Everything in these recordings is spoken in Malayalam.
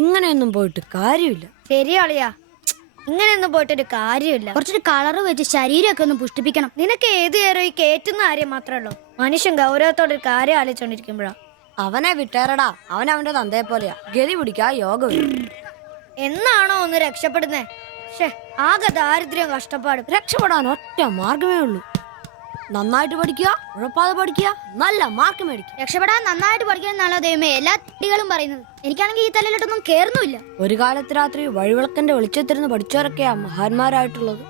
ഇങ്ങനെയൊന്നും പോയിട്ട് കാര്യമില്ല. ശരിയാളിയാ, ഇങ്ങനെയൊന്നും പോയിട്ടൊരു കാര്യമില്ല. കുറച്ചൊരു കളറ് വെച്ച് ശരീരമൊക്കെ ഒന്ന് പുഷ്ടിപ്പിക്കണം. നിനക്ക് ഏത് നേരം ഈ കേറ്റുന്ന കാര്യം മാത്രമല്ലോ. മനുഷ്യൻ ഗൗരവത്തോടൊരു കാര്യം ആലോചിച്ചോണ്ടിരിക്കുമ്പോഴാ. അവനെ വിട്ടേറടാ, അവന്റെ തന്തയെ പോലെയാ. ഗതി പിടിക്കാ യോഗ എന്നാണോ ഒന്ന് രക്ഷപ്പെടുന്നേ? ആകെ ദാരിദ്ര്യം കഷ്ടപ്പാടും. രക്ഷപ്പെടാൻ ഒറ്റ മാർഗമേ ഉള്ളൂ. നന്നായിട്ട് പഠിക്കുക, ഉഴപ്പാതെ പഠിക്കുക, നല്ല മാർക്ക് മേടിക്കുക. രക്ഷപ്പെടാൻ നന്നായിട്ട് പഠിക്കാന്നാണോ ദൈവമേ എല്ലാ കുട്ടികളും പറയുന്നത്? എനിക്കാണെങ്കിൽ ഈ തലയിലോട്ടൊന്നും കേറുന്നുമില്ല. ഒരു കാലത്ത് രാത്രി വഴിവിളക്കന്റെ വെളിച്ചത്തിരുന്ന് പഠിച്ചവരൊക്കെയാ മഹാന്മാരായിട്ടുള്ളത്.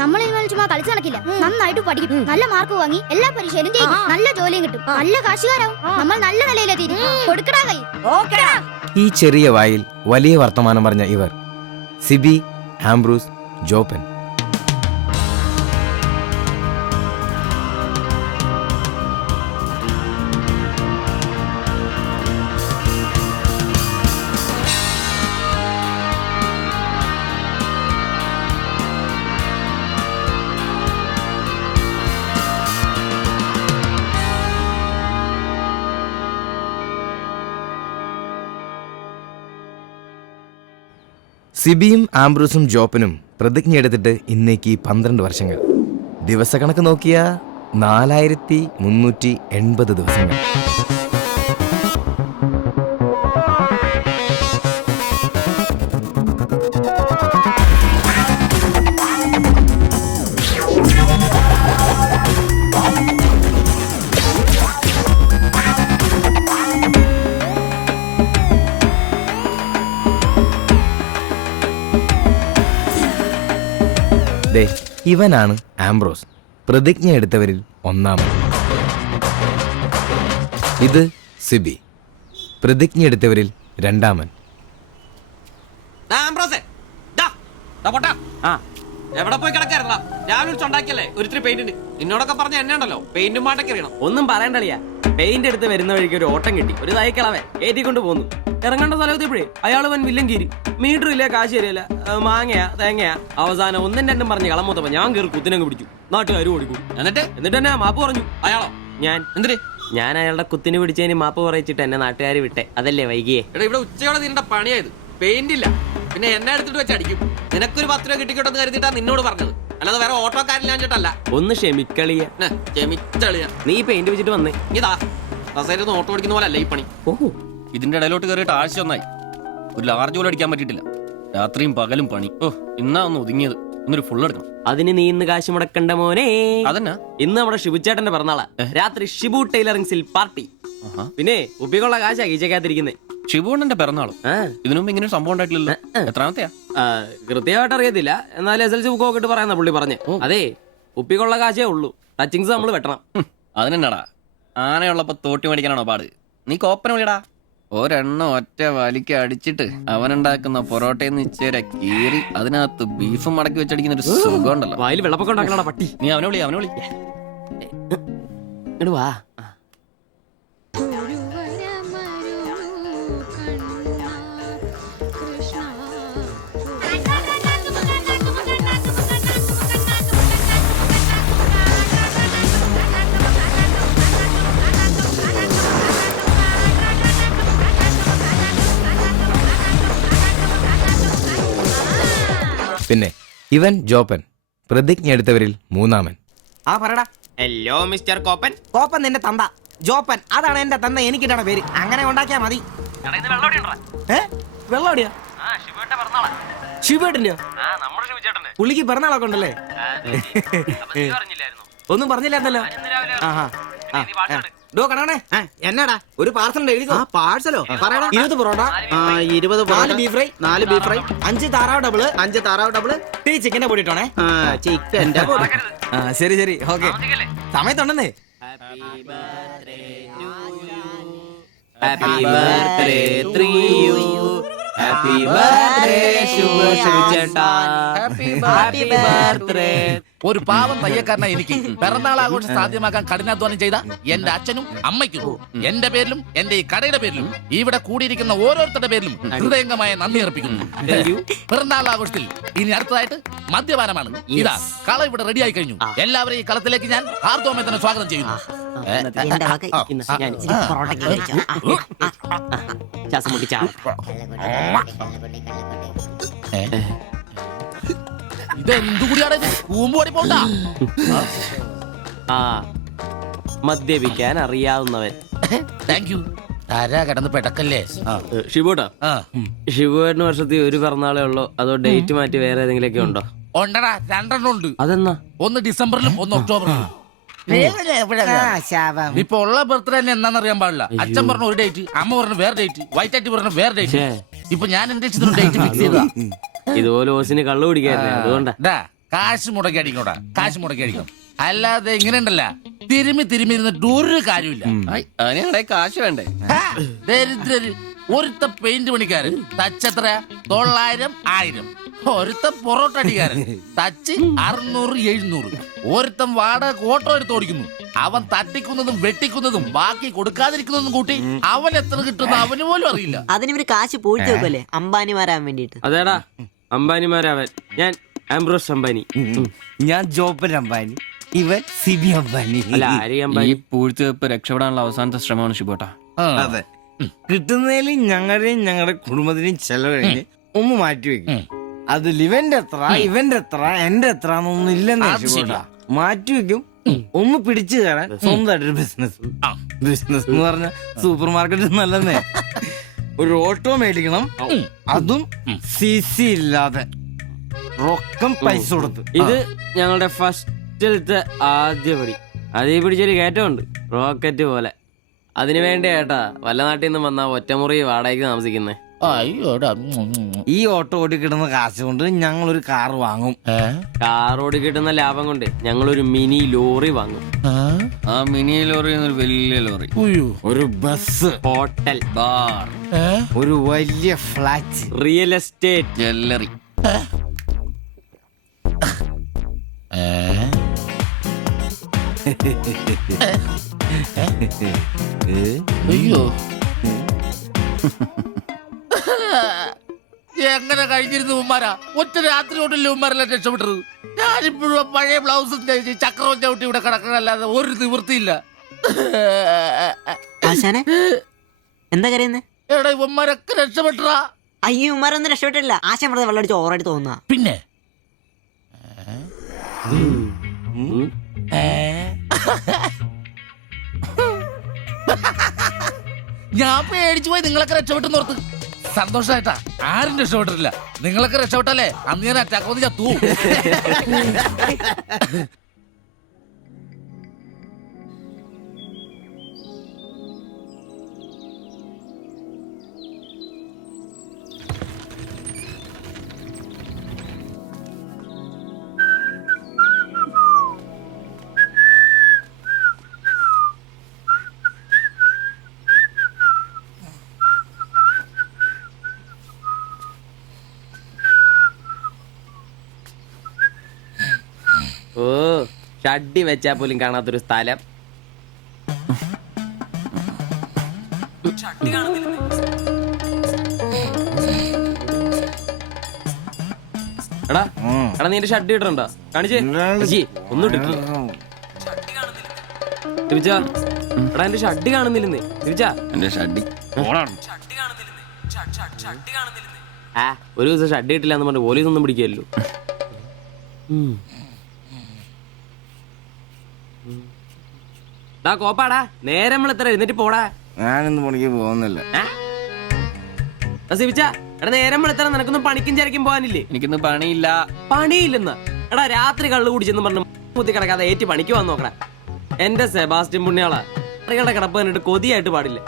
നമ്മൾ ഇതുപോലെ ചുമ്മാ കളിച്ചു നടക്കില്ല. നന്നായിട്ട് പഠിക്കും, നല്ല മാർക്ക് വാങ്ങി എല്ലാ പരീക്ഷയിലും ജയിക്കും, നല്ല ജോലിയും കിട്ടും, നല്ല കാശുകാരാവും, നമ്മൾ നല്ല നിലയിലെത്തിയിരിക്കും. കൊടുക്കടാ കൈ. ഈ ചെറിയ വായിൽ വലിയ വർത്തമാനം പറഞ്ഞ ഇവർ സിബി, ആംബ്രൂസ്, ജോപ്പൻ. സിബിയും ആംബ്രൂസും ജോപ്പനും പ്രതിജ്ഞയെടുത്തിട്ട് ഇന്നേക്ക് 12 വർഷങ്ങൾ. ദിവസക്കണക്ക് നോക്കിയാ 4380 ദിവസങ്ങൾ. ഇവനാണ് ആംബ്രോസ്, പ്രതിജ്ഞ എടുത്തവരിൽ ഒന്നാമൻ. ഇത് സിബി, പ്രതിജ്ഞ എടുത്തവരിൽ രണ്ടാമൻ. എവിടെ പോയി കിടക്കായിരുന്നാ? ഞാൻ വിളിച്ചുണ്ടാക്കിയല്ലേ ഒരിത്തിരി പെയിന്റിന്. നിന്നോടൊക്കെ പറഞ്ഞ എന്നെ ഉണ്ടല്ലോ പെയിന്റും പാട്ടൊക്കെ അറിയണം. ഒന്നും പറയണ്ടളിയാ, പെയിന്റ് എടുത്ത് വരുന്ന വഴിക്ക് ഒരു ഓട്ടം കിട്ടി. ഒരു തൈക്കളവേ ഏറ്റിക്കൊണ്ട് പോന്നു. ഇറങ്ങേണ്ട സ്ഥലത്തെപ്പോഴേ അയാൾ വൻ വില്ലൻ കീരി. മീറ്റർ ഇല്ല, കാശ് തരില്ല, മാങ്ങയാ തേങ്ങയാ. അവസാനം ഒന്നും രണ്ടും പറഞ്ഞ് കളമൂത്തപ്പോ ഞാൻ കയറി കുത്തിനങ്ങ് പിടിച്ചു. നാട്ടുകാർ ഓടിക്കൂടി. എന്നിട്ട് തന്നെ മാപ്പ് പറഞ്ഞു. അയാളോ? ഞാൻ എന്തിന്? ഞാൻ അയാളുടെ കുത്തിന് പിടിച്ചതിന് മാപ്പ് പറയിച്ചിട്ട് എന്നെ നാട്ടുകാർ വിട്ടെ. അതല്ലേ വൈകിയേ? എടാ ഇവിടെ ഉച്ചയോടെ നിന്റെ പണിയായത്. പെയിന്റ് ഇല്ല, പിന്നെ എന്നെ എടുത്തിട്ട് വെച്ച് അടിക്കും. നിനക്കൊരു 10 രൂപ കിട്ടിക്കോട്ടെന്ന് കരുതിട്ടാ നിന്നോട് പറഞ്ഞത്, അല്ലാതെ വേറെ ഓട്ടോക്കാരില്ലാഞ്ഞിട്ടല്ല. ഒന്ന് ക്ഷമിക്കളിയ. നീ പെയിന്റ് വെച്ചിട്ട് വന്നേ. ഇതാ കസേരന്ന് ഓട്ടോ അടിക്കുന്ന പോലെ അല്ല ഈ പണി. ഓഹോ, ഇതിന്റെ ഇടയിലോട്ട് കയറിയിട്ട് ആഴ്ച ഒന്നായി. ഒരു ലാർജ് പോലും അടിക്കാൻ പറ്റിയിട്ടില്ല. രാത്രിയും പകലും പണി. ഇന്നാ ഒന്ന് ഒതുങ്ങിയത്. ഇന്നൊരു ഫുൾ എടുക്കണം. അതിന് നീ ഇന്ന് കാശ് മുടക്കണ്ട മോനെ. അതന്നെ, ഇന്ന് നമ്മുടെ ഷിബുച്ചേട്ടന്റെ പിറന്നാളാ. രാത്രി ഷിബു ടൈലറിംഗ്സിൽ പാർട്ടി. പിന്നെ ഉപ്പിക്കുള്ള കാശാ കീച്ചക്കാത്തിരിക്കുന്നേ. ഷിബുണ്ണന്റെ പിറന്നാളും ഇതിനു മുമ്പ് ഇങ്ങനെ സംഭവം ഉണ്ടായിട്ടില്ലല്ലോ. എത്രാമത്തെയാ? കൃത്യമായിട്ട് അറിയത്തില്ല, എന്നാലും SLC ബുക്ക് നോക്കിട്ട് പറയാന്ന പുള്ളി പറഞ്ഞേ. അതെ, ഉപ്പിക്കുള്ള കാശേ ഉള്ളൂ, ടച്ചിങ്സ് നമ്മൾ വെട്ടണം. അതിനെന്നാടാ, ആനയുള്ളപ്പോ തോട്ടി മേടിക്കാനാണോ പാട്? നീ കോപ്പന വിളിയടാ. ഒരെണ്ണം ഒറ്റ വലിക്ക് അടിച്ചിട്ട് അവനുണ്ടാക്കുന്ന പൊറോട്ടയെന്ന് ഇച്ചേരെ കീറി അതിനകത്ത് ബീഫും മടക്കി വെച്ചടിക്കുന്ന ഒരു സുഖം ഉണ്ടല്ലോ. വായിൽ വെള്ളപ്പൊക്കം ഉണ്ടാക്കണ പട്ടി. നീ അവനെ വിളി. ഇങ്ങട് വാ. പിന്നെ ഇവൻ ജോപ്പൻ, പ്രതിജ്ഞ എടുത്തവരിൽ മൂന്നാമൻ. ആ പറടാ. Hello mister കോപ്പൻ. കോപ്പൻ നിന്റെ തന്ത, ജോപ്പൻ അതാണ് എന്റെ തന്ത, എനിക്കിട്ടാണ് പേര്. അങ്ങനെ ഉണ്ടാക്കിയാ മതി. വെള്ളോടിയാ? ശിവേട്ടന്റെയോ? പുള്ളിക്ക് പിറന്നാളൊക്കെ ഉണ്ടല്ലേ? ഒന്നും പറഞ്ഞില്ലായിരുന്നല്ലോ. കണേ എന്നാടാ ഒരു പാർസൽ എഴുതിക്കോ. പാഴ്സലോ? 20 parotta, 4 beef fry, 4 beef fry, 5 താറാവ് ഡബിള്, 5 താറാവ് ഡബിള്, ടീ ചിക്കന്റെ പൊടി ഇട്ടോണേ. ചിക്കന്റെ ശരി ശരി ഓക്കെ. സമയത്തുണ്ടെന്നേ. Happy birthday to you. Happy birthday ശുഭേട്ടാ. Happy birthday. ഒരു പാവം തയ്യക്കാരനാ എനിക്ക് പിറന്നാൾ ആഘോഷം സാധ്യമാക്കാൻ കഠിനാധ്വാനം ചെയ്ത എന്റെ അച്ഛനും അമ്മയ്ക്കും എന്റെ പേരിലും എന്റെ ഈ കടയുടെ പേരിലും ഇവിടെ കൂടിയിരിക്കുന്ന ഓരോരുത്തരുടെ പേരിലും ഹൃദയംഗമായ നന്ദി അർപ്പിക്കുന്നു. പിറന്നാൾ ആഘോഷത്തിൽ ഇനി അടുത്തതായിട്ട് മദ്യപാനമാണ്. ഇതാ കള ഇവിടെ റെഡിയായി കഴിഞ്ഞു. എല്ലാവരെയും ഈ കളത്തിലേക്ക് ഞാൻ ഹാർദവമായി തന്നെ സ്വാഗതം ചെയ്യുന്നു. ഇതെന്തു കൂടിയാണ് ഇത്? കൂമ്പുപടി പോണ്ട. ആ മദ്യപിക്കാൻ അറിയാവുന്നവൻ. Thank you. ആരാ കിടന്ന് പെടക്കല്ലേ? ഷിബുട്ടാ, ഷിബുവേട്ടന് വർഷത്തിൽ ഒരു പിറന്നാളേ ഉള്ളോ അതോ ഡേറ്റ് മാറ്റി വേറെ ഏതെങ്കിലുമൊക്കെ ഉണ്ടോ? ഉണ്ടടാ, 2 ഉണ്ട്. അതെന്നാ? ഒന്ന് ഡിസംബറിലും ഒന്ന് ഒക്ടോബറിലും. ഇപ്പൊ ഉള്ള ബർത്ത്ഡേ തന്നെ എന്താണെന്നറിയാൻ പാടില്ല. അച്ഛൻ പറഞ്ഞ ഒരു ഡേറ്റ്, അമ്മ പറഞ്ഞ വേറെ ഡേറ്റ്, വൈറ്റാറ്റി പറഞ്ഞ വേറെ ഡേറ്റ്. ഇപ്പൊ ഞാൻ എന്റെ ഇഷ്ടത്തിന് ഡേറ്റ് ഫിക്സ് ചെയ്താ. ഇതുപോലെ ഓസിന് കള്ളു കുടിക്കാറില്ല, അതുകൊണ്ടാ. കാശ് മുടക്കി അടിക്കണോടാ, കാശ് മുടക്കി അടിക്കണം. അല്ലാതെ ഇങ്ങനെ ഉണ്ടല്ല തിരുമി ഇരുന്നിട്ട് ഒരു കാര്യമില്ല. അതിനെ കാശ് വേണ്ടേ? ദരിദ്രര്. ഒരുത്ത പെയിന്റ് പണിക്കാരൻ തച്ചെത്ര 900 1000. ഒരുത്ത പൊറോട്ട അടിക്കാരൻ തച്ച് 600 700. ഒരുത്തൻ വാടക ഓട്ടോ എടുത്ത് ഓടിക്കുന്നു. അവൻ തട്ടിക്കുന്നതും വെട്ടിക്കുന്നതും ബാക്കി കൊടുക്കാതിരിക്കുന്നതും കൂട്ടി അവൻ എത്ര കിട്ടുന്ന അവന് പോലും അറിയില്ല. അതിനിവര് കാശ് പോയിട്ട് വെക്കല്ലേ അംബാനിമാരാൻ വേണ്ടിട്ട്. അതേടാ അംബാനിമാരാവൻ. ഞാൻ ആംബ്രോസ് അംബാനി. ഞാൻ ജോപ്പൻ അംബാനി, ഇവൻ സിബി അംബാനി. അല്ല ആരി ഈ അംബാനി. പൂഴ്ത്തിവെപ്പ് രക്ഷപ്പെടാനുള്ള അവസാനത്തെ ശ്രമമാണ് ഷിബോട്ടാ. അതെ, കിട്ടുന്നതിൽ ഞങ്ങളുടെയും ഞങ്ങളുടെ കുടുംബത്തിന്റെയും ചെലവ് കഴിഞ്ഞ് ഒന്ന് മാറ്റി വെക്കും. അതിൽ ഇവന്റെ എത്ര ഇവന്റെ എത്ര എന്റെ എത്ര എന്നൊന്നും ഇല്ലെന്ന് മാറ്റി വെക്കും. ഒന്ന് പിടിച്ചു തരാൻ സ്വന്തമായിട്ടൊരു ബിസിനസ്. ബിസിനസ് എന്ന് പറഞ്ഞ സൂപ്പർ മാർക്കറ്റ് നല്ലതേ. ഒരു ഓട്ടോ മേടിക്കണം, അതും CC ഇല്ലാതെ റൊക്കം പൈസ കൊടുത്ത്. ഇത് ഞങ്ങളുടെ ഫസ്റ്റിലത്തെ ആദ്യ പടി. അതേ പിടിച്ചൊരു കയറ്റമുണ്ട്, റോക്കറ്റ് പോലെ. അതിനു വേണ്ടി ഏട്ടാ വല്ല നാട്ടിൽ നിന്ന് വന്ന ഒറ്റമുറി വാടകയ്ക്ക് താമസിക്കുന്നേ. അയ്യോടാ. ഈ ഓട്ടോ ഓടി കിട്ടുന്ന കാശ് കൊണ്ട് ഞങ്ങൾ ഒരു കാർ വാങ്ങും. കാറോട് കിട്ടുന്ന ലാഭം കൊണ്ട് ഞങ്ങളൊരു മിനി ലോറി വാങ്ങും. ആ മിനി ലോറി ഒരു വലിയ ലോറി, ഒരു ബസ്, ഹോട്ടൽ, ബാർ, ഒരു വലിയ ഫ്ലാറ്റ്, റിയൽ എസ്റ്റേറ്റ്, ജ്വല്ലറി. അയ്യോ, എങ്ങനെ കഴിഞ്ഞിരുന്നു ഉമ്മാരാ? ഒറ്റ രാത്രി കൊണ്ടല്ലേ ഉമ്മാരെല്ലാം രക്ഷപ്പെട്ടത്. ഞാനിപ്പോഴും പഴയ ബ്ലൗസും ചക്രവും ചവിട്ടി ഇവിടെ കിടക്കണല്ലാതെ ഒരു നിവൃത്തിയില്ല. ആശാനെ എന്താ കരയുന്നേ? എടാ ഉമ്മാരൊക്കെ രക്ഷപ്പെട്ടാ. അയ്യോ ഉമ്മാരൊന്നും രക്ഷപ്പെട്ടില്ല. ആശാൻ വെറുതെ വെള്ളം അടിച്ച് ഓവറായിട്ട് തോന്നുക. പിന്നെ ഞാൻ പേടിച്ചു പോയി. നിങ്ങളൊക്കെ രക്ഷപ്പെട്ടെന്ന് ഓർത്ത് സന്തോഷായിട്ടാ. ആരും രക്ഷപ്പെട്ടിട്ടില്ല. നിങ്ങളൊക്കെ രക്ഷപ്പെട്ടല്ലേ അന്ന് ഞാൻ അറ്റാക്ക് വന്ന് ചത്തു. ഓ ഷഡ്ഡി വെച്ചാ പോലും കാണാത്തൊരു സ്ഥലം. എടാ എടാ നീ എന്റെ ഷഡ്ഡി ഇടണ്ടോ? കാണിച്ചേ. ഒന്നും ഇട്ടിട്ടില്ല. എടാ എന്റെ ഷഡ്ഡി കാണുന്നില്ലെന്ന്. എന്റെ ഷഡ്ഡി ആ ഒരു ദിവസം ഷഡ്ഡി ഇട്ടില്ല എന്ന് പറഞ്ഞ് പോലീസ് ഒന്നും പിടിക്കല്ലോ. കോപ്പാടാ നേരം എത്ര എഴുന്നേറ്റ് പോടാ. ഞാനിന്ന് പണിക്ക് പോകുന്നില്ല. സിവിച്ച എടാ നേരം എത്ര നിനക്കൊന്നും പണിക്കും ചരക്കും പോകാനില്ലേ? എനിക്കിന്ന് പണിയില്ല. പണിയില്ലെന്ന് എടാ രാത്രി കള്ളു കുടിച്ചെന്ന് പറഞ്ഞു കുത്തി കിടക്കാതെ ഏറ്റി പണിക്ക് വന്ന് നോക്കടാ. എന്റെ സെബാസ്റ്റ്യൻ പുണ്യാളാ, സ്ത്രീകളുടെ കിടപ്പ് കണ്ടിട്ട് കൊതിയായിട്ട് പാടില്ല.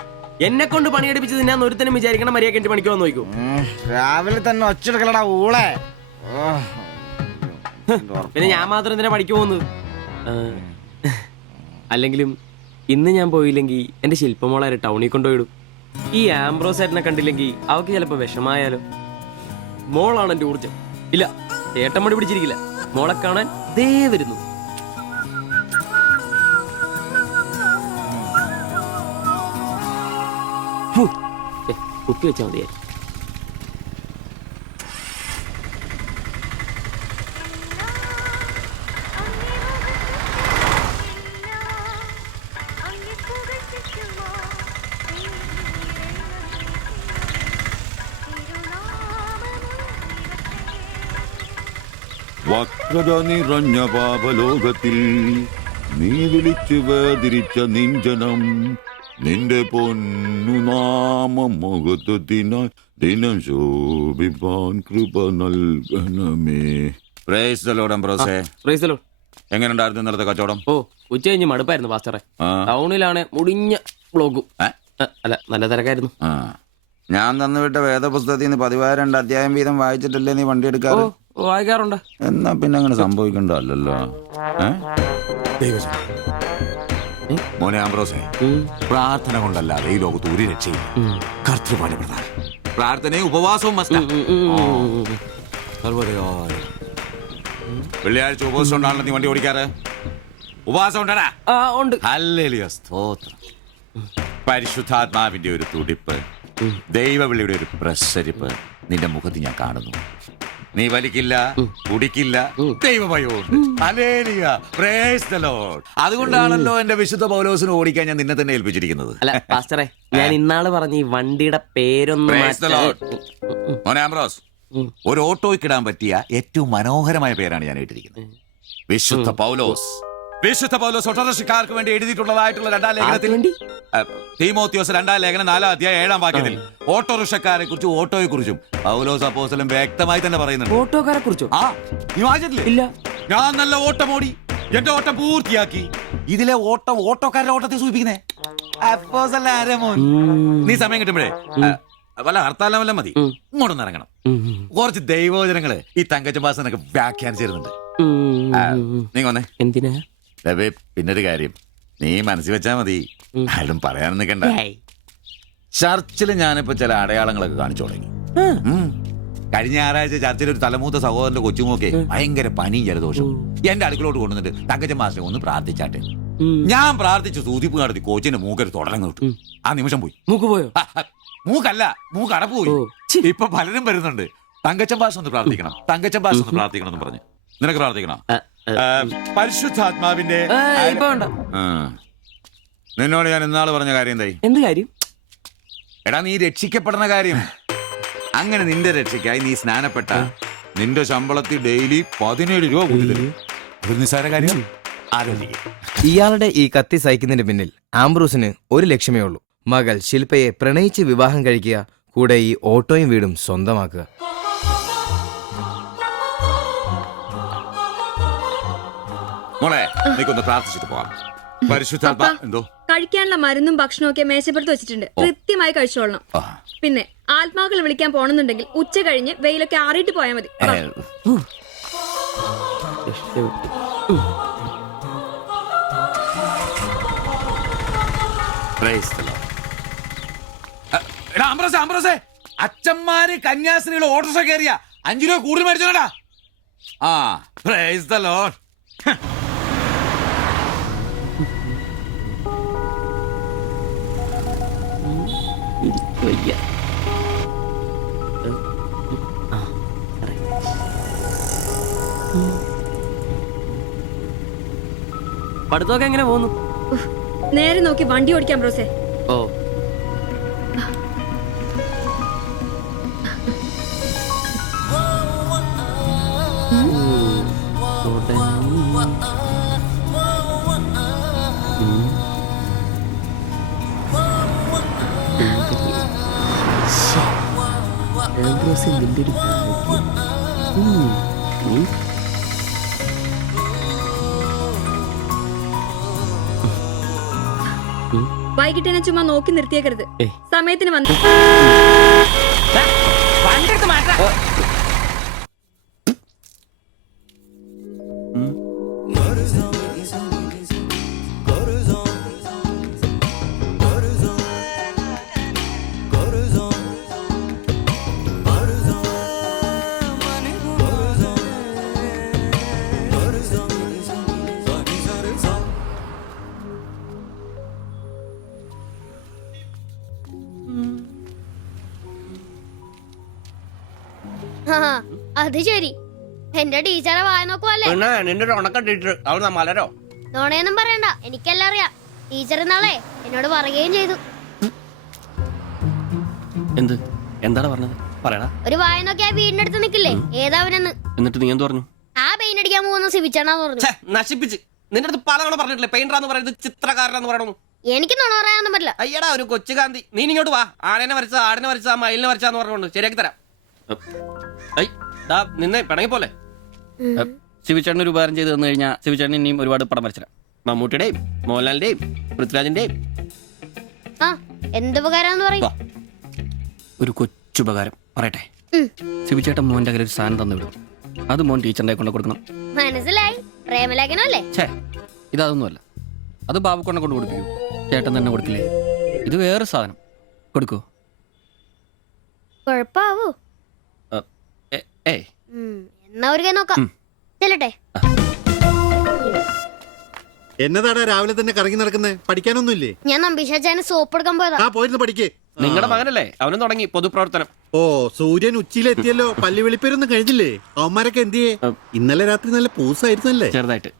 എന്നെ കൊണ്ട് പണിയെടുപ്പിച്ച് തിന്നാൻ ഒരുത്തനും വിചാരിക്കണം മര്യാദ എന്റെ പണിക്ക് വന്ന് നോക്കൂ. രാവിലെ തന്നെ ഒച്ചെടുക്കലടാ ഊളെ. പിന്നെ ഞാൻ മാത്രം എന്തിനാ പണിക്ക് പോകുന്നത്? അല്ലെങ്കിലും ഇന്ന് ഞാൻ പോയില്ലെങ്കിൽ എന്റെ ശില്പമോളെ ടൗണിൽ കൊണ്ടുപോയിടും. ഈ ആംബ്രോസ് ഏട്ടനെ കണ്ടില്ലെങ്കിൽ അവക്ക് ചിലപ്പോ വിഷമായാലോ. മോളാണ് എന്റെ ഊർജ്ജം. ഇല്ല ഏട്ടൻ മടി പിടിച്ചിരിക്കില്ല. മോളെ കാണാൻ ദേ വരുന്നു. കുത്തി വെച്ചാൽ മതിയായി. വക്രത നിറഞ്ഞ പാപലോകത്തിൽ നീ വിളിച്ചു വേദിരിച്ച നിഞ്ചനം നിന്റെ പൊന്നു നാമം മുഖത്തിനായി ദിനം ശോഭിപ്പാൻ കൃപ നൽകണമേ. പ്രൈസ് ദി ലോർഡ് അംബ്രോസേ. Praise the lord. എങ്ങനെയുണ്ടായിരുന്നു ഇന്നലത്തെ കച്ചവടം? ഓ ഉച്ച കഴിഞ്ഞ് മടുപ്പായിരുന്നു പാസ്റ്ററെ. ടൗണിലാണ് മുടിഞ്ഞ ബ്ലോഗും. അല്ല നല്ല തിരക്കായിരുന്നു. ഞാൻ തന്നുവിട്ട വേദപുസ്തകത്തിൽ നിന്ന് 12 അധ്യായം വീതം വായിച്ചിട്ടല്ലേ നീ വണ്ടി എടുക്കാറ്? വായിക്കാറുണ്ട്. എന്നാ പിന്നെ അങ്ങനെ സംഭവിക്കണ്ടല്ലോ. മോനെ ആംബ്രോസേ, പ്രാർത്ഥന കൊണ്ടല്ലാതെ ഈ ലോകത്ത് ഒരു രക്ഷയില്ല. കർത്തൃപാല പ്രധാനം. പ്രാർത്ഥനയും ഉപവാസവും വെള്ളിയാഴ്ച ഉപവാസം ഉണ്ടാണല്ലോ നീ വണ്ടി ഓടിക്കാറ്. ഉപവാസം ഉണ്ടടാ? ഉണ്ട്. ഹല്ലേലൂയ, സ്തോത്രം. പരിശുദ്ധാത്മാവിന്റെ ഒരു തുടിപ്പ്, ദൈവവിളിയുടെ ഒരു പ്രസരിപ്പ് നിന്റെ മുഖത്ത് ഞാൻ കാണുന്നു. നീ വലിക്കില്ല, കുടിക്കില്ല, ദൈവഭയമുണ്ട്. Hallelujah, praise the lord. അതുകൊണ്ടാണല്ലോ എന്റെ വിശുദ്ധ പൗലോസിനെ ഓടിക്കാൻ ഞാൻ നിന്നെ തന്നെ ഏൽപ്പിച്ചിരിക്കുന്നത്. അല്ല പാസ്റ്ററെ, ഞാൻ ഇന്നാള് പറഞ്ഞ ഈ വണ്ടിയുടെ പേരൊന്നും മോനെ ആംബ്രോസ്, ഒരു ഓട്ടോയ്ക്കിടാൻ പറ്റിയ ഏറ്റവും മനോഹരമായ പേരാണ് ഞാൻ ഇട്ടിരിക്കുന്നത്. വിശുദ്ധ പൗലോസ്. വിശുദ്ധ പൗലോസ് ഓട്ടോറിക്ഷക്കാർക്ക് വേണ്ടി എഴുതിയിട്ടുള്ളതായിട്ടുള്ള 2-ാം ലേഖനത്തിൽ, തീമോത്തിയോസ് 2-ാം ലേഖനം 4-ാം അധ്യായം 7-ാം വാക്യത്തിൽ ഓട്ടോറിക്ഷക്കാരെ കുറിച്ചും ഓട്ടോയെ കുറിച്ചും പൗലോസ് അപ്പോസ്തലൻ വ്യക്തമായി തന്നെ പറയുന്നുണ്ട്. ഓട്ടോക്കാരെ കുറിച്ചോ? നീ വായിച്ചിട്ടില്ലേ? ഇല്ല. ഞാൻ നല്ല ഓട്ടം ഓടി, എന്റെ ഓട്ടം പൂർത്തിയാക്കി. ഇതിലെ ഓട്ടം ഓട്ടോക്കാരുടെ ഓട്ടത്തെ സൂചിപ്പിക്കുന്നേ. നീ സമയം കിട്ടുമ്പോഴേ വല്ല ഹർത്താലം വല്ല മതി, ഇങ്ങോട്ടൊന്ന് ഇറങ്ങണം. കുറച്ച് ദൈവവചനങ്ങള് ഈ തങ്കച്ചമ്പാസനൊക്കെ വ്യാഖ്യാനിച്ചിരുന്നുണ്ട്. നീ വന്നേ. എന്തിനാ? പിന്നൊരു കാര്യം നീ മനസ്സിൽ വെച്ചാ മതി, ആരും പറയാൻ നിൽക്കണ്ട. ചർച്ചിൽ ഞാനിപ്പോ ചില അടയാളങ്ങളൊക്കെ കാണിച്ചു തുടങ്ങി. കഴിഞ്ഞ ഞായറാഴ്ച ചർച്ചിൽ ഒരു തലമൂത്ത സഹോദരന്റെ കൊച്ചുമോക്കെ ഭയങ്കര പനിയും ജലദോഷം എന്റെ അടുക്കളോട്ട് കൊണ്ടുവന്നിട്ട് തങ്കച്ചമ്പാസനെ ഒന്ന് പ്രാർത്ഥിച്ചാട്ടെ. ഞാൻ പ്രാർത്ഥിച്ചു, സൂതിപ്പ് നടത്തി കോച്ചിന്റെ മൂക്കൊരു തുടങ്ങി കിട്ടും. ആ നിമിഷം പോയി. മൂക്ക് പോയോ? മൂക്കല്ല, മൂക്ക് അടപ്പ് പോയി. ഇപ്പൊ പലരും വരുന്നുണ്ട്, തങ്കച്ചമ്പാസ് ഒന്ന് പ്രാർത്ഥിക്കണം, തങ്കച്ചമ്പാസ് ഒന്ന് പ്രാർത്ഥിക്കണം എന്ന് പറഞ്ഞു. നിനക്ക് പ്രാർത്ഥിക്കണം? പരിശുദ്ധാത്മാവിന്റെ നിന്നോട് ഞാൻ ഇന്നാള് പറഞ്ഞ കാര്യം എന്തായി? എന്ത് കാര്യം? എടാ നീ രക്ഷിക്കപ്പെടുന്ന കാര്യം. അങ്ങനെ നിന്റെ രക്ഷയ്ക്കായി നീ സ്നാനപ്പെട്ട നിന്റെ ശമ്പളത്തിൽ ഡെയിലി 17 രൂപ കൂടി തരും. ഒരു നിസ്സാര കാര്യം ആലോചിക്കുക. ഇയാളുടെ ഈ കത്തി സഹിക്കുന്നതിന് പിന്നിൽ ആംബ്രൂസിന് ഒരു ലക്ഷ്യമേ ഉള്ളൂ: മകൾ ശില്പയെ പ്രണയിച്ച് വിവാഹം കഴിക്കുക, കൂടെ ഈ ഓട്ടോയും വീടും സ്വന്തമാക്കുക. മോളെ നീക്കൊന്ന് പ്രാർത്ഥിച്ചിട്ട് പോവാം. പരിശുദ്ധാത്മാ എന്തോ കഴിക്കാനുള്ള മരുന്നും ഭക്ഷണവും ഒക്കെ മേശപ്പുറത്ത് വെച്ചിട്ടുണ്ട്, കൃത്യമായി കഴിച്ചോളണം. പിന്നെ ആത്മാക്കൾ വിളിക്കാൻ പോണെന്നുണ്ടെങ്കിൽ ഉച്ച കഴിഞ്ഞ് വെയിലൊക്കെ ആറിയിട്ട് പോയാൽ മതി. അച്ഛന്മാര് കന്യാസ്ത്രീകൾ ഓട്ടോറിക്ഷ കയറിയ 5 രൂപ കൂടുതൽ മേടിച്ചോടാ. Price the Lord. പഠിത്തമൊക്കെ എങ്ങനെ പോകുന്നു? നേരെ നോക്കി വണ്ടി ഓടിക്കാം ബ്രോസേ. ഓ സിമന്റ് ഒരു വൈകിട്ട് എന്നെ ചുമ്മാ നോക്കി നിർത്തിയേക്കരുത്. സമയത്തിന് വന്ന് ആ, അത് ശരി. എന്റെ ടീച്ചറെ വായ നോക്കുവല്ലേ? നിന്റെ ഒരു ഉണക്കം ടീച്ചർ അവിടെ മലരോ നോണയൊന്നും പറയണ്ട, എനിക്കെല്ലാം അറിയാം. ടീച്ചർ നാളെ എന്നോട് പറയുകയും ചെയ്തു. എന്ത് എന്താണ് പറഞ്ഞത് പറയടാ. ഒരു വായ നോക്കി ആ വീടിന്റെ അടുത്ത് നിക്കില്ലേ, ഏതാവനെന്ന്. എന്നിട്ട് നീ എന്ത് പറഞ്ഞു? ആ പെയിന്റ് അടിക്കാൻ പോകുന്ന സിവിച്ചാണെന്ന് പറഞ്ഞു. നശിപ്പിച്ച് നിന്റെ അടുത്ത് പലതവണ പറഞ്ഞിട്ടില്ലേ പെയിന്ററാന്ന് പറയുന്നത് ചിത്രകാരനാന്ന് പറയണു. എനിക്ക് നുണ പറയാനൊന്നും പറ്റില്ല. അയ്യടാ ഒരു കൊച്ചു കാന്തി, നീ ഇങ്ങോട്ട് വാ. ആനേനെ വരച്ച ആടിനെ വരച്ച മയിലിനെ വരച്ചാന്ന് പറഞ്ഞുകൊണ്ട് ശരിയാക്കി തരാം. നിന്നെ പിണങ്ങി പോലെ ശിവചേട്ടൻ ഒരു ഉപകാരം ചെയ്ത് തന്നു കഴിഞ്ഞാൽ ശിവചേട്ടൻ ഇനിയും ഒരുപാട് പടം വരച്ചിടാം. മമ്മൂട്ടിയുടെയും മോഹൻലാലിന്റെയും പൃഥ്വിരാജിന്റെയും. ആ, എന്തുപകാരാന്ന് പറയും. ഒരു കൊച്ചുപകാരം പറയട്ടെ. ശിവചേട്ടൻ മോന്റെ കയ്യിൽ ഒരു സാധനം തന്നു വിടും. അത് മോൻ ടീച്ചറിന്റെ കൊണ്ട് കൊടുക്കണം. മനസ്സിലായി, പ്രേമലേഖനല്ലേ? ഛേ, ഇതൊന്നുമല്ല. അത് ബാബുക്കൊണ്ടെ കൊണ്ട് കൊടുപ്പിക്കൂ. ചേട്ടൻ തന്നെ കൊടുക്കില്ലേ? ഇത് വേറെ സാധനം. കൊടുക്കൂ. കൊഴപ്പാവൂ. എന്നാ ഒരു കൈ നോക്കാം. ചെല്ലട്ടെ. എന്നതാടാ രാവിലെ തന്നെ കറങ്ങി നടക്കുന്നേ? പഠിക്കാനൊന്നുമില്ലേ? ഞാൻ നമ്പീശാച്ചാന് സോപ്പ് എടുക്കാൻ പോയതാ. ആ, പോയിരുന്നു പഠിക്കേ. നിങ്ങളുടെ മകനല്ലേ, അവനും തുടങ്ങി പൊതുപ്രവർത്തനം. ഓ, സൂര്യൻ ഉച്ചയിലെത്തിയല്ലോ. പല്ലി വെളിപ്പേരൊന്നും കഴിഞ്ഞില്ലേ? അവന്മാരൊക്കെ എന്തിയേ? ഇന്നലെ രാത്രി നല്ല പൂസായിരുന്നല്ലേ? ചെറുതായിട്ട്.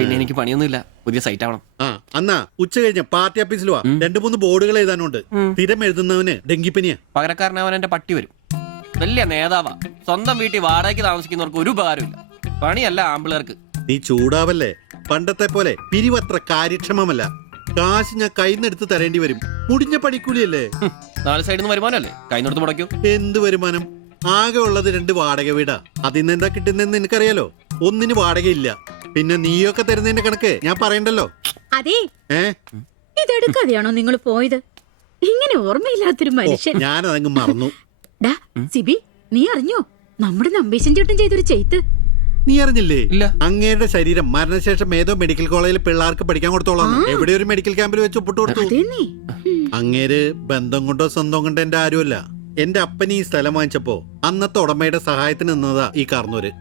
പിന്നെ എനിക്ക് പണിയൊന്നുമില്ല, പുതിയ സൈറ്റ് ആവണം. ആ, എന്നാ ഉച്ച കഴിഞ്ഞ പാർട്ടി ഓഫീസിൽ വാ. 2-3 ബോർഡുകൾ എഴുതാനുണ്ട്. സ്ഥിരം എഴുതുന്നവന് ഡെങ്കിപ്പനിയാ. പകരക്കാരനവൻ എന്റെ പട്ടി വരും. വലിയ നേതാവാ. സ്വന്തം വീട്ടിൽ വാടകയ്ക്ക് താമസിക്കുന്നവർക്ക് ഒരു ഉപകാരമില്ല. പണിയല്ല ആമ്പിളേർക്ക്. നീ ചൂടാവല്ലേ? പണ്ടത്തെ പോലെ പിരിവത്ര കാര്യക്ഷമമല്ല. കാശ് ഞാൻ കൈന്നെടുത്ത് തരേണ്ടി വരും. മുടിഞ്ഞ പണിക്കൂലിയല്ലേ? 4 സൈഡിൽ നിന്ന് വരുമാനമല്ലേ, കൈന്നെടുത്ത് മുടക്കൂ. എന്ത് വരുമാനം? ആകെ ഉള്ളത് 2 വാടക വീടാ. അതിന്ന് എന്താ കിട്ടുന്നെന്ന് എനിക്കറിയാലോ. ഒന്നിന് വാടകയില്ല. പിന്നെ നീയൊക്കെ തരുന്നതിന്റെ കണക്ക് ഞാൻ പറയണ്ടല്ലോ. അതെ, ഇതെടുക്കാതെയാണോ നിങ്ങൾ പോയത്? ഇങ്ങനെ ഓർമ്മയില്ലാത്തൊരു മനുഷ്യൻ. ഞാനതങ്ങ് മറന്നു. സിബി, നീ അറിഞ്ഞോ നമ്മുടെ നമ്പീശൻ ചേട്ടൻ ചെയ്തൊരു ചെയ്ത്ത്? നീ അറിഞ്ഞില്ലേ? ഇല്ല. അങ്ങയുടെ ശരീരം മരണശേഷം ഏതോ മെഡിക്കൽ കോളേജിൽ പിള്ളേർക്ക് പഠിക്കാൻ കൊടുത്തോളാം. എവിടെ ഒരു മെഡിക്കൽ ക്യാമ്പിൽ വെച്ച് ഒപ്പിട്ട് കൊടുത്തു. അങ്ങേര് ബന്ധം കൊണ്ടോ സ്വന്തം കൊണ്ടോ എന്റെ ആരുമല്ല. എന്റെ അപ്പൻ ഈ സ്ഥലം വാങ്ങിച്ചപ്പോ അന്നത്തെ ഉടമയുടെ സഹായത്തിന് നിന്നതാ ഈ കാർന്നൂര്.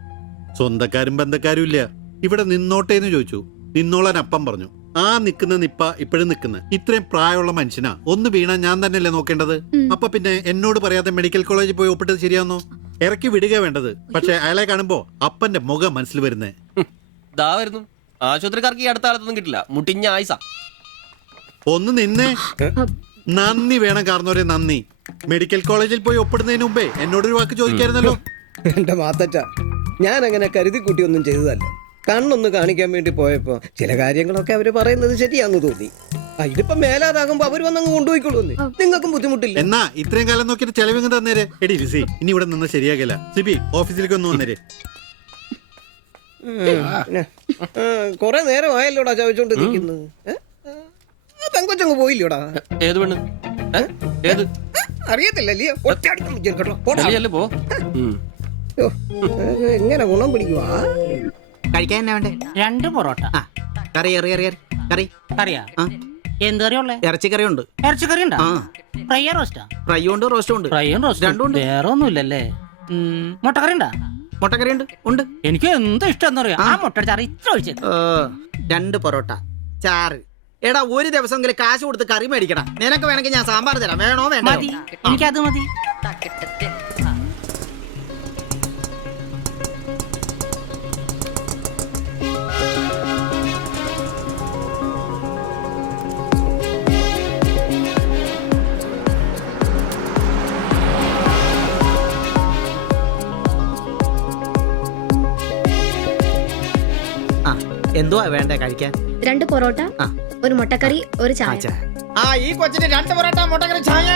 സ്വന്തക്കാരും ബന്ധക്കാരും ഇല്ല. ഇവിടെ നിന്നോട്ടേന്ന് ചോദിച്ചു. നിന്നോളാൻ അപ്പം പറഞ്ഞു. ആ നിക്കുന്ന നിപ്പ ഇപ്പോഴും നിക്കുന്ന ഇത്രയും പ്രായമുള്ള മനുഷ്യനാ. ഒന്ന് വീണാ ഞാൻ തന്നെയല്ലേ നോക്കേണ്ടത്? അപ്പൊ പിന്നെ എന്നോട് പറയാതെ മെഡിക്കൽ കോളേജിൽ പോയി ഒപ്പിട്ടത് ശരിയാന്നോ? ഇറക്കി വിടുക വേണ്ടത്. പക്ഷെ അയാളെ കാണുമ്പോ അപ്പന്റെ മുഖം മനസ്സിൽ വരുന്നേ. ദാ വരുന്നു. ആശുപത്രിക്കാർക്ക് ഈ അടുത്ത കാലത്തൊന്നും കിട്ടില്ല. മുട്ടിഞ്ഞ ആയിസ. ഒന്ന് നിന്നേ. നന്ദി വേണം കാർന്നോരെ, നന്ദി. മെഡിക്കൽ കോളേജിൽ പോയി ഒപ്പിടുന്നതിന് മുമ്പേ എന്നോടൊരു വാക്ക് ചോദിക്കായിരുന്നല്ലോ. എന്റെ മാത്തച്ച, ഞാൻ അങ്ങനെ കരുതി കൂട്ടിയൊന്നും ചെയ്തതല്ല. കണ്ണൊന്ന് കാണിക്കാൻ വേണ്ടി പോയപ്പോ ചില കാര്യങ്ങളൊക്കെ അവര് പറയുന്നത് ശരിയാന്ന് തോന്നി. ഇതിപ്പോ മേലാതാകുമ്പോ അവര് വന്നങ്ങ് കൊണ്ടുപോയിക്കൊള്ളൂ. നിങ്ങൾക്കും ബുദ്ധിമുട്ടില്ല. എന്നാ ഇത്രയും കാലം നോക്കിയിട്ട് ചെലവിങ് തന്നേരെ. എടി ലിസി, ഇനി ഇവിടെ നിന്ന് ശരിയാകില്ല. സിബി, ഓഫീസിലേക്ക് ഒന്ന് വന്നേരെ. കൊറേ നേരം ആയല്ലോടാ ചോദിച്ചോണ്ട് നിൽക്കുന്നത്. പെങ്കൊച്ചങ്ങ് പോയില്ലോടാ. ഏത് പെണ്ണ്? ഏത് അറിയത്തില്ലല്ലേ? പോ. എങ്ങനെ ഗുണം പിടിക്കുവാ? കഴിക്കാൻ എന്നാ വേണ്ടേ? 2 പൊറോട്ട. കറി കറി കറിയാ? എന്ത് കറിയുള്ളേ? ഇറച്ചിക്കറി ഉണ്ട്. ഇറച്ചിക്കറി ഉണ്ടാ? ഫ്രൈ റോസ്റ്റാ? ഫ്രൈ ഉണ്ട്, റോസ്റ്റും ഉണ്ട്. ഫ്രൈയും റോസ്റ്റും രണ്ടും ഉണ്ട്. വേറെ ഒന്നുമില്ലല്ലേ? മുട്ടക്കറി ഉണ്ടാ? മുട്ടക്കറി ഉണ്ട്. ഉണ്ട്. എനിക്ക് എന്ത് ഇഷ്ടം അറിയാം. ആ മുട്ട ചാറ് ഇത്ര ഒഴിച്ചത്. 2 പൊറോട്ട, ചാറ്. എടാ, ഒരു ദിവസമെങ്കിലും കാശ് കൊടുത്ത് കറി മേടിക്കണം. നിനക്ക് വേണമെങ്കിൽ ഞാൻ സാമ്പാർ തരാം. വേണോ? വേണ്ട. മതി, എനിക്കത് മതി. എന്തുവാ വേണ്ടേ കഴിക്കാൻ? 2 പൊറോട്ട, ഒരു മുട്ടക്കറി, ഒരു ചായ. ഈ കൊച്ചിന് 2 പൊറോട്ട, മുട്ടക്കറി, ചായ.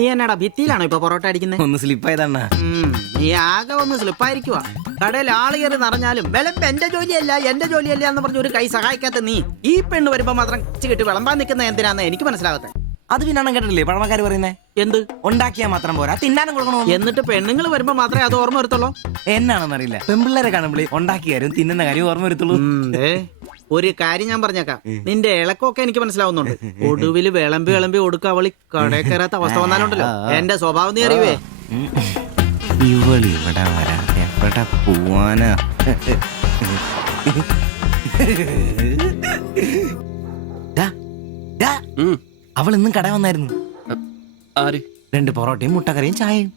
നീ എന്നാടാ ഭിത്തിയിലാണോ ഇപ്പൊ പൊറോട്ട അടിക്കുന്നത്? ഒന്ന് സ്ലിപ്പായതണ്ണ. നീ ആകെ ഒന്ന് സ്ലിപ്പായിരിക്കുവാ. കടയിൽ ആള് കയറി നിറഞ്ഞാലും വിളമ്പ് എന്റെ ജോലിയല്ല എന്ന് പറഞ്ഞ് ഒരു കൈ സഹായിക്കാത്ത നീ ഈ പെണ്ണ് വരുമ്പോ മാത്രം കെട്ടി വിളമ്പാൻ നിൽക്കുന്ന എന്തിനാന്ന് എനിക്ക് മനസ്സിലാകത്തെ. അത് പിന്നെ കേട്ടില്ലേ പഴമക്കാര് പറയുന്നേ? എന്ത് ഉണ്ടാക്കിയാ മാത്രം പോരാ, തിന്നാനും കൊടുക്കണോ. എന്നിട്ട് പെണ്ണുങ്ങൾ വരുമ്പോ മാത്രമേ അത് ഓർമ്മ വരുത്തുള്ളൂ. എന്നാണെന്നറിയില്ല, പെൺപിള്ളേരെ കാണുമ്പോൾ ഉണ്ടാക്കിയ കാര്യം തിന്നുന്ന കാര്യം ഓർമ്മ വരുത്തുള്ളൂ. ഒരു കാര്യം ഞാൻ പറഞ്ഞേക്കാം, നിന്റെ ഇളക്കമൊക്കെ എനിക്ക് മനസ്സിലാവുന്നുണ്ട്. ഒടുവിൽ വിളമ്പി കൊടുക്ക അവളി കടയിൽ കയറാത്ത അവസ്ഥ വന്നാലുണ്ടല്ലോ എന്റെ സ്വഭാവം നീ അറിയുവേ. ഇവള് ഇവിടെ വരാൻ എവിടെ പോവാനാ? അവൾ ഇന്നും കട വന്നായിരുന്നു. ആര്? 2 പൊറോട്ടയും മുട്ടക്കറിയും ചായയും.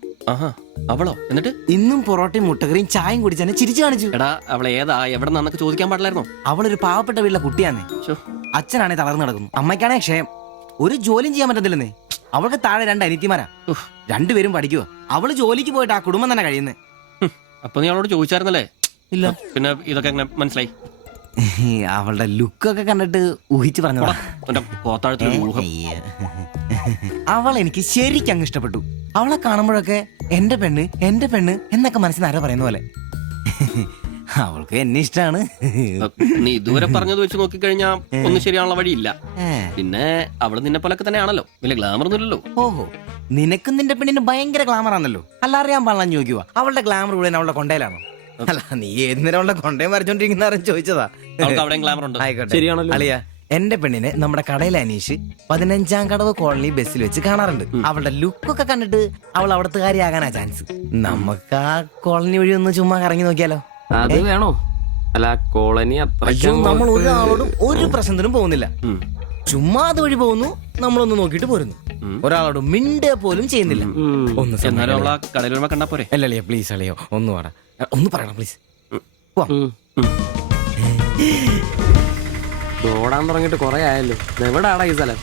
അവളോ? എന്നിട്ട് ഇന്നും പൊറോട്ടയും മുട്ടക്കറിയും ചായയും കുടിച്ചെന്നെ ചിരിച്ചു കാണിച്ചു. എടാ അവളെ ഏതാ എവിടെ നിന്നൊക്കെ ചോദിക്കാൻ പാടില്ലായിരുന്നോ? അവളൊരു പാവപ്പെട്ട വീട്ടിലെ കുട്ടിയാന്നേ. അച്ഛനാണെ തളർന്നു കിടക്കുന്നു, അമ്മയ്ക്കാണെ ക്ഷയം. ഒരു ജോലിയും ചെയ്യാൻ പറ്റത്തില്ലെന്നേ. അവൾക്ക് താഴെ 2 അനിയത്തിമാരാ, 2 പേരും പഠിക്കുക. അവള് ജോലിക്ക് പോയിട്ട് ആ കുടുംബം തന്നെ കഴിയുന്നേ. അപ്പൊ നീ അവളോട് ചോദിച്ചായിരുന്നല്ലേ? ഇല്ല. പിന്നെ ഇതൊക്കെ എങ്ങനെ മനസ്സിലായി? അവളുടെ ലുക്കൊക്കെ കണ്ടിട്ട് ഊഹിച്ചു പറഞ്ഞതാ. അവൾ എനിക്ക് ശരിക്കും അങ്ങ് ഇഷ്ടപ്പെട്ടു. അവളെ കാണുമ്പോഴൊക്കെ എന്റെ പെണ്ണ് എന്നൊക്കെ മനസ്സിൽ ആരോ പറയുന്ന പോലെ. അവൾക്ക് എന്നെ ഇഷ്ടാണ്. നീ ഇതുവരെ പറഞ്ഞത് വെച്ച് നോക്കിക്കഴിഞ്ഞാ ഒന്നും ശരിയാണുള്ള വഴിയില്ല. പിന്നെ അവള് നിന്നെ പോലൊക്കെ തന്നെയാണല്ലോ, വലിയ ഗ്ലാമർ ഒന്നുമില്ലല്ലോ. ഓഹോ, നിനക്കും നിന്റെ പെണ്ണിന് ഭയങ്കര ഗ്ലാമർ ആണല്ലോ. അല്ല അറിയാൻ പാടില്ല ചോദിക്കുക, അവളുടെ ഗ്ലാമർ മുഴുവൻ അവളുടെ കൊണ്ടയിലാണോ? അല്ല, നീ ഏതിനേരം അവളുടെ കൊണ്ടയും വരച്ചോണ്ടിരിക്കുന്ന ചോദിച്ചതാ. ആയിക്കോട്ടെ, അളിയ, എന്റെ പെണ്ണിനെ നമ്മുടെ കടയിലെ അനീഷ് 15-ാം കടവ് കോളനി ബസ്സിൽ വെച്ച് കാണാറുണ്ട്. അവളുടെ ലുക്കൊക്കെ കണ്ടിട്ട് അവൾ അവിടുത്തെ കാര്യമാകാനാ ചാൻസ്. നമുക്ക് ആ കോളനി വഴി ഒന്ന് ചുമ്മാ കറങ്ങി നോക്കിയാലോ? അത് വേണോ? അല്ല, കോളനി നമ്മൾ ഒരാളോടും ഒരു പ്രശ്നത്തിനും പോകുന്നില്ല. ചുമ്മാ അത് വഴി പോകുന്നു, നമ്മളൊന്ന് നോക്കിയിട്ട് പോരുന്നു. ഒരാളോട് മിണ്ട പോലും ചെയ്യുന്നില്ല. അല്ലല്ലേ, പ്ലീസ് അളിയോ, ഒന്ന് പറയണം പ്ലീസ്. ഓടാൻ തുടങ്ങിട്ട് കൊറേ ആയല്ലോ. എവിടാടാ ഈ സ്ഥലം?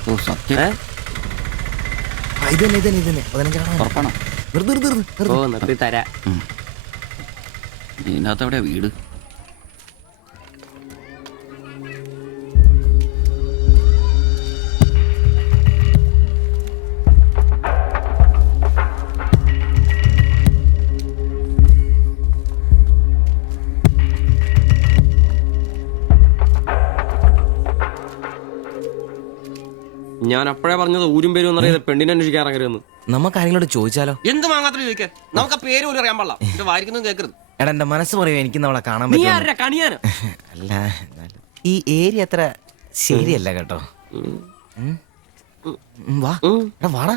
നിർത്തി തരാ. ഇതിനകത്ത് എവിടെയാ വീട്? ഞാൻ അപ്പോഴേ പറഞ്ഞത് ഊരും പേരും എന്നറിയാതെ പെണ്ണിനെ അന്വേഷിക്കാൻ ഇറങ്ങരുതെന്ന്. നമുക്ക് ആരെങ്കിലും ചോദിച്ചാലോ? എന്ത് വാങ്ങാത്ത ചോദിക്കാൻ? നമുക്ക് ആ പേര് പോലും അറിയാൻ പാടില്ല. വായിക്കുന്നത് കേൾക്കരുത്. എടാ, എന്റെ മനസ്സ് പറയും എനിക്ക് നമ്മളെ കാണാൻ പറ്റും. അല്ല, ഈ ഏരിയ അത്ര ശരിയല്ല കേട്ടോ. വാടാ.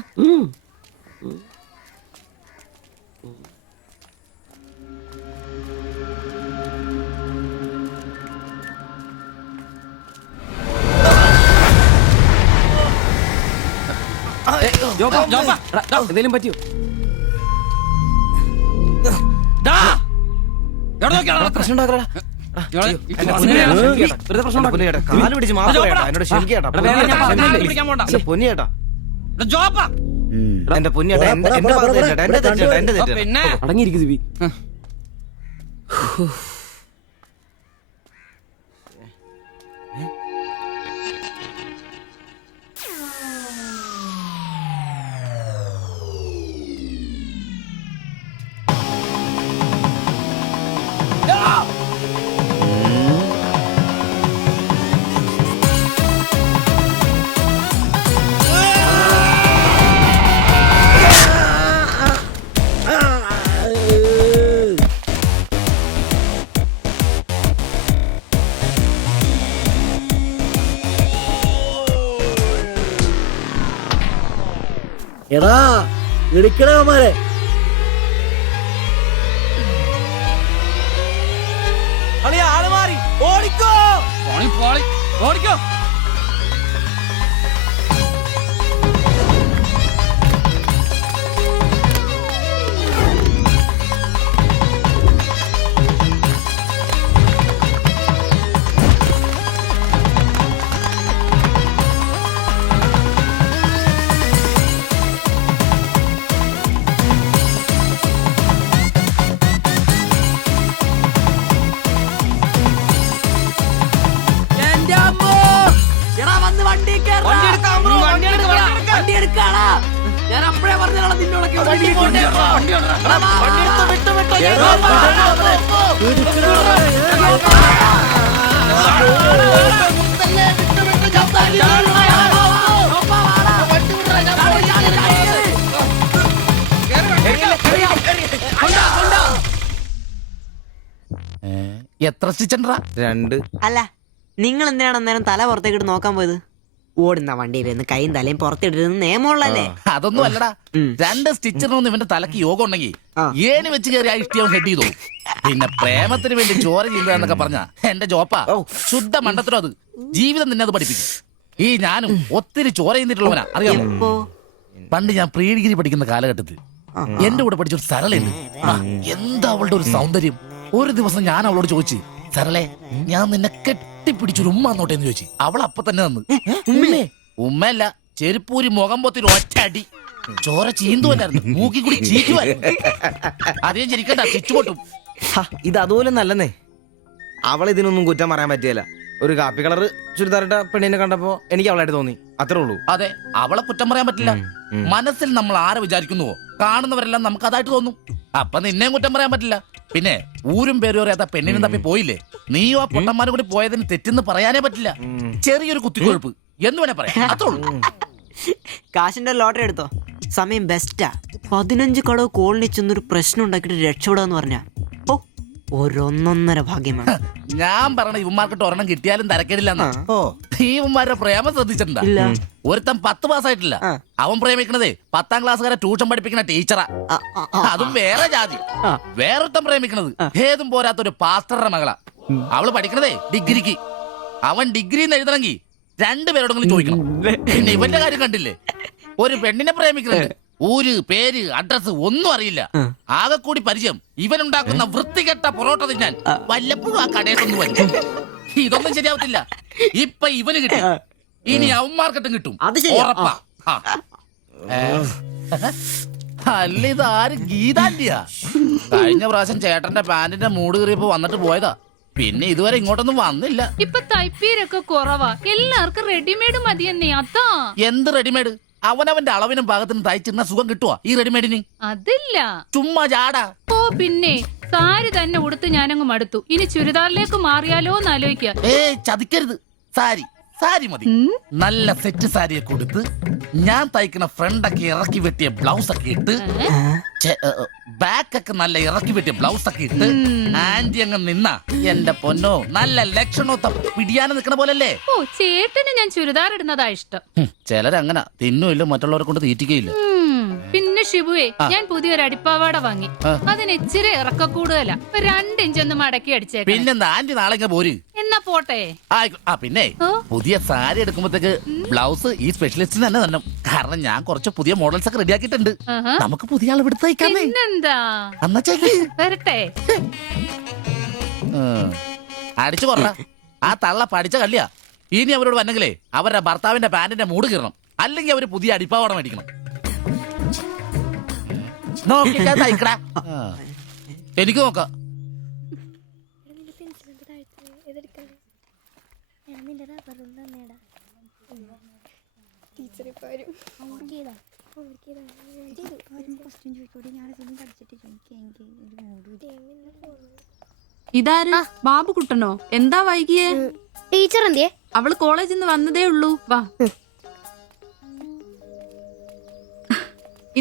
എന്തേലും പറ്റിയോ? പ്രശ്നം കാല് പിടിച്ച് എന്നോട് ക്ഷമിക്കേട്ടാ. പൊന്നിയേട്ടാ, എന്റെ പൊന്നിയേട്ടാ, എന്റെ തെറ്റേട്ടാ. അടങ്ങിയിരിക്കും സിബി. എടാ, ഇടിക്കണമാരെ ആള് മാറി. ഓടിക്കോ, ഓടിക്കോ. വണ്ടി എടുക്കാളാ. ഞാൻ അപ്പഴേ പറഞ്ഞാണ് നിന്നോടൊക്കെ എത്ര സ്റ്റിച്ചണ്ടാ? 2. അല്ല നിങ്ങൾ എന്തിനാണ് അന്നേരം തല പുറത്തേക്കിട്ട് നോക്കാൻ പോയത്? ഓടുന്ന വണ്ടിയിലിരുന്ന് കൈയും തലയും പുറത്തിട്ടിരുന്ന് നിയമമുള്ളല്ലേ? അതൊന്നും അല്ലടാ. 2 സ്റ്റിച്ചറിനൊന്നും ഇവന്റെ തലക്ക് യോഗം ഉണ്ടെങ്കിൽ ഏണി വെച്ച് കയറി ആ ഇഷ്ടിയവൻ ഹെഡ് ചെയ്തു. പിന്നെ പ്രേമത്തിന് വേണ്ടി ചോര ചെയ്യുന്നതൊക്കെ പറഞ്ഞ എന്റെ ജോപ്പാ ശുദ്ധ മണ്ടത്തിലോ അത്. ജീവിതം നിന്നെ അത് പഠിപ്പിക്കും. ഈ ഞാനും ഒത്തിരി ചോര ചെയ്യുന്നിട്ടുള്ളവനാ, അറിയാമോ? പണ്ട് ഞാൻ പ്രീ ഡിഗ്രി പഠിക്കുന്ന കാലഘട്ടത്തിൽ എന്റെ കൂടെ പഠിച്ചൊരു സരളയുണ്ട്. എന്താ അവളുടെ ഒരു സൗന്ദര്യം! ഒരു ദിവസം ഞാൻ അവളോട് ചോദിച്ചു, സരളെ ഞാൻ നിന്നെ കെട്ടിപ്പിടിച്ചൊരു ഉമ്മ എന്നോട്ടെ എന്ന് ചോദിച്ചു. അവൾ അപ്പൊ തന്നെ തന്നു. ഉമ്മയല്ല, ചെരുപ്പൂരി മുഖം പൊത്തിരി ഒറ്റടി. ചോര ചീന്തുവല്ലായിരുന്നു, മൂക്കി കൂടി ചീറ്റുവായിരുന്നു. അധികം ചിരിക്കണ്ട, ചുറ്റുപൊട്ടും. ഇത് അതുപോലെ നല്ലെന്നേ. അവളിതിനൊന്നും കുറ്റം പറയാൻ പറ്റിയല്ല. ഒരു കാപ്പി കളർ ചുരിദാറിട്ട പെണ്ണിനെ കണ്ടപ്പോ എനിക്ക് അവളായിട്ട് തോന്നി, അത്രേ ഉള്ളൂ. അതെ, അവളെ കുറ്റം പറയാൻ പറ്റില്ല. മനസ്സിൽ നമ്മൾ ആരെ വിചാരിക്കുന്നുവോ കാണുന്നവരെല്ലാം നമുക്ക് അതായിട്ട് തോന്നും. അപ്പൊ നിന്നെയും കുറ്റം പറയാൻ പറ്റില്ല. പിന്നെ ഊരും പേരും അറിയാത്ത പെണ്ണിനും തപ്പി പോയില്ലേ? നീയും ആ പൊട്ടന്മാരും കൂടി പോയതിന് തെറ്റെന്ന് പറയാനേ പറ്റില്ല. ചെറിയൊരു കുത്തിക്കൊഴുപ്പ് എന്ന് വേണേ പറയാം, അത്രേ ഉള്ളൂ. കാശിന്റെ ലോട്ടറി എടുത്തോ, സമയം ബെസ്റ്റാ. 15 കടവ് കോളിനി ചെന്നൊരു പ്രശ്നം ഉണ്ടാക്കിട്ട് രക്ഷപ്പെടാന്ന് പറഞ്ഞ ഒരൊന്നൊന്നര ഭാഗ്യമാണ്. ഞാൻ പറഞ്ഞ ഇവന്മാർക്കിട്ട് ഒരെണ്ണം കിട്ടിയാലും തരക്കേടില്ലെന്നാ. ഈ ഇവന്മാരുടെ പ്രേമം ശ്രദ്ധിച്ചിട്ടുണ്ടാ? ഒരുത്തൻ 10 പാസ്സായിട്ടില്ല. അവൻ പ്രേമിക്കണതേ 10ാം ക്ലാസ്സുകാരെ ട്യൂഷൻ പഠിപ്പിക്കുന്ന ടീച്ചറാ. അതും വേറെ ജാതി. വേറൊരുത്തൻ പ്രേമിക്കണത് ഏതും പോരാത്ത ഒരു പാസ്റ്ററുടെ മകളാ. അവള് പഠിക്കണതേ ഡിഗ്രിക്ക്. അവൻ ഡിഗ്രി എഴുതണമെങ്കിൽ 2 പേരോടെങ്കിലും ചോദിക്കണം. പിന്നെ ഇവന്റെ കാര്യം കണ്ടില്ലേ? ഒരു പെണ്ണിനെ പ്രേമിക്കുന്നത് ഊര് പേര് അഡ്രസ് ഒന്നും അറിയില്ല. ആകെ കൂടി പരിചയം ഇവനുണ്ടാക്കുന്ന വൃത്തികെട്ട പൊറോട്ട തിന്നാൻ വല്ലപ്പോഴും ആ കടയിലൊന്നും വരും. ഇതൊന്നും ശരിയാവത്തില്ല. ഇപ്പൊ ഇവന് കിട്ടി, ഇനി അവന്മാർക്കിട്ടും കിട്ടും, ഉറപ്പാ. അല്ല, ഇതാര് ഗീതാന്റിയാ? കഴിഞ്ഞ പ്രാവശ്യം ചേട്ടന്റെ പാന്റിന്റെ മൂട് കയറിയപ്പോ വന്നിട്ട് പോയതാ. പിന്നെ ഇതുവരെ ഇങ്ങോട്ടൊന്നും വന്നില്ല. ഇപ്പൊ തയ്പ്പീരൊക്കെ കുറവാ, എല്ലാവർക്കും റെഡിമെയ്ഡ് മതിയെന്നേ. അതാ. എന്ത് റെഡിമെയ്ഡ്? അവനവന്റെ അളവിനും പാകത്തിനും തയ്ച്ചിരുന്ന സുഖം കിട്ടുവാ ഈ റെഡിമെയ്ഡിന്? അതില്ല, ചുമ്മാ ജാടാ. ഓ പിന്നെ സാരി തന്നെ ഉടുത്ത് ഞാനങ്ങ് മടുത്തു. ഇനി ചുരിദാറിലേക്ക് മാറിയാലോ എന്ന് ആലോചിക്കുക. ചതിക്കരുത്. സാരി സാരി മതി. നല്ല സെറ്റ് സാരിയൊക്കെ കൊടുത്ത് ഞാൻ തയ്ക്കുന്ന ഫ്രണ്ടൊക്കെ ഇറക്കി വെട്ടിയ ബ്ലൗസ് ഒക്കെ ഇട്ട്, ബാക്കൊക്കെ നല്ല ഇറക്കി വെട്ടിയ ബ്ലൗസ് ഒക്കെ ഇട്ട് ആന്റി അങ്ങ് നിന്ന എന്റെ പൊന്നോ നല്ല ലക്ഷണോ പിടിയാനും നിക്കണ പോലല്ലേ. ഓ, ചേട്ടന് ഞാൻ ചുരിദാർ ഇടുന്നതാ ഇഷ്ടം. ചിലരങ്ങനെ തിന്നുമില്ല, മറ്റുള്ളവരെ കൊണ്ട് തീറ്റിക്കയില്ല. പിന്നെ ഷിബുവേ, ഞാൻ പുതിയൊരു അടിപ്പാവാട വാങ്ങി. അതിന് ഇച്ചിരി ഇറക്ക കൂടുതലാ. 2 ഇഞ്ച് ഒന്ന് മടക്കി അടിച്ചേക്കാം. പിന്നെന്താ ആന്റി നാളെ പോര്. എന്നാ പോട്ടെ. പിന്നെ പുതിയ സാരി എടുക്കുമ്പോഴത്തേക്ക് ബ്ലൗസ് ഈ സ്പെഷ്യലിസ്റ്റിന് തന്നെ തന്നെ. കാരണം ഞാൻ കുറച്ച് പുതിയ മോഡൽസ് ഒക്കെ റെഡിയാക്കിയിട്ടുണ്ട്. നമുക്ക് പുതിയ ആൾ എടുത്ത് തയ്ക്കാം. പിന്നെന്താ, വരട്ടെ. അടിച്ചു കൊറ. ആ തള്ള പഠിച്ച കള്ളിയാ. ഇനി അവരോട് വന്നെങ്കിലേ അവരുടെ ഭർത്താവിന്റെ പാന്റിന്റെ മൂട് കീറണം, അല്ലെങ്കിൽ അവര് പുതിയ അടിപ്പാവാട മേടിക്കണം. നോക്കിക്കാ തയ്ക്കടാ. എനിക്ക് നോക്കാം. ഇതാര്? ബാബുക്കുട്ടനോ? എന്താ വൈകിയേ? ടീച്ചർ എന്തിയെ? അവള് കോളേജിൽ നിന്ന് വന്നതേ ഉള്ളൂ. വാ.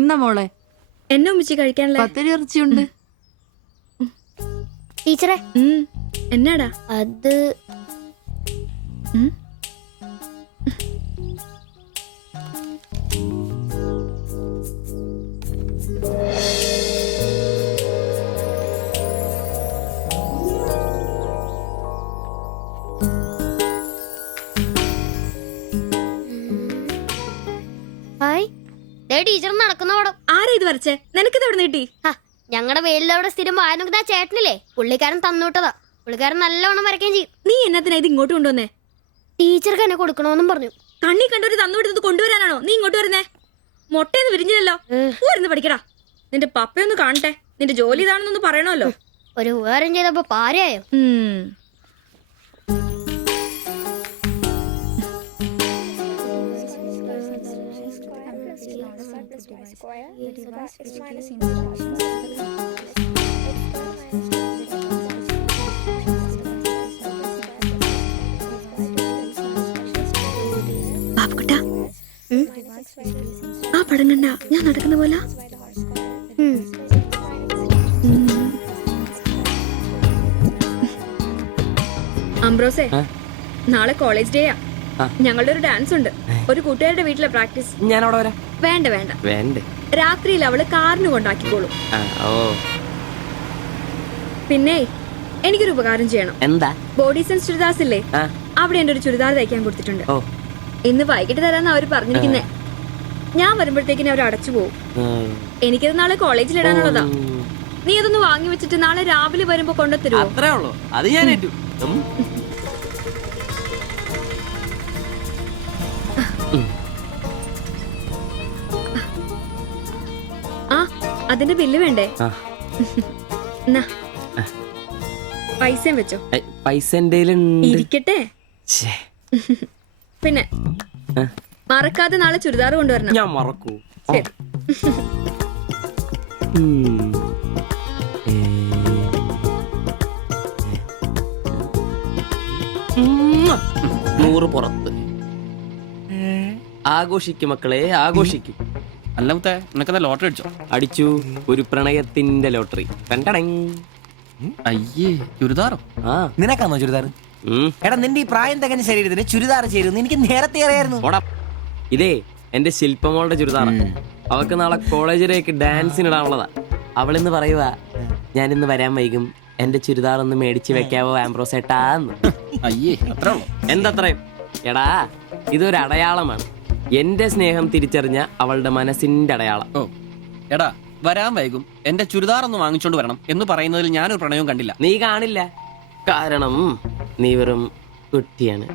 ഇന്ന മോളെ എന്നെ ഉമ്മിച്ച് കഴിക്കാനുള്ള പത്തിരി ഇറച്ചിയുണ്ട്. ടീച്ചറെ എന്നാടാ അത്? ടീച്ചർ നടക്കുന്ന പടം. ആരാ ഇത് വരച്ചേ? നിനക്കിത് എവിടെ നീട്ടി? ഞങ്ങളുടെ വെയിലവിടെ സ്ഥിരം വായനക്ക് ചേട്ടനില്ലേ, പുള്ളിക്കാരൻ തന്നുവിട്ടതാ. പുള്ളിക്കാരൻ നല്ലവണ്ണം വരയ്ക്കുകയും ചെയ്യും. നീ എന്നത്തിനാ ഇത് ഇങ്ങോട്ട് കൊണ്ടുവന്നേ? ടീച്ചർക്ക് എന്നെ കൊടുക്കണോന്നും പറഞ്ഞു. കണ്ണി കണ്ടൊരു തന്നുവിട്ടത് കൊണ്ടുവരാനാണോ നീ ഇങ്ങോട്ട് വരുന്നേ? മുട്ടയൊന്നും വിരിഞ്ഞില്ലല്ലോ. ഊരുന്ന് പഠിക്കടാ. നിന്റെ പപ്പയൊന്ന് കാണട്ടെ. നിന്റെ ജോലി ഇതാണെന്നൊന്ന് പറയണമല്ലോ. ഒരു ഉപകാരം ചെയ്തപ്പോ പാരയായോ? ബാബുക്കുട്ട ആ പടം കണ്ട ഞാൻ നടക്കുന്ന പോലെ അംബ്രോസേ നാളെ കോളേജ് ഡേയാ. ഞങ്ങളുടെ ഒരു ഡാൻസ് ഉണ്ട്. ഒരു കൂട്ടുകാരുടെ വീട്ടിലെ പ്രാക്ടീസ്. ഞാൻ അവിടെ വരാം. വേണ്ട വേണ്ട വേണ്ടേ? രാത്രിയിൽ അവള് കാറിന് കൊണ്ടാക്കിക്കോളും. ഓ പിന്നെ എനിക്കൊരു ഉപകാരം ചെയ്യണം. എന്താ? ബോഡി സെൻസ് ചുരിദാർസ് ഇല്ലേ, അവിടെ എന്റെ ഒരു ചുരിദാർ തയ്ക്കാൻ കൊടുത്തിട്ടുണ്ട്. ഇന്ന് വൈകിട്ട് തരാന്ന് അവര് പറഞ്ഞിരിക്കുന്നേ. ഞാൻ വരുമ്പോഴത്തേക്കിന് അവർ അടച്ചു പോകും. എനിക്കത് നാളെ കോളേജിൽ ഇടാനുള്ളതാ. നീ അതൊന്ന് വാങ്ങി വെച്ചിട്ട് നാളെ രാവിലെ വരുമ്പോ കൊണ്ടുത്തരുമോ? അത്രേ ഉള്ളൂ. അത് ഞാൻ ഏറ്റു. ആ അതിന്റെ ബില്ല് വേണ്ടേ? എന്നാ പൈസയും വെച്ചോ. പൈസ ഇരിക്കട്ടെ. പിന്നെ മറക്കാതെ നാളെ ചുരിദാർ കൊണ്ടുവരണം. ഞാൻ മറക്കൂ. ശരി. നൂറ് പുറത്ത്. ആഘോഷിക്കും മക്കളെ, ആഘോഷിക്കും. അല്ല മുത്തേ, നിനക്കതാ ലോട്ടറി അടിച്ചോ? അടിച്ചു. ഒരു പ്രണയത്തിന്റെ ലോട്ടറി. അയ്യേ, ചുരിദാറോ? നിനക്കാന്നോ ചുരിദാർ? എടാ നിന്റെ ഈ പ്രായം തികഞ്ഞ ശരീരത്തിന് ചുരിദാർ ചേരുന്നു എനിക്ക് നേരത്തെ അറിയായിരുന്നു. ഇതേ എന്റെ ശില്പമോളുടെ ചുരിദാറ. അവൾക്ക് നാളെ കോളേജിലേക്ക് ഡാൻസിനിടാനുള്ളതാ. അവളിന്ന് പറയുക, ഞാനിന്ന് വരാൻ വൈകും, എന്റെ ചുരിദാർ ഒന്ന് മേടിച്ച് വെക്കാവോ ആംബ്രോസേട്ടാന്ന്. അയ്യേ, അത്ര എന്തത്രയും? എടാ ഇതൊരു അടയാളമാണ്. എന്റെ സ്നേഹം തിരിച്ചറിഞ്ഞ അവളുടെ മനസ്സിന്റെ അടയാളം. ഓ എടാ, വരാൻ വൈകും, എന്റെ ചുരിദാർ ഒന്ന് വാങ്ങിച്ചോണ്ട് വരണം എന്ന് പറയുന്നതിൽ ഞാനൊരു പ്രണയവും കണ്ടില്ല. നീ കാണില്ല, കാരണം നീ വെറും കുട്ടിയാണ്.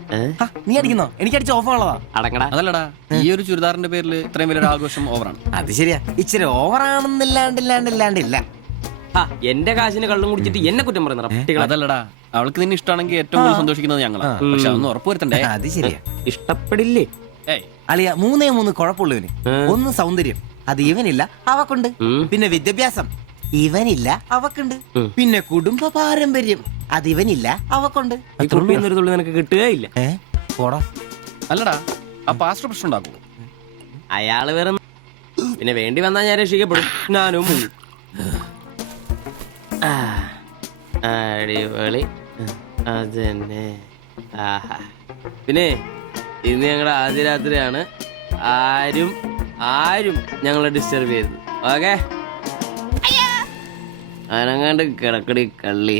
നീ അടിക്കുന്നോ? എനിക്ക് അടിച്ച ഓഫറുള്ളതാ. അടങ്ങടാ. അതല്ലടാ, ഈ ഒരു ചുരിദാറിന്റെ പേരിൽ ഇത്രയും വലിയൊരു ആഘോഷം ഓവറാണ്. അത് ശരിയാ, ഇച്ചിരി ഓവറാണെന്നില്ലാണ്ടില്ല. എന്റെ കാശിന് കള്ളും കുടിച്ചിട്ട് എന്നെ കുറ്റം പറയുന്ന. അതല്ലടാ, അവൾക്ക് നിന്നെ ഇഷ്ടമാണെങ്കിൽ ഏറ്റവും കൂടുതൽ സന്തോഷിക്കുന്നത് ഞങ്ങളാ. പക്ഷെ അതൊന്ന് ഉറപ്പുവരുത്തണ്ടേ? അത് ശരിയാ. ഇഷ്ടപ്പെടില്ലേ അളിയ? 3 കുഴപ്പമുള്ളവന്. ഒന്ന് സൗന്ദര്യം, അത് ഇവനില്ല അവക്കുണ്ട്. പിന്നെ വിദ്യാഭ്യാസം, ഇവനില്ല അവക്കുണ്ട്. പിന്നെ കുടുംബ പാരമ്പര്യം, അത് ഇവനില്ല അവക്കുണ്ട്. ഒരു തുള്ളി നിനക്ക് കിട്ടുകയില്ല. അല്ലടാ, ആ പാസ്റ്റർ പ്രശ്നം ഉണ്ടാക്കും. അയാള് വേറെ. പിന്നെ വേണ്ടി വന്നാൽ ഞാൻ രക്ഷിക്കപ്പെടും. ഞാനും അടിപൊളി. അതന്നെ. പിന്നെ ഇന്ന് ഞങ്ങളുടെ ആദ്യ രാത്രിയാണ്. ആരും ഞങ്ങളെ ഡിസ്റ്റർബ് ചെയ്തത്. ഓക്കെ, അനങ്ങാണ്ട് കിടക്കടി കള്ളി.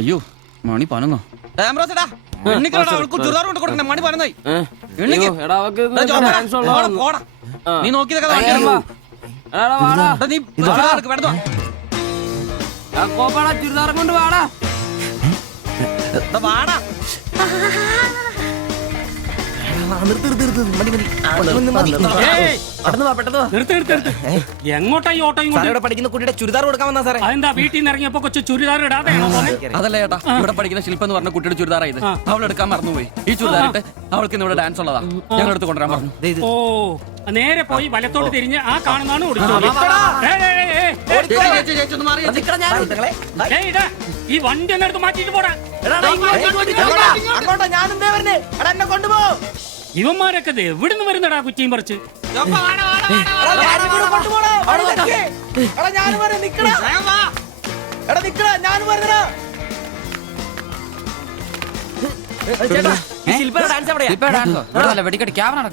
അയ്യോ, മണി 11. നീ നോക്കിയതൊക്കെ ചുരിദാറും കൊണ്ട് വാടാ. എങ്ങോട്ടാ ഈ ഓട്ടോ? പഠിക്കുന്ന കുട്ടിയുടെ ചുരിദാർ കൊടുക്കാൻ വന്നാ സാറേ. അതെന്താ വീട്ടിൽ നിന്ന് ഇറങ്ങിയപ്പോ കൊച്ചു ചുരിദാർ ഇടാതെ? അതല്ല ചേട്ടാ, ഇവിടെ പഠിക്കുന്ന ശില്പം എന്ന് പറഞ്ഞ കുട്ടിയുടെ ചുരിദാർ ഇത് അവൾ എടുക്കാൻ മറന്നുപോയി. ഈ ചുരിദാർ ഇട്ട് അവൾക്ക് ഇന്ന് ഇവിടെ ഡാൻസ് ഉള്ളതാ. ഞങ്ങൾ എടുത്ത് കൊണ്ടുവരാൻ പറഞ്ഞു. ഓ, നേരെ പോയി വലത്തോട്ട് തിരിഞ്ഞ് ആ കാണുന്നതാണ് ഈ വണ്ടി ഒന്ന് എടുത്ത് മാറ്റിട്ട് പോടാ. ഇവന്മാരൊക്കെ എവിടുന്ന് വരുന്നടാ കുറ്റിയും പറിച്ച്? വെടിക്കെട്ട് ക്യാമറ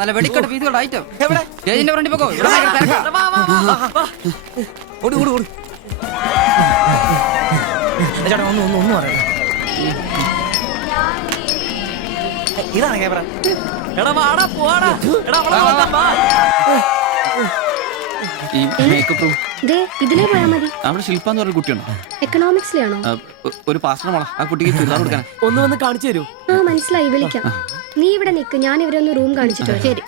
നല്ല വെടിക്കെട്ട് പീസുകളുടെ ഐറ്റം സ്റ്റേജിന്റെ ഫ്രണ്ടിൽ പോകോ. ഒന്നും പറയാം. ഇതാണ് ക്യാമറ. ഇതിലേ പോയാ മതി. അവിടെ ശില്പ എന്ന് പറഞ്ഞ കുട്ടിയുണ്ടോ? എക്കണോമിക്സിലാണോ? ഒരു പാസ്റ്റർ മോളാ. ആ കുട്ടിക്ക് ചുരിദാർ കൊടുക്കാൻ ഒന്ന് വന്ന് കാണിച്ചു തരൂ. മനസ്സിലായി, വിളിക്കാം. നീ ഇവിടെ നിക്ക്, ഞാൻ ഇവരൊന്ന് റൂം കാണിച്ചിട്ടോ. ശരി.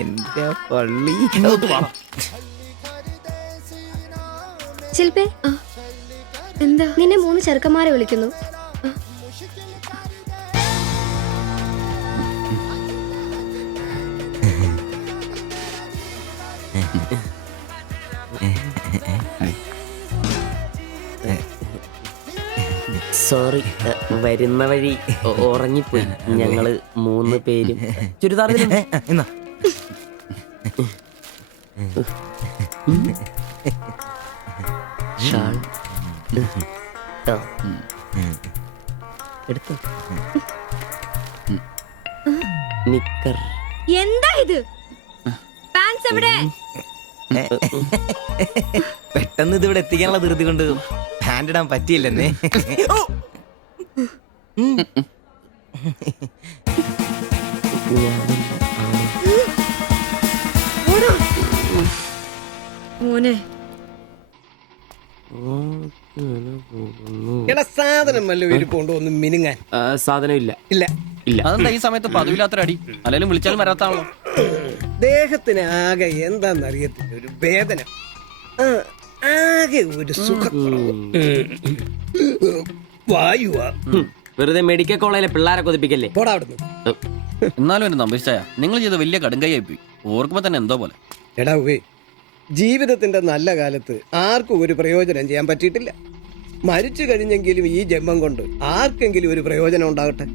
എന്റെ പള്ളി. ശില്പേ എന്താ? നിന്നെ 3 ചെറുക്കന്മാരെ വിളിക്കുന്നു. സോറി, വരുന്ന വഴി ഉറങ്ങിപ്പോയി. ഞങ്ങള് 3 പേരും ചുരിദാർ എന്നാ ഷാൾ എടുത്തു, നിക്കർ. എന്താ ഇത്? പാൻസ് എവിടെ? പെട്ടെന്ന് ഇതിവിടെ എത്തിക്കാനുള്ള ധൃതി കൊണ്ട് ഹാൻഡ് ഇടാൻ പറ്റിയില്ലെന്നേ. മോനെ എടാ സാധനം വല്ല ഇരിപ്പുണ്ടോ ഒന്ന് മിനുങ്ങാൻ? സാധനം ഇല്ല. ഇല്ല ഇല്ല. അതെന്താ ഈ സമയത്ത് പതിവില്ലാത്തൊരടി? അല്ലെങ്കിലും വിളിച്ചാലും വരാത്താണല്ലോ. ദേഹത്തിന് ആകെ എന്താന്നറിയത്തില്ല, ഒരു വേദന, ആകെ ഒരു സുഖക്കുറവ്. വായുവാ. വെറുതെ മെഡിക്കൽ കോളേജിലെ പിള്ളേരെ കൊതിപ്പിക്കല്ലേ. പോടാ അവിടുന്ന്. എന്നാലും എന്റെ നമ്പീശായ നിങ്ങൾ ചെയ്ത വലിയ കടുങ്കയായി പോയി. ഓർക്കുമ്പോ തന്നെ എന്തോ പോലെ. എടാ ഉവേ, ജീവിതത്തിന്റെ നല്ല കാലത്ത് ആർക്കും ഒരു പ്രയോജനം ചെയ്യാൻ പറ്റിയിട്ടില്ല. മരിച്ചു കഴിഞ്ഞെങ്കിലും ഈ ജന്മം കൊണ്ട് ആർക്കെങ്കിലും ഒരു പ്രയോജനം ഉണ്ടാകട്ടെ.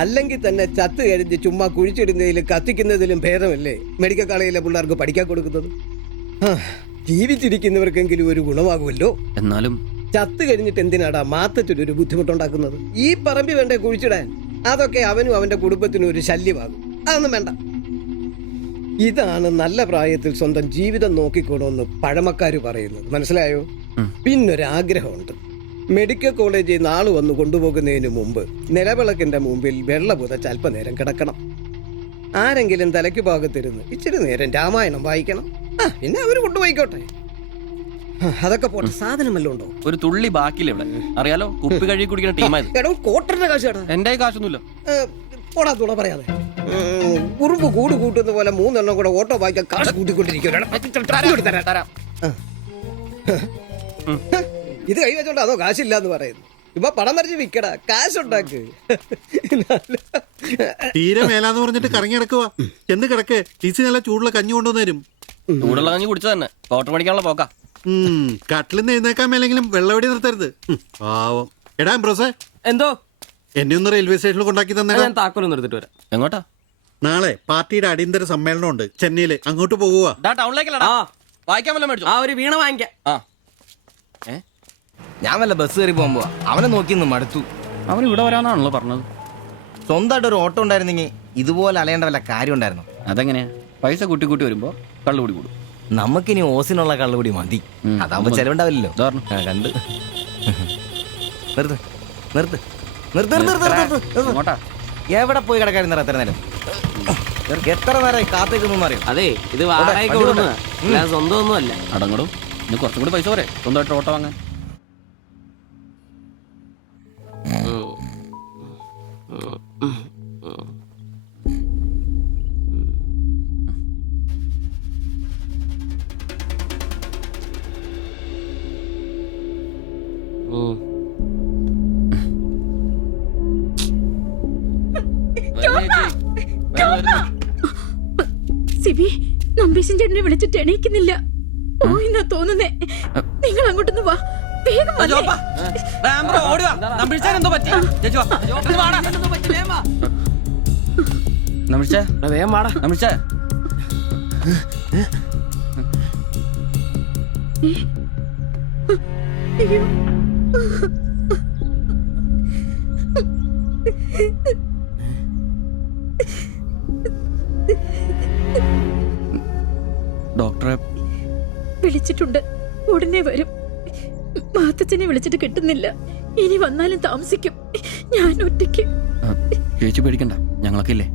അല്ലെങ്കിൽ തന്നെ ചത്ത് കഴിഞ്ഞ് ചുമ്മാ കുഴിച്ചിടുന്നതിലും കത്തിക്കുന്നതിലും ഭേദമല്ലേ മെഡിക്കൽ കോളേജിലെ പിള്ളേർക്ക് പഠിക്കാൻ കൊടുക്കുന്നത്. ജീവിച്ചിരിക്കുന്നവർക്കെങ്കിലും ഒരു ഗുണമാകുമല്ലോ. എന്നാലും ചത്ത് കഴിഞ്ഞിട്ട് എന്തിനാടാ മാത്തച്ചൊരു ബുദ്ധിമുട്ടുണ്ടാക്കുന്നത്? ഈ പറമ്പി വേണ്ടേ കുഴിച്ചിടാൻ? അതൊക്കെ അവനും അവന്റെ കുടുംബത്തിനും ഒരു ശല്യമാകും. അതൊന്നും വേണ്ട. ഇതാണ് നല്ല പ്രായത്തിൽ സ്വന്തം ജീവിതം നോക്കിക്കോണമെന്ന് പഴമക്കാര് പറയുന്നത്. മനസ്സിലായോ? പിന്നൊരാഗ്രഹമുണ്ട്. മെഡിക്കൽ കോളേജിൽ നാള് വന്ന് കൊണ്ടുപോകുന്നതിന് മുമ്പ് നിലവിളക്കിന്റെ മുമ്പിൽ വെള്ള പുതച്ച് അല്പനേരം കിടക്കണം. ആരെങ്കിലും തലയ്ക്ക് ഭാഗത്തിരുന്ന് ഇച്ചിരി നേരം രാമായണം വായിക്കണം. പിന്നെ അവര് കൊണ്ടുപോയിക്കോട്ടെ. അതൊക്കെ പോട്ടെ, സാധനം വല്ലതും ഉണ്ടോ? ഒരു തുള്ളി ബാക്കിയില്ല ഇവിടെ. അറിയാലോ, കുപ്പി കഴുകി കുടിക്കുന്ന ടീമായത്. എടോ കോട്ടറിന്റെ കാശ് കേട്ടോ. എന്റെ കാശൊന്നുമില്ല. പോടാ തുണ പറയാതെ. ഉറുമ്പ് കൂട് കൂട്ടുന്ന പോലെ 3 എണ്ണം കൂടെ ഓട്ടോ വായിക്കാൻ കാശ് കൂട്ടിക്കൊണ്ടിരിക്കും. ഇത് കൈവച്ചോണ്ട് അതോ കാശില്ലാന്ന് പറയുന്നു. ഇപ്പൊ പണം വരച്ച് വിക്കടാ, കാശുണ്ടാക്ക്. തീരെ മേലാന്ന് പറഞ്ഞിട്ട് കറങ്ങി കിടക്കുക. എന്ന് കിടക്ക്, ടീച്ചി നല്ല ചൂടുള്ള കഞ്ഞി കൊണ്ടുവന്നരും. ചൂടുള്ള കഞ്ഞി കുടിച്ചു തന്നെ കോട്ടർ പഠിക്കാനുള്ള പോക്കാ. കട്ടിലിന്ന് എഴുന്നേക്കാൻ മേലെങ്കിലും വെള്ളവടി നിർത്തരുത്. പാവം. എടാ ബ്രോസേ, എന്തോ എന്നെ ഒന്ന് റെയിൽവേ സ്റ്റേഷനിൽ കൊണ്ടാക്കി തന്നെ. ഞാൻ താക്കോലൊന്നും എടുത്തിട്ട് വരാം. എങ്ങോട്ടാ? നാളെ പാർട്ടിയുടെ അടിയന്തര സമ്മേളനം ഉണ്ട് ചെന്നൈയില്. അങ്ങോട്ട് പോകുക. ടൗണിലേക്കല്ല, വായിക്കാൻ വല്ല മേടിച്ചു. ഒരു വീണ വാങ്ങിക്കാം. ഞാൻ വല്ല ബസ് കയറി പോകുമ്പോ അവനെ നോക്കി മടുത്തു. അവൻ ഇവിടെ വരാന്നാണല്ലോ പറഞ്ഞത്. സ്വന്തമായിട്ട് ഒരു ഓട്ടോ ഉണ്ടായിരുന്നെങ്കിൽ ഇതുപോലെ അലയേണ്ട വല്ല കാര്യം ഉണ്ടായിരുന്നു. അതെങ്ങനെയാ? പൈസ കൂട്ടി കൂട്ടി വരുമ്പോ കള്ളുകൂടി കൂടും. നമുക്കിനി ഓസിനുള്ള കള്ളുകൂടി മതി. അതാവുമ്പോ ചെലവുണ്ടാവില്ലല്ലോ. കണ്ട് നിർത്ത് നിർത്ത് നിർത്ത് നിർത്ത്. എവിടെ പോയി കിടക്കാരുന്ന എത്ര നേരം? എത്ര നേരം കാത്തേക്കൊന്നും അറിയാം. അതെ, ഇത് വാടകയ്ക്ക് കൊടുക്കുന്നതാ, സ്വന്തം ഒന്നും അല്ല. അടങ്ങടും. ഇനി കുറച്ചും കൂടി പൈസ പോരെ സ്വന്തമായിട്ട് ഓട്ടോ വാങ്ങാൻ. സിബി, നമ്പീശൻ ചേട്ടനെ വിളിച്ചിട്ട് എണീക്കുന്നില്ല. പോയിന്നാ തോന്നുന്നേ. നിങ്ങൾ അങ്ങോട്ടൊന്ന് വാ, വേഗം വന്നേ. അയ്യോ, ഡോക്ടറെ വിളിച്ചിട്ടുണ്ട്, ഉടനെ വരും. മാത്തച്ഛനെ വിളിച്ചിട്ട് കിട്ടുന്നില്ല. ഇനി വന്നാലും താമസിക്കും. ഞാൻ ഒറ്റയ്ക്ക്. ചേച്ചി പേടിക്കണ്ട, ഞങ്ങളൊക്കെ ഇല്ലേ.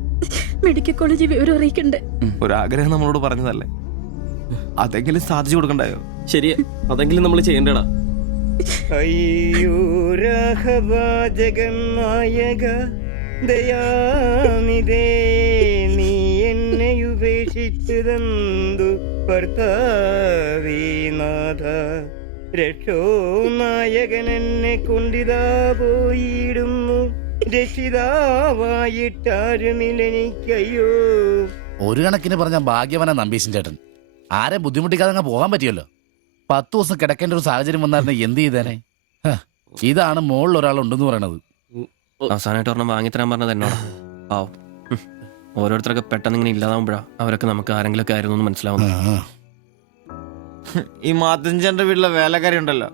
മെഡിക്കൽ കോളേജിൽ വിവരം അറിയിക്കണ്ടേ? ഒരാഗ്രഹം നമ്മളോട് പറഞ്ഞതല്ലേ, അതെങ്കിലും സാധിച്ചു കൊടുക്കണ്ടായോ? ശരിയാ, അതെങ്കിലും നമ്മൾ ചെയ്യണ്ടടാ. അയ്യോ ജഗന്നായക ദയാനിധേ, നീ എന്നെ ഉപേക്ഷിച്ചതെന്തു ഭർത്താവീനാഥ. രക്ഷോ നായകൻ എന്നെ കൊണ്ടിതാ പോയിടുന്നു, രക്ഷിതാവായിട്ടാരുമില്ലെനിക്കയ്യോ. ഒരു കണക്കിന് പറഞ്ഞ ഭാഗ്യവന നമ്പീശൻ ചേട്ടൻ. ആരെ ബുദ്ധിമുട്ടിക്കാതെ അങ്ങ് പോകാൻ പറ്റിയല്ലോ. 10 ദിവസം കിടക്കേണ്ട ഒരു സാഹചര്യം വന്നായിരുന്നു എന്ത് ചെയ്തേനെ. ഇതാണ് മുകളിൽ ഒരാളുണ്ടെന്ന് പറയണത്. അവസാനമായിട്ട് ഒരെണ്ണം വാങ്ങിത്തരാൻ പറഞ്ഞത് എന്നോടാ. പാവം. ഓരോരുത്തരൊക്കെ പെട്ടെന്ന് ഇങ്ങനെ ഇല്ലാതാവുമ്പോഴാ അവരൊക്കെ നമുക്ക് ആരെങ്കിലൊക്കെ ആയിരുന്നു എന്ന് മനസ്സിലാവുന്നത്. ഈ മാത്തഞ്ചന്റെ വീട്ടിലെ വേലക്കാരി ഉണ്ടല്ലോ,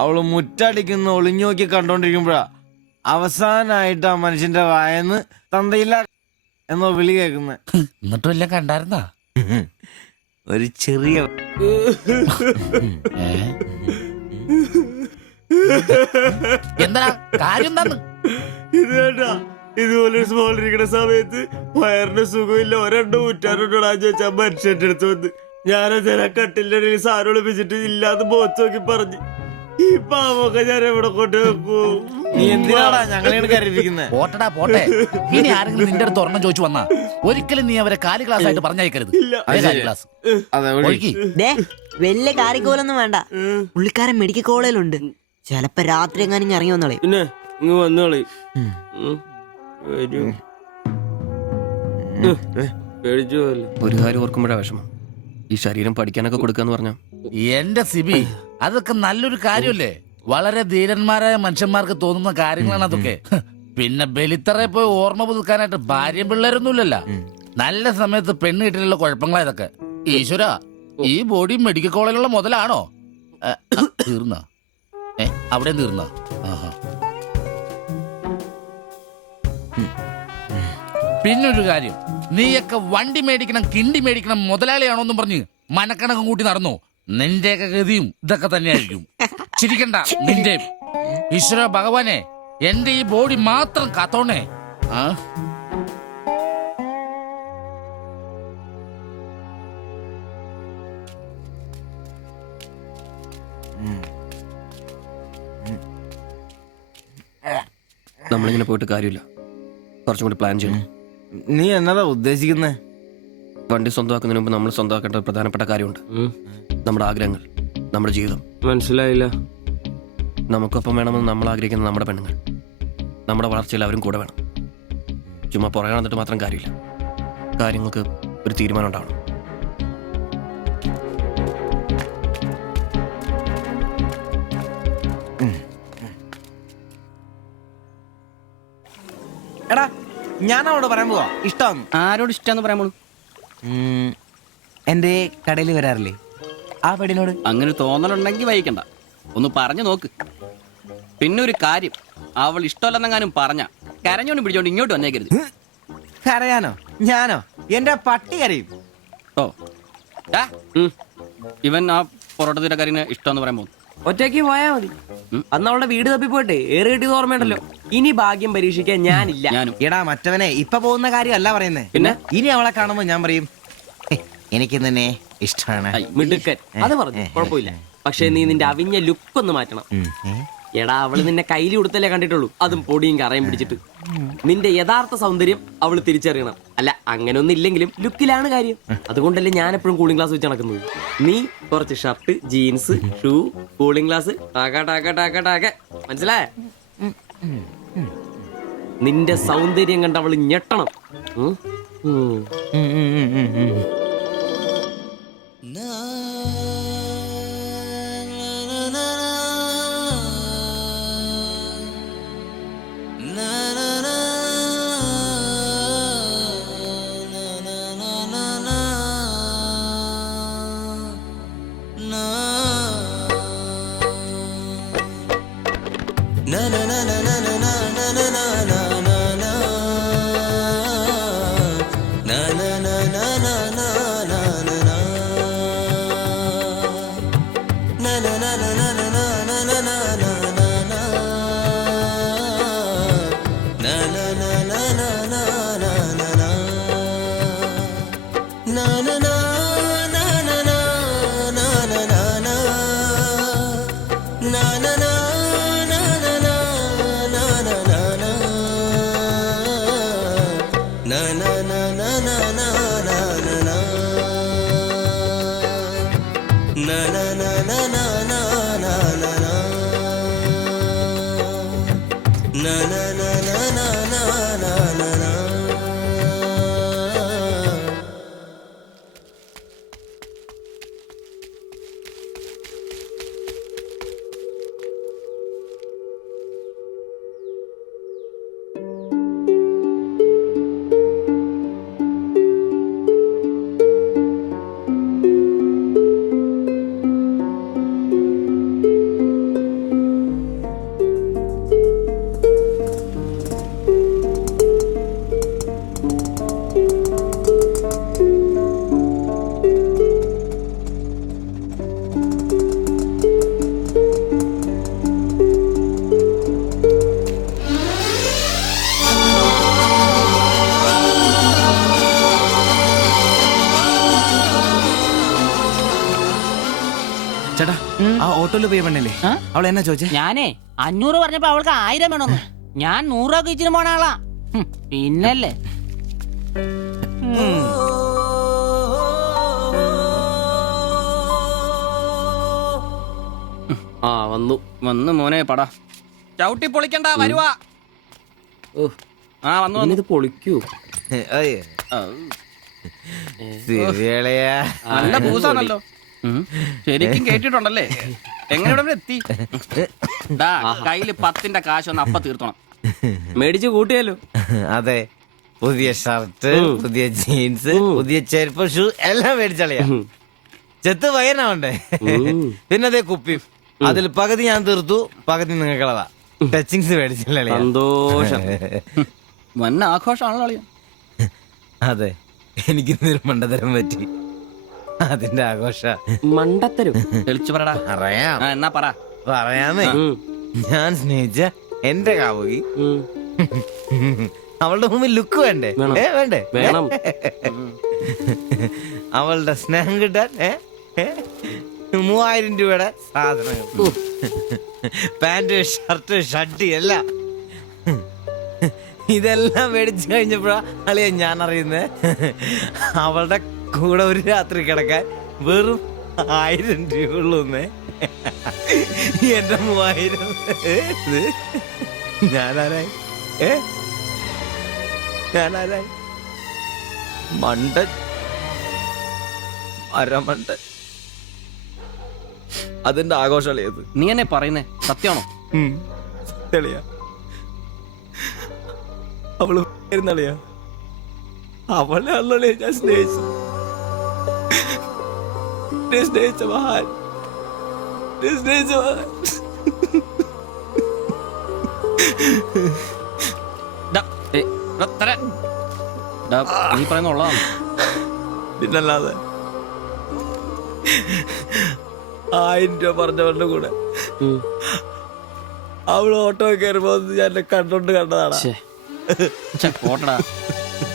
അവള് മുറ്റടിക്കുന്ന ഒളിഞ്ഞു നോക്കി കണ്ടോണ്ടിരിക്കുമ്പോഴാ അവസാനായിട്ട് ആ മനുഷ്യന്റെ വായന്ന് തന്തയില്ല എന്നോ വിളി കേൾക്കുന്ന. എന്നിട്ടും എല്ലാം കണ്ടായിരുന്നാ? ഒരു ചെറിയ എന്താ കാര്യം എന്താന്ന്? ഇത് വേണ്ട, ഇതുപോലെ സ്മോളിരിക്കുന്ന സമയത്ത് വയറിന് സുഖമില്ല, ഒരെണ്ണം ഊറ്റാറുണ്ടോടാ ചോദിച്ചാ മനുഷ്യന്റെ അടുത്ത് വന്ന് ഞാനതിനെ കട്ടിലിന്റെ ഇടയിൽ സാരം ഒളിപ്പിച്ചിട്ട് ഇല്ലാതെ ബോത്ത് നോക്കി പറഞ്ഞു, ഈ പാവൊക്കെ ഞാൻ എവിടെ കൊണ്ട് വെക്കൂ? നീ എന്തിനാടാ ഞങ്ങളെയാണ് കരുതിയിരിക്കുന്നത്? പോട്ടടാ പോട്ടെ. ഇനി ആരെങ്കിലും നിന്റെ അടുത്ത് ഒരെണ്ണം ചോദിച്ചു വന്നാ ഒരിക്കലും നീ അവരെ കാലി ക്ലാസ് ആയിട്ട് പറഞ്ഞയക്കരുത്. ക്ലാസ് വലിയ കാര്യക്കോലൊന്നും വേണ്ട, പുള്ളിക്കാരൻ മെഡിക്കൽ കോളേജിലുണ്ട്. ചിലപ്പോ രാത്രി എങ്ങാനും ഇറങ്ങി വന്നോളെ. പിന്നെ ഇങ്ങ് വന്നോളി. ഒരു കാര്യം ഓർക്കുമ്പോഴാ വിഷമം. ഈ ശരീരം പഠിക്കാനൊക്കെ കൊടുക്കാന്ന് പറഞ്ഞ എന്റെ സിബി, അതൊക്കെ നല്ലൊരു കാര്യമല്ലേ? വളരെ ധീരന്മാരായ മനുഷ്യന്മാർക്ക് തോന്നുന്ന കാര്യങ്ങളാണ് അതൊക്കെ. പിന്നെ ബലിത്തറെ പോയി ഓർമ്മ പുതുക്കാനായിട്ട് ഭാര്യയും പിള്ളേരൊന്നുമില്ലല്ലോ. നല്ല സമയത്ത് പെണ്ണ് കിട്ടിയുള്ള കുഴപ്പങ്ങളാ ഇതൊക്കെ. ഈശ്വര, ഈ ബോഡി മെഡിക്കൽ കോളേജിലുള്ള മുതലാണോ? തീർന്ന അവിടെ തീർന്ന. പിന്നൊരു കാര്യം, നീയൊക്കെ വണ്ടി മേടിക്കണം, കിണ്ടി മേടിക്കണം, മുതലാളിയാണോന്നും പറഞ്ഞ് മനക്കണക്കം കൂട്ടി നടന്നു. നിന്റെയൊക്കെ ഗതിയും ഇതൊക്കെ തന്നെയായിരിക്കും. ചിരിക്കണ്ട നിന്റെ. ഈശ്വര ഭഗവാനെ, എന്റെ ഈ ബോഡി മാത്രം കാത്തോണേ. നമ്മളിങ്ങനെ പോയിട്ട് കാര്യമില്ല, കുറച്ചും കൂടി പ്ലാൻ ചെയ്യണം. നീ എന്നതാ ഉദ്ദേശിക്കുന്നേ? വണ്ടി സ്വന്തമാക്കുന്നതിന് മുമ്പ് നമ്മൾ സ്വന്തമാക്കേണ്ട ഒരു പ്രധാനപ്പെട്ട കാര്യമുണ്ട്. നമ്മുടെ ആഗ്രഹങ്ങൾ, നമ്മുടെ ജീവിതം. മനസ്സിലായില്ല. നമുക്കൊപ്പം വേണമെന്ന് നമ്മൾ ആഗ്രഹിക്കുന്ന നമ്മുടെ പെണ്ണുങ്ങൾ. നമ്മുടെ വളർച്ചയിൽ അവരും കൂടെ വേണം. ചുമ്മാ പുറകെ നടന്നിട്ട് മാത്രം കാര്യമില്ല. കാര്യങ്ങൾക്ക് ഒരു തീരുമാനം ഉണ്ടാവണം. എടാ, ഞാൻ അവളോട് പറയാൻ പോവാ ഇഷ്ടം. ആരോട് ഇഷ്ടമെന്ന് പറയാൻ പോണു? എന്റെ കടയിൽ വരാറില്ലേ ആ പെടിനോട്? അങ്ങനെ തോന്നലുണ്ടെങ്കിൽ വഹിക്കണ്ട, ഒന്ന് പറഞ്ഞു നോക്ക്. പിന്നെ ഒരു കാര്യം, അവൾ ഇഷ്ടമല്ലെന്നെങ്ങാനും പറഞ്ഞ കരഞ്ഞോണ്ട് പിടിച്ചോണ്ട് ഇങ്ങോട്ട് വന്നേക്കരുത്. കരയാനോ? ഞാനോ? എന്റെ പട്ടി കരയും. ഓ ഇവൻ ആ പൊറോട്ടത്തിന്റെ കാര്യം ഇഷ്ടമെന്ന് പറയാൻ പോകുന്നു. ഒറ്റയ്ക്ക് പോയാ മതി. അന്ന് അവളുടെ വീട് തപ്പി പോട്ടെ, ഏറെ കിട്ടിയത് ഓർമ്മയുണ്ടല്ലോ. ഇനി ഭാഗ്യം പരീക്ഷിക്കാൻ ഞാനില്ല. എടാ മറ്റവനെ ഇപ്പൊ പോകുന്ന കാര്യമല്ല പറയുന്നേ. പിന്നെ ഇനി അവളെ കാണുമ്പോ ഞാൻ പറയും, എനിക്ക് തന്നെ ഇഷ്ടമാണ്. മിടുക്കൻ, അത് പറഞ്ഞു കുഴപ്പമില്ല. പക്ഷെ നീ നിന്റെ അവിഞ്ഞ ലുക്ക് ഒന്ന് മാറ്റണം. എടാ, അവള് നിന്നെ കയ്യിൽ കൊടുത്തല്ലേ കണ്ടിട്ടുള്ളൂ, അതും പൊടിയും കറയും പിടിച്ചിട്ട്. നിന്റെ യഥാർത്ഥ സൗന്ദര്യം അവള് തിരിച്ചറിയണം. അല്ല, അങ്ങനെയൊന്നും ഇല്ലെങ്കിലും ലുക്കിലാണ് കാര്യം. അതുകൊണ്ടല്ലേ ഞാൻ എപ്പോഴും കൂളിംഗ് ഗ്ലാസ് വെച്ച് നടക്കുന്നത്. നീ കുറച്ച് shirt, jeans, shoe, cooling glass, മനസ്സിലായ? നിന്റെ സൗന്ദര്യം കണ്ട് അവള് ഞെട്ടണം. na na na na na na ആ ഓട്ടോയിൽ പോയ പെണ്ണല്ലേ അവൾ എന്നാ ചോദിച്ചേ? ഞാനേ 500 പറഞ്ഞപ്പോ അവൾക്ക് 1000 വേണമെന്ന്. ഞാൻ 100 രൂപ ഇച്ചിരി പോണ ആളാ. പിന്നല്ലേ ആ വന്നു വന്ന് മോനെ പടാ ചവിട്ടി പൊളിക്കണ്ട വരുവാ. ആ വന്നു വന്നു. ഇത് പൊളിക്കൂ. അയ്യേ. ശരിയളയാ. നല്ല പൂസാണല്ലോ. ശരിക്കും കേട്ടിട്ടുണ്ടല്ലേ? എങ്ങനെ ഇവിടെ വരെ എത്തി? ദാ, കയ്യില് 10ന്റെ കാശ് ഒന്ന് അപ്പ തീർത്തോണം. മേടിച്ച് കൂട്ടിയല്ലോ. അതെ, പുതിയ ഷർട്ട്, പുതിയ ജീൻസ്, പുതിയ ചെരുപ്പ്, ഷൂ എല്ലാം മേടിച്ചളയാ. ചെത്ത് വയനാവണ്ടേ? പിന്നെ അതേ കുപ്പിയും. അതിൽ പകുതി ഞാൻ തീർത്തു, പകുതി നിങ്ങൾക്കുള്ളതാ. ടച്ചിങ്സ് മേടിച്ചല്ലേ? സന്തോഷം. വന്ന ആഘോഷമാണല്ലോ അളിയാ. അതെ, എനിക്ക് ഇന്നൊരു മണ്ടത്തരം പറ്റി. അതിന്റെ ആഘോഷ. മണ്ടത്തരും തെളിച്ചു പറടാ. പറയാം. എന്നാ പറ. പറയാമേ. ഞാൻ സ്നേഹിച്ച എന്റെ കാമുകി അവളുടെ മുമ്പിൽ ലുക്ക് വേണ്ടേ? വേണ്ടേ? വേണം. അവളുടെ സ്നേഹം കിട്ടാൻ 3000 രൂപയുടെ സാധനങ്ങൾ, പാന്റ്, ഷർട്ട്, ഷഡ്ഡി എല്ലാം. ഇതെല്ലാം മേടിച്ചു കഴിഞ്ഞപ്പോഴാ അളിയ ഞാൻ അറിയുന്നത് അവളുടെ കൂടെ ഒരു രാത്രി കിടക്കാൻ വെറും 1000 രൂപ ഉള്ളൂന്നേ. എന്റെ 3000 ഞാനാരായി? ഞാനാരായി? മണ്ടൻ, അരമണ്ടൻ. അതിന്റെ ആഘോഷളിയത്. നീ എന്നെ പറയുന്നേ സത്യമാണോ? തെളിയാ. അവള് ളിയാ. അവളെ അല്ലേ ഞാൻ സ്നേഹിച്ചു. സ്നേഹിച്ച മഹാൻ, സ്നേഹിച്ച മഹാൻ. നീ പറയുന്ന ഉള്ളതാണ്. പിന്നല്ലാതെ 1000 രൂപ പറഞ്ഞവരുടെ കൂടെ അവള് ഓട്ടോ കയറുമ്പോ ഞാൻ കണ്ടോണ്ട് കണ്ടതാണ്. പോട്ടടാ,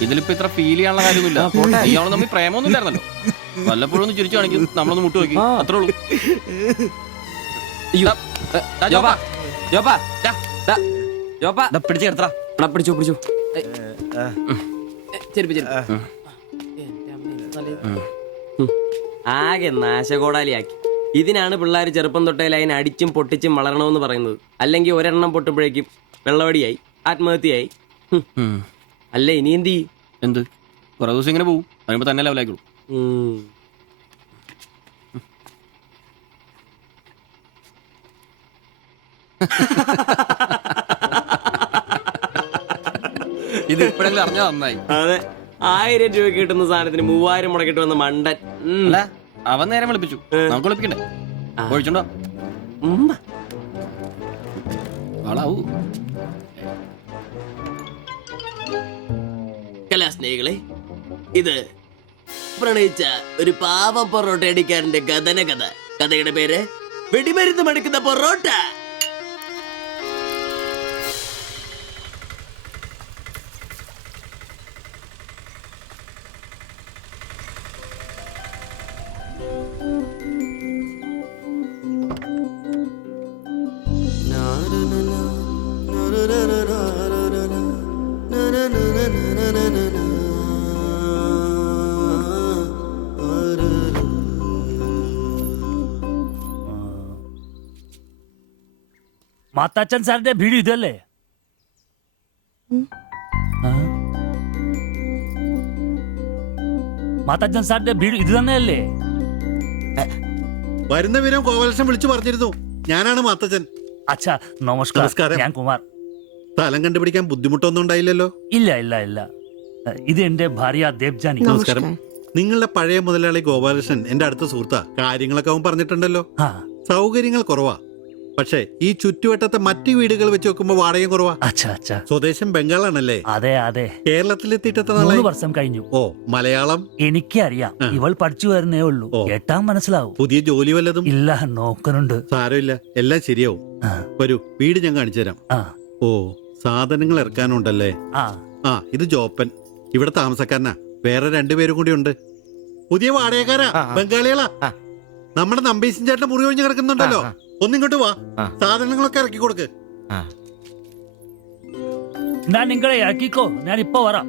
ഇതിലിപ്പോ ഇത്ര ഫീൽ ചെയ്യാനുള്ള കാര്യമില്ല. ഇയാള് തമ്മിൽ പ്രേമൊന്നും ഇല്ലായിരുന്നല്ലോ. വല്ലപ്പോഴും ഒന്ന് ചിരിച്ചു കാണിക്കും, നമ്മളൊന്ന് മുട്ടു നോക്കി, അത്രേ ഉള്ളൂ. പിടിച്ചു കിടത്തടാ. പിടിച്ചോ പിടിച്ചോ. ആകെ നാശകോടാലിയാക്കി. ഇതിനാണ് പിള്ളേർ ചെറുപ്പം തൊട്ടേ അതിനെ അടിച്ചും പൊട്ടിച്ചും വളരണമെന്ന് പറയുന്നത്. അല്ലെങ്കിൽ ഒരെണ്ണം പൊട്ടുമ്പോഴേക്കും വെള്ളവടിയായി, ആത്മഹത്യയായി. അല്ല ഇനി എന്ത് ചെയ്യും? എന്ത് കുറെ ദിവസം ഇങ്ങനെ പോവും, കഴിയുമ്പോ തന്നെ ലെവലായിക്കോളൂ. ഇത് ഇപ്പോഴെങ്കിലും അറിഞ്ഞാ നന്നായി. അതെ, 1000 രൂപ കിട്ടുന്ന സാധനത്തിന് 3000 മുടക്കിട്ട് വന്ന മണ്ടൻ. അല്ല, അവൻ നേരം വിളിപ്പിച്ചു, നമുക്ക് വിളിപ്പിക്കണ്ടേ? ഒഴിച്ചുണ്ടോ? ആളാവൂ. കലാസ്നേഹികളെ, ഇത് പ്രണയിച്ച ഒരു പാവം പൊറോട്ട അടിക്കാരന്റെ കഥന കഥ. കഥയുടെ പേര് വെടിമരുന്ന് മടുക്കുന്ന പൊറോട്ട. മാത്താച്ചൻ സാറിന്റെ വീട് ഇതല്ലേ? മാത്താച്ചൻ സാറിന്റെ വീട് ഇത് തന്നെയല്ലേ? വരുന്ന വിവരം കോവലക്ഷൻ വിളിച്ചു പറഞ്ഞിരുന്നു. ഞാനാണ് മാത്തച്ചൻ. അച്ഛാ നമസ്കാരം. ഞാൻ കുമാർ. സ്ഥലം കണ്ടുപിടിക്കാൻ ബുദ്ധിമുട്ടൊന്നും ഉണ്ടായില്ലല്ലോ? ഇല്ല ഇല്ല ഇല്ല. ഇത് എന്റെ ഭാര്യ ദേവ്ജാനി. നമസ്കാരം. നിങ്ങളുടെ പഴയ മുതലാളി ഗോപാലകൃഷ്ണൻ എന്റെ അടുത്ത സുഹൃത്താ. കാര്യങ്ങളൊക്കെ അവൻ പറഞ്ഞിട്ടുണ്ടല്ലോ. സൗകര്യങ്ങൾ കുറവാ, പക്ഷേ ഈ ചുറ്റുവട്ടത്തെ മറ്റു വീടുകൾ വെച്ച് നോക്കുമ്പോ വാടകയും കുറവാ. സ്വദേശം ബംഗാളാണല്ലേ? അതെ അതെ. കേരളത്തിലെത്തിയിട്ട് 3 വർഷം കഴിഞ്ഞു. ഓ, മലയാളം എനിക്കറിയാം. ഇവൾ പഠിച്ചു വരുന്നേ ഉള്ളൂ. കേട്ടാ മനസ്സിലാവും. പുതിയ ജോലി വല്ലതും? ഇല്ല, നോക്കുന്നുണ്ട്. സാരമില്ല, എല്ലാം ശരിയാവും. വരൂ, വീട് ഞാൻ കാണിച്ചു തരാം. ഓ, സാധനങ്ങൾ ഇറക്കാനുണ്ടല്ലേ? ആ, ഇത് ജോപ്പൻ, ഇവിടെ താമസക്കാരനാ. വേറെ 2 പേരും കൂടി ഉണ്ട്. പുതിയ വാടകക്കാരാ, ബംഗാളികളാ. നമ്മുടെ നമ്പീശൻ ചേട്ടൻ മുറി ഒഴിഞ്ഞ് കിടക്കുന്നുണ്ടല്ലോ, ഒന്നിങ്ങോട്ട് വാ, സാധനങ്ങളൊക്കെ ഇറക്കി കൊടുക്ക്. ഞാൻ നിങ്ങളെ ഇറക്കിക്കോ, ഞാൻ ഇപ്പൊ വരാം.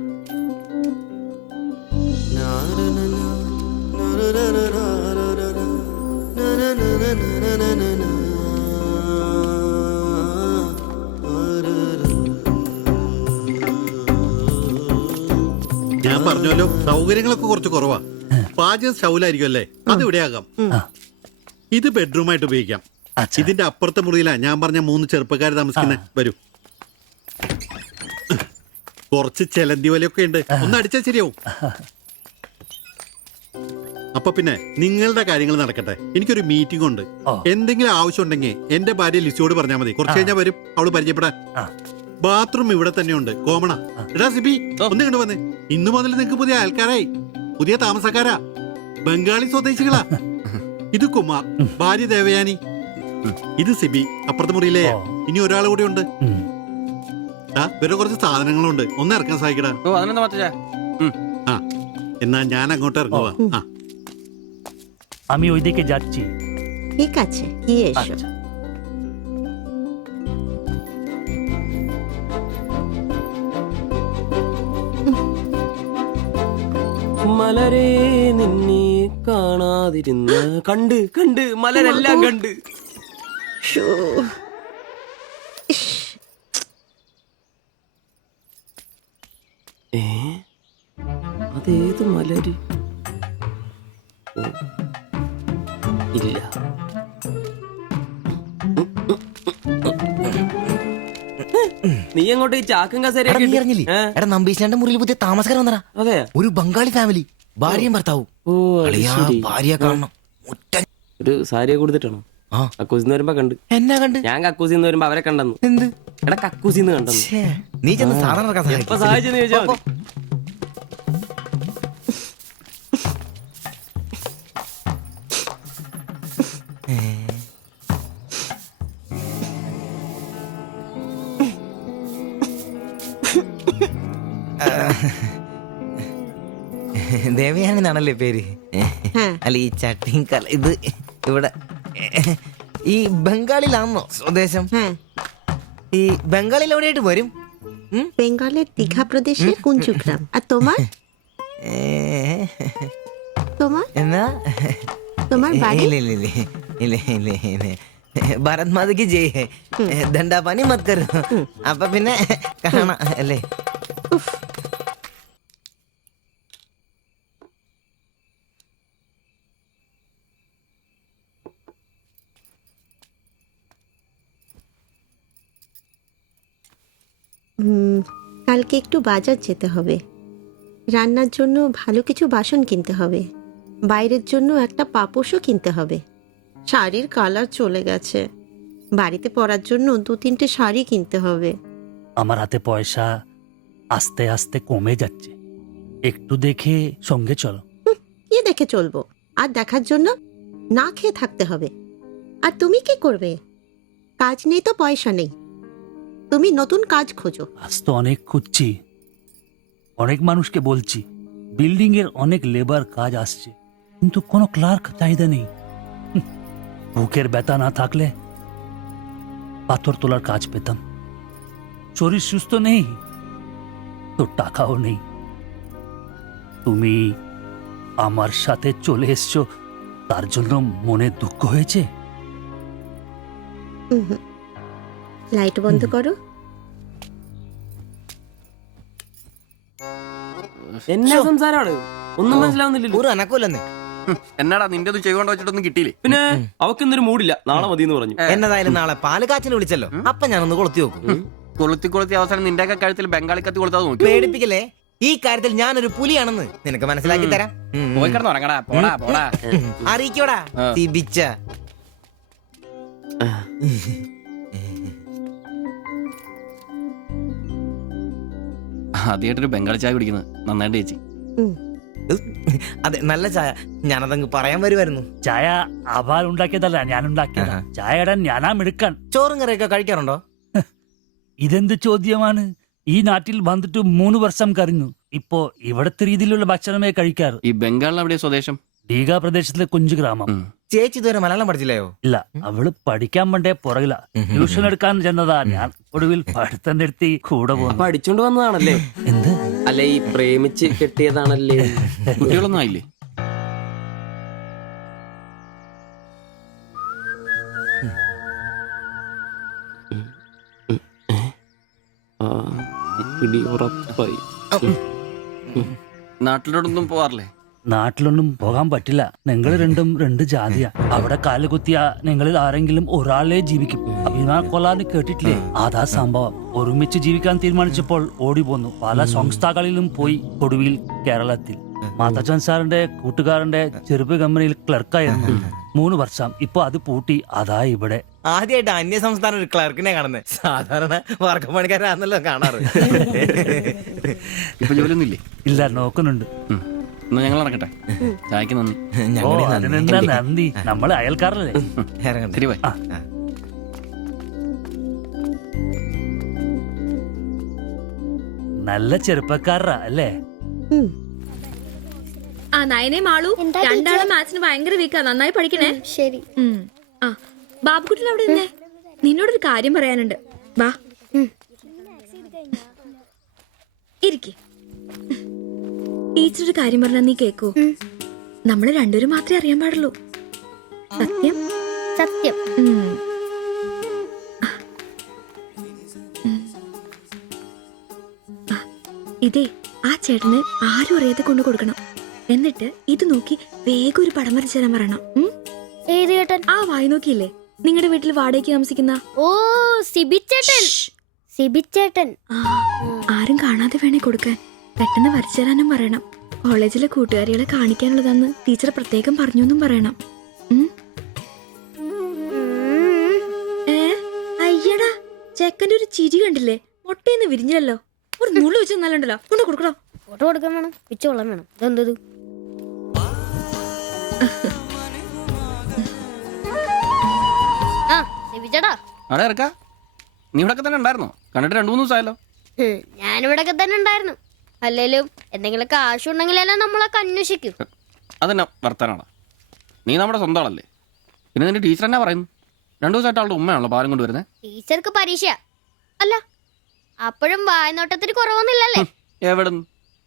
ഞാൻ പറഞ്ഞല്ലോ സൗകര്യങ്ങളൊക്കെ കുറച്ച് കുറവാ. പാചകം സ്റ്റൗലായിരിക്കും അല്ലേ, അത് ഇവിടെ ആകാം. ഇത് ബെഡ്റൂമായിട്ട് ഉപയോഗിക്കാം. ഇതിന്റെ അപ്പുറത്തെ മുറിയിലാ ഞാൻ പറഞ്ഞ 3 ചെറുപ്പക്കാർ താമസിക്കുന്നത്. വരൂ. കുറച്ച് ചെലന്തി വലയൊക്കെ ഉണ്ട്, ഒന്ന് അടിച്ചാൽ ശരിയാവും. അപ്പൊ പിന്നെ നിങ്ങളുടെ കാര്യങ്ങൾ നടക്കട്ടെ, എനിക്കൊരു മീറ്റിംഗ് ഉണ്ട്. എന്തെങ്കിലും ആവശ്യം ഉണ്ടെങ്കിൽ എന്റെ ഭാര്യ ലിസിയോട് പറഞ്ഞാൽ മതി, കുറച്ച് കഴിഞ്ഞാൽ വരും അവള് പരിചയപ്പെടാൻ. ബാത്റൂം ഇവിടെ തന്നെയുണ്ട്, കോമണാ. എടാ സിബി, ഒന്ന് കണ്ടു വന്നേ. ഇന്നു മുതൽ നിങ്ങൾക്ക് പുതിയ ആൾക്കാരായി, പുതിയ താമസക്കാരാ, ബംഗാളി സ്വദേശികളാ. ഇത് കുമാർ, ഭാര്യ ദേവയാനി. ഇത് സിബി, അപ്പുറത്തെ മുറിയിലെ. ഇനി ഒരാൾ കൂടി ഉണ്ട്. വേറെ കുറച്ച് സാധനങ്ങളുണ്ട്, ഒന്ന് ഇറക്കാൻ സഹായിക്കടാ. ആ, എന്നാ ഞാൻ അങ്ങോട്ട് ഇറങ്ങുവാ. আমি ওইদিকে যাচ্ছি। ঠিক আছে, গিয়ে এসো। മലരെ നിന്നെ കാണാതിരുന്ന കണ്ട് കണ്ട് മലരെല്ലാം കണ്ട്. അതേത് മലര്? ഇല്ല. നീ അങ്ങോട്ട് ഈ ചാക്കും കസേരയൊക്കെ എടാ നമ്പീശന്റെ മുറിയിൽ പുതിയ താമസക്കാരൻ വന്നടാ. അതെ, ഒരു ബംഗാളി ഫാമിലി, ഭാര്യയും ഭർത്താവും. ഭാര്യ കാണണം. ഒരു സാരിയെ കൊടുത്തിട്ടാണോ? കക്കൂസിന്ന് വരുമ്പോ കണ്ട്. എന്നാ കണ്ട്? ഞാൻ കക്കൂസിന്ന് വരുമ്പോ അവരെ കണ്ടെന്ന്. എന്ത്? എടാ കക്കൂസിന്ന് കണ്ടെന്ന്. നീ ചെന്ന് സാധനം ഇറക്കാൻ എപ്പോ സഹായിച്ചെന്ന് ചോദിച്ചാ മതി. ദേവയാനെന്നാണല്ലേ പേര്? അല്ല ഈ ചട്ടിയും കല ഇത് ഇവിടെ ഈ ബംഗാളിലാണോ സ്വദേശം? ഈ ബംഗാളിൽ എവിടെയായിട്ട് വരും? বেঙ্গলের দীঘা প্রদেশের কুঞ্জগ্রাম। আর তোমার? তোমার എന്നാ তোমার বাড়ি? ഭാരത് മാതയ്ക്ക് ജയ്. ദണ്ഡാപാനി മത് കരോ. അപ്പൊ പിന്നെ കാണാം അല്ലേ? কালকে একটু বাজার যেতে হবে, রান্নার জন্য ভালো কিছু বাসন কিনতে হবে, বাইরের জন্য একটা পাপোশও কিনতে হবে। শাড়ির কালার চলে গেছে, বাড়িতে পরার জন্য 2-3টে শাড়ি কিনতে হবে। আমার হাতে পয়সা আস্তে আস্তে কমে যাচ্ছে, একটু দেখে সঙ্গে চলো। কি দেখে চলবো? আর দেখার জন্য না খেয়ে থাকতে হবে। আর তুমি কি করবে? কাজ নেই তো পয়সা নেই, তুমি নতুন কাজ খোঁজো। আজ তো অনেক খুঁজছি, অনেক মানুষকে বলছি, বিল্ডিং এর অনেক লেবার কাজ আসছে, কিন্তু কোনো ক্লার্ক চাহিদা নেই। বুকের ব্যথা না থাকলে পাথর তোলার কাজ পেতাম। শরীর সুস্থ নেই তো টাকাও নেই। তুমি আমার সাথে চলে এসছো, তার জন্য মনে দুঃখ হয়েছে? ലൈറ്റ് ബന്ദ് করো। എന്നാ സംസാരമാണ്? ഒന്നും മനസ്സിലാവുന്നില്ലല്ലോ. ഒരു അനക്കമില്ലെന്നേ. എന്നാടാ നിന്റെ ഒന്നും ചെയ്തുകൊണ്ട് വെച്ചിട്ടൊന്നും കിട്ടിയില്ലേ? പിന്നെ അവക്കൊന്നൊരു മൂടില്ല, നാളെ മതി എന്ന് പറഞ്ഞു. എന്നതായാലും നാളെ പാല് കാച്ചിന് വിളിച്ചല്ലോ, അപ്പൊ ഞാനൊന്ന് കൊളുത്തി നോക്കും. കൊളുത്തി അവസാനം നിന്റെ കഴുത്തിൽ ബംഗാളി കത്തി കൊടുത്താൽ നോക്കി. പേടിപ്പിക്കല്ലേ, ഈ കാര്യത്തിൽ ഞാനൊരു പുലിയാണെന്ന് നിനക്ക് മനസ്സിലാക്കി തരാം. പോയി കിടന്ന് ഉറങ്ങടാ. പോടാ അറിയിക്കോടാ തിബിച്ച. ആദ്യമായിട്ടൊരു ബംഗാളി ചായ കുടിക്കുന്നത് നന്നായിട്ട് ചേച്ചി. അതെ, നല്ല ചായ. ഞാനതങ്ങ് പറയാൻ വരുമായിരുന്നു. ചായ അവാൽ ഉണ്ടാക്കിയതല്ല, ഞാൻ ഉണ്ടാക്കിയതാ. ചായയുടെ ഞാനാ മിടുക്കാൻ. ചോറും കറിയൊക്കെ കഴിക്കാറുണ്ടോ? ഇതെന്ത് ചോദ്യമാണ്? ഈ നാട്ടിൽ വന്നിട്ട് 3 വർഷം കഴിഞ്ഞു. ഇപ്പോ ഇവിടത്തെ രീതിയിലുള്ള ഭക്ഷണമേ കഴിക്കാറ്. ഈ ബംഗാളിൽ എവിടെയാ സ്വദേശം? ഡീഗ പ്രദേശത്തിലെ കുഞ്ചു ഗ്രാമം. ചേച്ചി ഇതുവരെ മലയാളം പഠിച്ചില്ലയോ? ഇല്ല, അവള് പഠിക്കാൻ വേണ്ടേ പുറകില. ട്യൂഷൻ എടുക്കാൻ ചെന്നതാ ഞാൻ. ഒടുവിൽ പഠിത്തം നിർത്തി കൂടെ പോകുന്നു. പഠിച്ചോണ്ട് വന്നതാണല്ലേ? എന്ത്? അല്ല, ഈ പ്രേമിച്ച് കെട്ടിയതാണല്ലേ? കുട്ടികളൊന്നും ആയില്ലേ? പിടി ഉറപ്പായി. നാട്ടിലോടൊന്നും പോവാറില്ലേ? നാട്ടിലൊന്നും പോകാൻ പറ്റില്ല. നിങ്ങൾ രണ്ടും രണ്ട് ജാതിയാ. അവിടെ കാല് കുത്തിയ നിങ്ങളിൽ ആരെങ്കിലും ഒരാളെ ജീവിക്കും. അഭിമാന കൊല്ലാന്ന് കേട്ടിട്ടില്ലേ? അതാ സംഭവം. ഒരുമിച്ച് ജീവിക്കാൻ തീരുമാനിച്ചപ്പോൾ ഓടി പോന്നു. പല സംസ്ഥാകളിലും പോയി. ഒടുവിൽ കേരളത്തിൽ മാതച്ചൻ സാറിന്റെ കൂട്ടുകാരന്റെ ചെറുപ്പ് കമ്പനിയിൽ ക്ലർക്കായിരുന്നു 3 വർഷം. ഇപ്പൊ അത് പൂട്ടി. അതാ ഇവിടെ. ആദ്യമായിട്ട് അന്യ സംസ്ഥാന ഒരു ക്ലർക്കിനെ കാണുന്നത്. സാധാരണ വർഗപ്പണിക്കാരാണല്ലോ കാണാറ്. ഇപ്പൊ ജോലിയൊന്നും ഇല്ലേ? ഇല്ല, നോക്കുന്നുണ്ട്. എന്നാ ഞങ്ങൾ ഇറങ്ങട്ടെ. ചായക്ക് നന്ദി. ഓ, അതിനെന്താ നന്ദി, നമ്മള് അയൽക്കാരല്ലേ. ശരി, ബൈ. നല്ല ചെറുപ്പക്കാരാ അല്ലേ? ആ നയനെ മാളു, രണ്ടാളും മാത്സിന് ഭയങ്കര വീക്കാ. നന്നായി പഠിക്കണേ. ശരി. ആ ബാബുക്കുട്ടൻ അവിടെ നിന്നേ, നിന്നോടൊരു കാര്യം പറയാനുണ്ട്. വാ ഇരിക്കെ. ടീച്ചർ ഒരു കാര്യം പറഞ്ഞാ നീ കേക്കൂ. നമ്മള് രണ്ടുപേരും മാത്രമേ അറിയാൻ പാടുള്ളൂ. സത്യം സത്യം. ഇതേ ആ ചേട്ടന് ആരും അറിയാതെ കൊണ്ടു കൊടുക്കണം. എന്നിട്ട് ഇത് നോക്കി വേഗം ഒരു പടം വരച്ചു തരാൻ പറയണം. ഏത് ചേട്ടൻ? ആ വായി നോക്കിയില്ലേ, നിങ്ങളുടെ വീട്ടിൽ വാടകയ്ക്ക് താമസിക്കുന്ന? ഓ, സിബിച്ചേട്ടൻ. സിബിച്ചേട്ടൻ. ആരും കാണാതെ വേണേ കൊടുക്കാൻ. പെട്ടെന്ന് വരച്ചു തരാനും പറയണം. കോളേജിലെ കൂട്ടുകാരികളെ കാണിക്കാനുള്ളതാന്ന് ടീച്ചർ പ്രത്യേകം പറഞ്ഞു എന്നും പറയണം. അയ്യടാ, ചെക്കന്റെ ഒരു ചിരി കണ്ടില്ലേ? മുട്ടേന്ന് വിരിഞ്ഞല്ലോ. ഒരു നുള്ളു വെച്ച് നല്ലുണ്ടല്ലോ. കൊണ്ട് കൊടുക്കണോ? ഫോട്ടോ കൊടുക്കാൻ വേണം, പിച്ചോളം വേണം. ഇതെന്തത്? ആ സിബിച്ചേട്ടാ. അവിടെ ഇറക്കാ. നീ ഇവിടെ തന്നെ ഉണ്ടായിരുന്നോ? കണ്ടിട്ട് 2-3 ദിവസമായല്ലോ. ഞാനിവിടൊക്കെ തന്നെ ഉണ്ടായിരുന്നു. അല്ലേലും എന്തെങ്കിലും കാശുണ്ടെങ്കിലെല്ലാം നമ്മളൊക്കെ അന്വേഷിക്കും. അതെന്നാ വർത്താനാണ്? നീ നമ്മുടെ സ്വന്തം ആളല്ലേ. പിന്നെ നിന്റെ ടീച്ചർ എന്നാ പറയുന്നു? 2 ദിവസമായിട്ട് അവളുടെ ഉമ്മയാണല്ലോ പാലും കൊണ്ട് വരുന്നത്. ടീച്ചർക്ക് പരീക്ഷ അല്ല, അപ്പോഴും വായനോട്ടത്തിന് കുറവൊന്നുമില്ലല്ലേ? എവിടെന്ന്?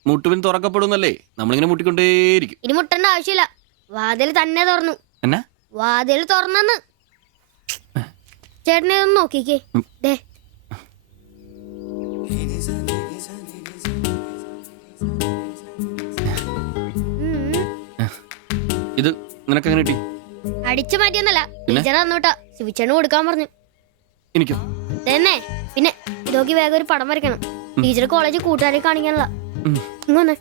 മുട്ടുവിൻ തുറക്കപ്പെടുന്നല്ലേ, നമ്മളിങ്ങനെ മുട്ടിക്കൊണ്ടേയിരിക്കും. ഇനി മുട്ടേണ്ട ആവശ്യമില്ല. വാതിൽ തന്നെ തുറന്നു. എന്നാ വാതിൽ തുറന്നെന്ന്. ചേട്ടനെ ഒന്ന് നോക്കിക്കേ. ദേ ഇത് നിനക്കെങ്ങനെ കിട്ടി? അടിച്ചു മാറ്റിയൊന്നല്ല, ടീച്ചർ തന്നോട്ടാ. ശിവിച്ചേണ് കൊടുക്കാൻ പറഞ്ഞു. എനിക്കോ? തന്നെ. പിന്നെ ഇതോക്കി വേഗം ഒരു പടം വരയ്ക്കണം. ടീച്ചർ കോളേജിൽ കൂട്ടുകാരെ കാണിക്കാനുള്ള. ഇങ്ങനെ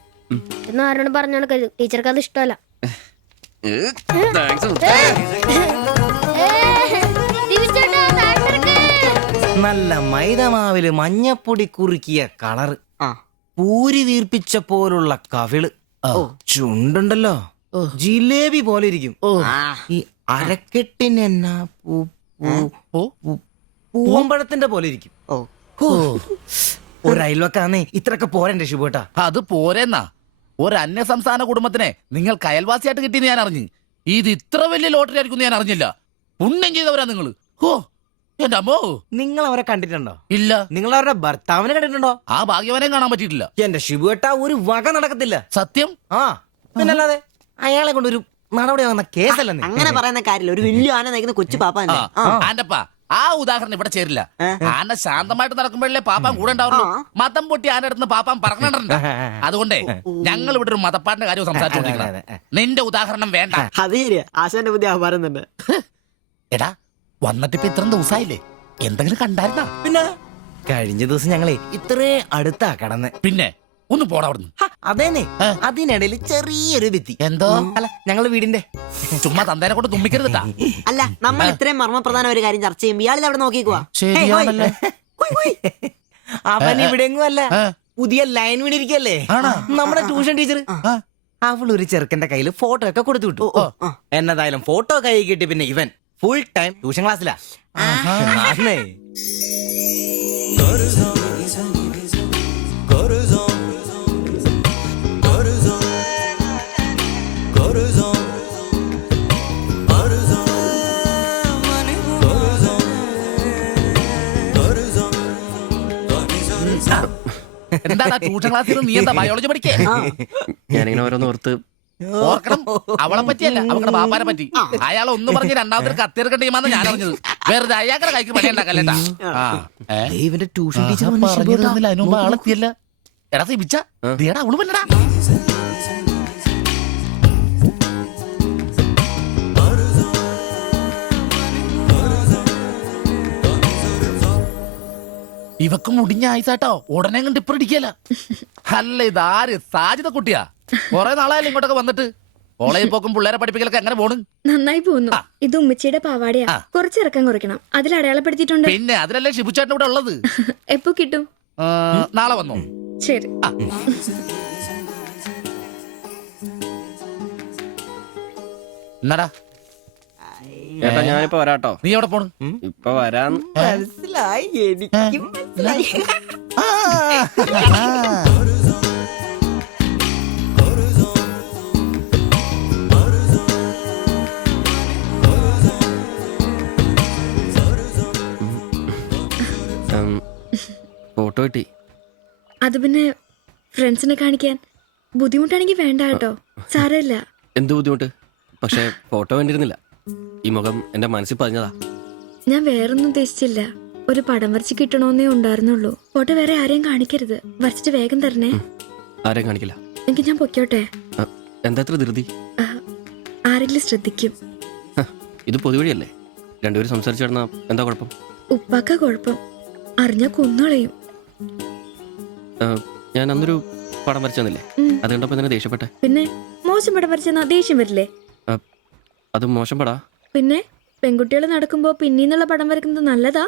എന്ന് ആരോട് പറഞ്ഞു നടക്കരുത്. ടീച്ചർക്ക് അത് ഇഷ്ടമല്ല. നല്ല മൈദമാവില് മഞ്ഞപ്പൊടി കുറുക്കിയ കളറ്, പൂരി വീർപ്പിച്ച പോലുള്ള കവിള്, ചുണ്ടുണ്ടല്ലോ ജിലേബി പോലെ ഇരിക്കും. ഈ അരക്കെട്ടിന് എന്നാ പൂവമ്പഴത്തിന്റെ പോലെ ഇരിക്കും. ഒരു അയൽവക്കാന്നേ ഇത്രയൊക്കെ പോരണ്ടേ ശുഭേട്ടാ? അത് പോരെന്നാ. ഒരു അന്യ സംസ്ഥാന കുടുംബത്തിനെ നിങ്ങൾക്ക് അയൽവാസിയായിട്ട് കിട്ടിയെന്ന് ഞാൻ അറിഞ്ഞു. ഇത് ഇത്ര വലിയ ലോട്ടറി ആയിരിക്കും ഞാൻ അറിഞ്ഞില്ല. പുണ്യം ചെയ്തവരാ നിങ്ങള്. ഓ എന്റെ അമ്മോ. നിങ്ങൾ അവരെ കണ്ടിട്ടുണ്ടോ? ഇല്ല. നിങ്ങൾ അവരുടെ ഭർത്താവിനെ കണ്ടിട്ടുണ്ടോ? ആ ഭാഗ്യവനെയും കാണാൻ പറ്റിയിട്ടില്ല. എന്റെ ശിബുവേട്ടാ, ഒരു വക നടക്കത്തില്ല. സത്യം. ആ പിന്നല്ലാതെ അയാളെ കൊണ്ട് ഒരു നടപടിയാകുന്ന കേസല്ല. അങ്ങനെ പറയുന്ന കാര്യമില്ല. ഒരു വലിയ ആന നയിക്കുന്ന കൊച്ചു പാപ്പാ. ആന്റപ്പാ, ആ ഉദാഹരണം ഇവിടെ ചേരില്ല. ആന ശാന്തമായിട്ട് നടക്കുമ്പോഴല്ലേ പാപ്പാൻ കൂടെ ഉണ്ടാവുള്ളൂ. മതം പൊട്ടി ആന അടുത്ത് പാപ്പാൻ പറഞ്ഞിട്ടുണ്ട്. അതുകൊണ്ടേ ഞങ്ങൾ ഇവിടെ ഒരു മതപ്പാടിന്റെ കാര്യം സംസാരിച്ചോണ്ടിരിക്കണം. നിന്റെ ഉദാഹരണം വേണ്ട. അത് ശരിയാ, ആശാന്റെ പുതിയ ആഹാരം തന്നെ. എടാ, വന്നിട്ടിപ്പോ ഇത്ര ദിവസമായില്ലേ, എന്തെങ്കിലും കണ്ടായിരുന്നാ? പിന്നെ കഴിഞ്ഞ ദിവസം ഞങ്ങളെ ഇത്രേ അടുത്താ കടന്ന്. പിന്നെ ഒന്ന് പോടാ അവിടുന്ന്. അതേനെ, അതിനിടയിൽ ചെറിയൊരു ഭിത്തി. എന്തോ? അല്ല, ഞങ്ങള് വീടിന്റെ. ചുമ്മാ തന്തേനെ കൊണ്ട് തുമ്മിക്കരുതാ. അല്ല, നമ്മൾ ഇത്രയും മർമ്മപ്രധാന ഒരു കാര്യം ചർച്ച ചെയ്യുമ്പോൾ ഇയാളിൽ അവിടെ നോക്കിക്കുവാ. ശരിയാണല്ലേ. അവൻ ഇവിടെങ്ങും അല്ല, പുതിയ ലൈൻ വീണിരിക്കല്ലേ നമ്മുടെ ട്യൂഷൻ ടീച്ചർ. അവൾ ഒരു ചെറുക്കന്റെ കയ്യിൽ ഫോട്ടോ ഒക്കെ കൊടുത്തു വിട്ടു. എന്നതായാലും ഫോട്ടോ കൈ കിട്ടി. പിന്നെ ഇവൻ ഫുൾ ടൈം ട്യൂഷൻ ക്ലാസ്സിലാ. Coruzon എടാ ട്യൂഷൻ ക്ലാസ്സിൽ നീ എന്താ ബയോളജി പഠിക്കേ? ഞാനിങ്ങനെ ഓരോന്ന് ഓർത്ത് ഓർക്കണം, അവളെ പറ്റിയല്ല, അവളുടെ ബാപ്പാനെ പറ്റി. അയാൾ ഒന്ന് പറഞ്ഞ് രണ്ടാമത്തെ കത്തിയെടുക്കേണ്ട ടീമാന്ന് ഞാൻ അറിഞ്ഞത്. വെറുതെ അയാളുടെ കൈക്ക് പണി ഉണ്ടാക്കല്ലേട്ടാ. ഇവന്റെ ട്യൂഷൻ ടീച്ചർ അതിന് മുമ്പ് ആളെത്തിയല്ല. എടാ സിബിച്ച ദേടാ അവള് വന്നടാ. ഇവക്ക് മുടിഞ്ഞ ആയിസാട്ടോ, ഉടനെ കണ്ട് ഇപ്പൊ ഇടിക്കല. അല്ല ഇതാര് സാജിത കുട്ടിയാ? കൊറേ നാളായാലും ഇങ്ങോട്ടൊക്കെ വന്നിട്ട്. കോളേജിൽ പോക്കും പിള്ളേരെ പഠിപ്പിക്കലൊക്കെ എങ്ങനെ പോണ്? നന്നായി പോകുന്നു. ഇത് ഉമ്മച്ചിയുടെ പാവാടയാ, കുറച്ച് ഇറക്കം കുറയ്ക്കണം. അതിൽ അടയാളപ്പെടുത്തിയിട്ടുണ്ട്. പിന്നെ അതിലല്ലേ ഷിബുചേട്ടൻ ഇവിടെ ഉള്ളത്. എപ്പോ കിട്ടും? നാളെ വന്നോ? ശരി. എന്നാടാ ഏട്ടാ ഞാനിപ്പോ വരാട്ടോ. നീ എവിടെ പോണ്? ഇപ്പൊ വരാൻ മനസ്സിലായി, എനിക്ക് മനസ്സിലായി. ഫോട്ടോ കിട്ടി. അത് പിന്നെ ഫ്രണ്ട്സിനെ കാണിക്കാൻ ബുദ്ധിമുട്ടാണെങ്കിൽ വേണ്ട കേട്ടോ, സാരമില്ല. എന്ത് ബുദ്ധിമുട്ട്? പക്ഷെ ഫോട്ടോ വേണ്ടിയിരുന്നില്ല. ഈ മുഖം എന്റെ മനസ്സിൽ പതിഞ്ഞതാ. ഞാൻ വേറൊന്നും ഉദ്ദേശിച്ചില്ല. ഒരു പടം വരച്ച് കിട്ടണമെന്നേ ഉണ്ടായിരുന്നുള്ളൂ. ഫോട്ടോ വേറെ ആരെയും കാണിക്കരുത്. വരച്ചിട്ട് വേഗം തരണേ. ആരെയും കാണിക്കില്ല. എനിക്ക് ഞാൻ പൊക്കോട്ടെ. എന്താ ഇത്ര ധൃതി? ആരെങ്കിലും ശ്രദ്ധിക്കും. ഇത് പൊതുവഴിയല്ലേ, രണ്ടുപേരും സംസാരിച്ചു കിടന്നാ എന്താ കുഴപ്പം? ഉപ്പാക്ക കുഴപ്പം, അറിഞ്ഞാ കൊന്നുകളയും. ഞാൻ അന്നൊരു പടം വരച്ചു തന്നില്ലേ, അത് കണ്ടപ്പോ തന്നെ ദേഷ്യപ്പെട്ടെ. പിന്നെ മോശം പടം വരച്ചെന്നാ ദേഷ്യം വരില്ലേ? അത് മോശം പടാ. പിന്നെ പെൺകുട്ടികൾ നടക്കുമ്പോ പിന്നീന്നുള്ള പടം വരക്കുന്നത് നല്ലതാ.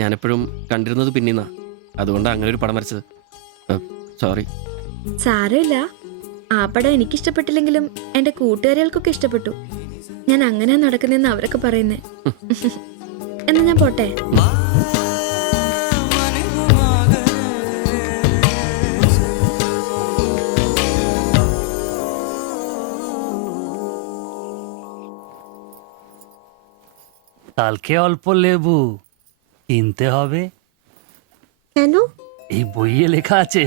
ഞാനെപ്പോഴും കണ്ടിരുന്നത് പിന്നീന്നാ, അതുകൊണ്ടാണ് അങ്ങനെ ഒരു പടം വരച്ചത്. സോറി. സാരമില്ല. ആ പടം എനിക്കിഷ്ടപ്പെട്ടില്ലെങ്കിലും എന്റെ കൂട്ടുകാരികൾക്കൊക്കെ ഇഷ്ടപ്പെട്ടു. ഞാൻ അങ്ങനെ നടക്കുന്നെന്ന് അവരൊക്കെ പറയുന്നേ. എന്നാ ഞാൻ പോട്ടെ. কালকে অল্প লেবু কিনতে হবে। কেন? এই বইয়ে লেখা আছে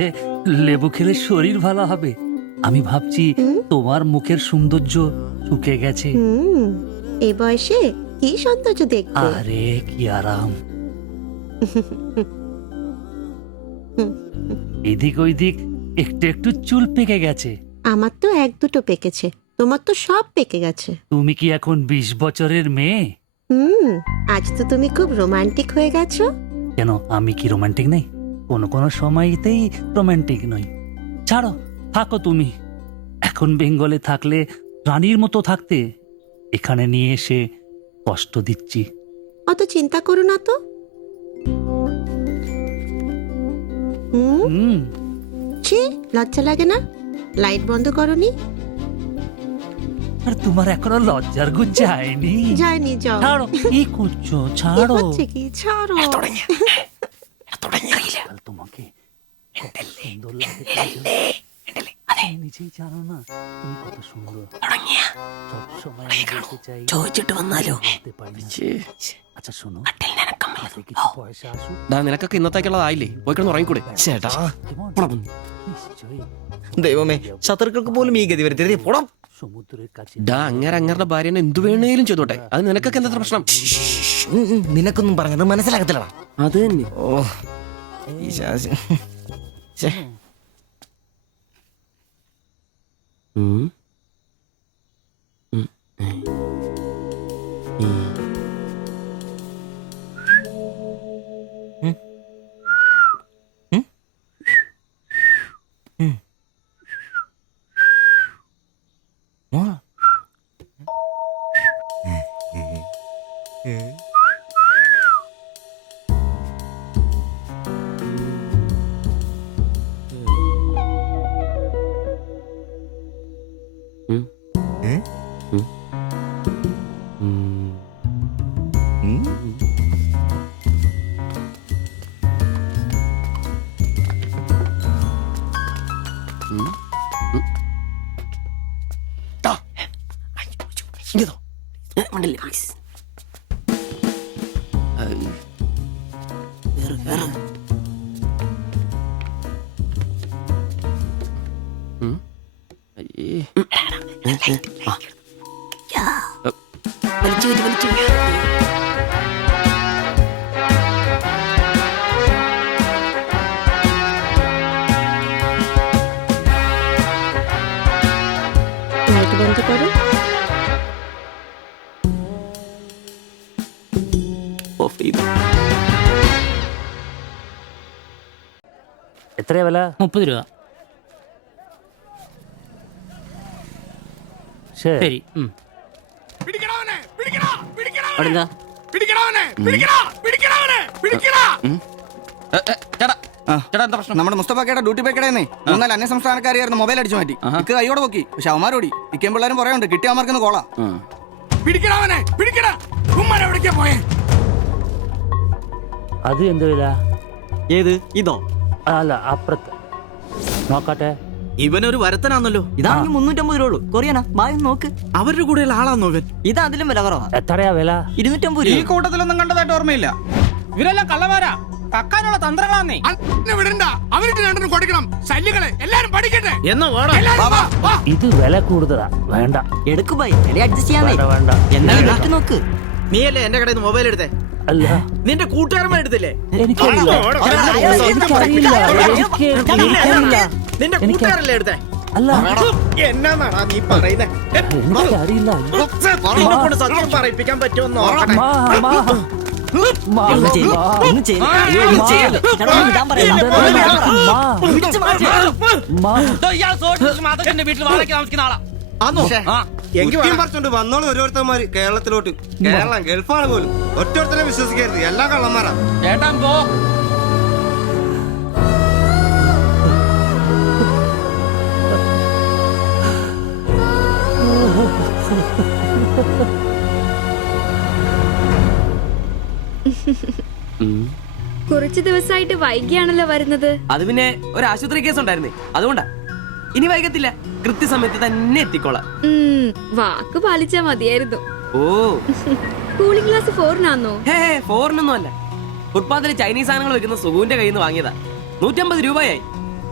লেবু খেলে শরীর ভালো হবে। আমি ভাবছি তোমার মুখের সৌন্দর্য শুকে গেছে। এই বয়সে কি সৌন্দর্য দেখবে? আরে কি আরাম। এদিক ওইদিক একটু একটু চুল পেকে গেছে। আমার তো এক দুটো পেকেছে, তোমার তো সব পেকে গেছে। তুমি কি এখন 20 বছরের মেয়ে? আজ তো তুমি খুব রোমান্টিক হয়ে গেছো। কেন, আমি কি রোমান্টিক নেই? কোনো কোনো সময়তেই রোমান্টিক নই। ছাড়ো, থাকো তুমি। এখন বেঙ্গলে থাকলে রানীর মতো থাকতে, এখানে নিয়ে এসে কষ্ট দিচ্ছি। অত চিন্তা করো না তো। ছি, লজ্জা লাগে না? লাইট বন্ধ করনি? আর তোমার এখনো লজ্জার গুণ যায়নি? যায়নি, যাও। ছাড়ো, কি করছো? ছাড়ো। হচ্ছে কি? ছাড়ো। তোমাকে কত সুন্দর লাগে, নিজেই জানো না তুমি কত সুন্দর। সবসময় আমি বলতে চাই, ചോദിച്ചിട്ട് വന്നാലോ? বলতে পারি না। আচ্ছা শোনো, হাতে কিছু পয়সা আসুক। നിനക്കൊക്കെ ഇന്നത്തേക്കുള്ളതായില്ലേ? പോയി കിടന്ന് ഉറങ്ങിക്കൂടെ? ചേട്ടാ, নিশ্চয়ই ദൈവമേ, ശത്രുക്കൾക്ക് പോലും ഈ ഗതി വരുത്തരുതേ. പോടാം. সমুদ্রের কাছে അങ്ങരുടെ ഭാര്യനെ എന്തു വേണേലും ചെയ്തോട്ടെ, അത് നിനക്കൊക്കെ എന്താ പ്രശ്നം? നിനക്കൊന്നും പറഞ്ഞത് മനസ്സിലാകത്തില്ലടാ. അത് തന്നെ. ഓ ഈ ശാസി. ഛെ. മണ്ടല്ലേ പ്ലീസ്. লাইট বন্ধ করো। ഓഫ് ചെയ്തു. എത്രയാ വില? 30 രൂപ. ശരി. അവിടെന്താ? ചേട്ടാ എന്താ പ്രശ്നം? നമ്മുടെ മുസ്തഫാക്കയുടെ ഡ്യൂട്ടി പേക്കടേന്നേ 3-4 അന്യ സംസ്ഥാനക്കാരിയായിരുന്നു മൊബൈൽ അടിച്ചു മാറ്റി. ഇക്ക് കൈയോടെ നോക്കി, പക്ഷെ അവന്മാരോടി ഇക്കേം പിള്ളേരും പറയാനുണ്ട് കിട്ടിയവന്മാർക്കൊന്ന് കോളാ. അത് എന്ത് വില? ഏത് ഇതോ? അല്ല അപ്പുറത്ത് നോക്കട്ടെ. ഇവനൊരു വരത്തനാന്നല്ലോ. ഇതാണെങ്കിൽ 350 രൂപ ഉള്ളൂ. കൊറിയനാ ബായ് നോക്ക്. അവരുടെ കൂടെയുള്ള ആളാന്നോ ഇവൻ? ഇത് അതിലും വില കുറവാ. എത്രയാ വില? 250 ഈ രൂപ. കൂട്ടത്തിലൊന്നും കണ്ടതായിട്ട് ഓർമ്മയില്ല. ഇവരെല്ലാം കള്ളമാരാ, കക്കാനുള്ള തന്ത്രങ്ങളാന്നേ. എന്നാ വേണം ഇത് വില കൂടുതലാ. വേണ്ട എടുക്കു ബായ്, വില അഡ്ജസ്റ്റ് ചെയ്യാന്നേ. വേണ്ട വേണ്ട. എന്താ നോക്ക് നോക്ക്. നീയല്ലേ എന്റെ കടയിൽ നിന്ന് മൊബൈൽ എടുത്തേ? അല്ല നിന്റെ കൂട്ടുകാരന്മാർ എടുത്തില്ലേ? എനിക്കറിയില്ല. നിന്റെ കൂട്ടുകാരല്ലേ എടുത്തേ? അല്ല എന്നാന്നാടാ നീ പറയുന്നേ? എനിക്കറിയില്ല. നിന്നെ കൊണ്ട് സത്യം പറയിപ്പിക്കാൻ പറ്റുമെന്ന് നോക്കട്ടെ. വീട്ടിൽ വാടക താമസിക്കുന്ന ആളാ. വന്നോളൂ ഓരോരുത്തന്മാര് കേരളത്തിലോട്ട്. കേരളം ഗൾഫാണ് പോലും. ഒറ്റൊരുത്തരെ വിശ്വസിക്കരുത്, എല്ലാ കള്ളന്മാരാ. ചേട്ടാ പോ. കുറച്ചു ദിവസമായിട്ട് വൈകിയാണല്ലോ വരുന്നത്. അത് പിന്നെ ഒരു ആശുപത്രി കേസ് ഉണ്ടായിരുന്നേ, അതുകൊണ്ടാ. ഇനി വൈകത്തില്ല, കൃത്യസമയത്ത് തന്നെ എത്തിക്കോളാം. വാക്ക് പാലിച്ചാ മതിയായിരുന്നു. ഓ കൂളിംഗ് ഗ്ലാസ് 4-നാന്നോ? ഹേ ഫോറിനൊന്നും അല്ല. ഫുട്പാത്തിൽ ചൈനീസ് സാധനങ്ങൾ വെക്കുന്ന സുഗുവിന്റെ കയ്യിൽ നിന്ന് വാങ്ങിയതാ. 150 രൂപയായി.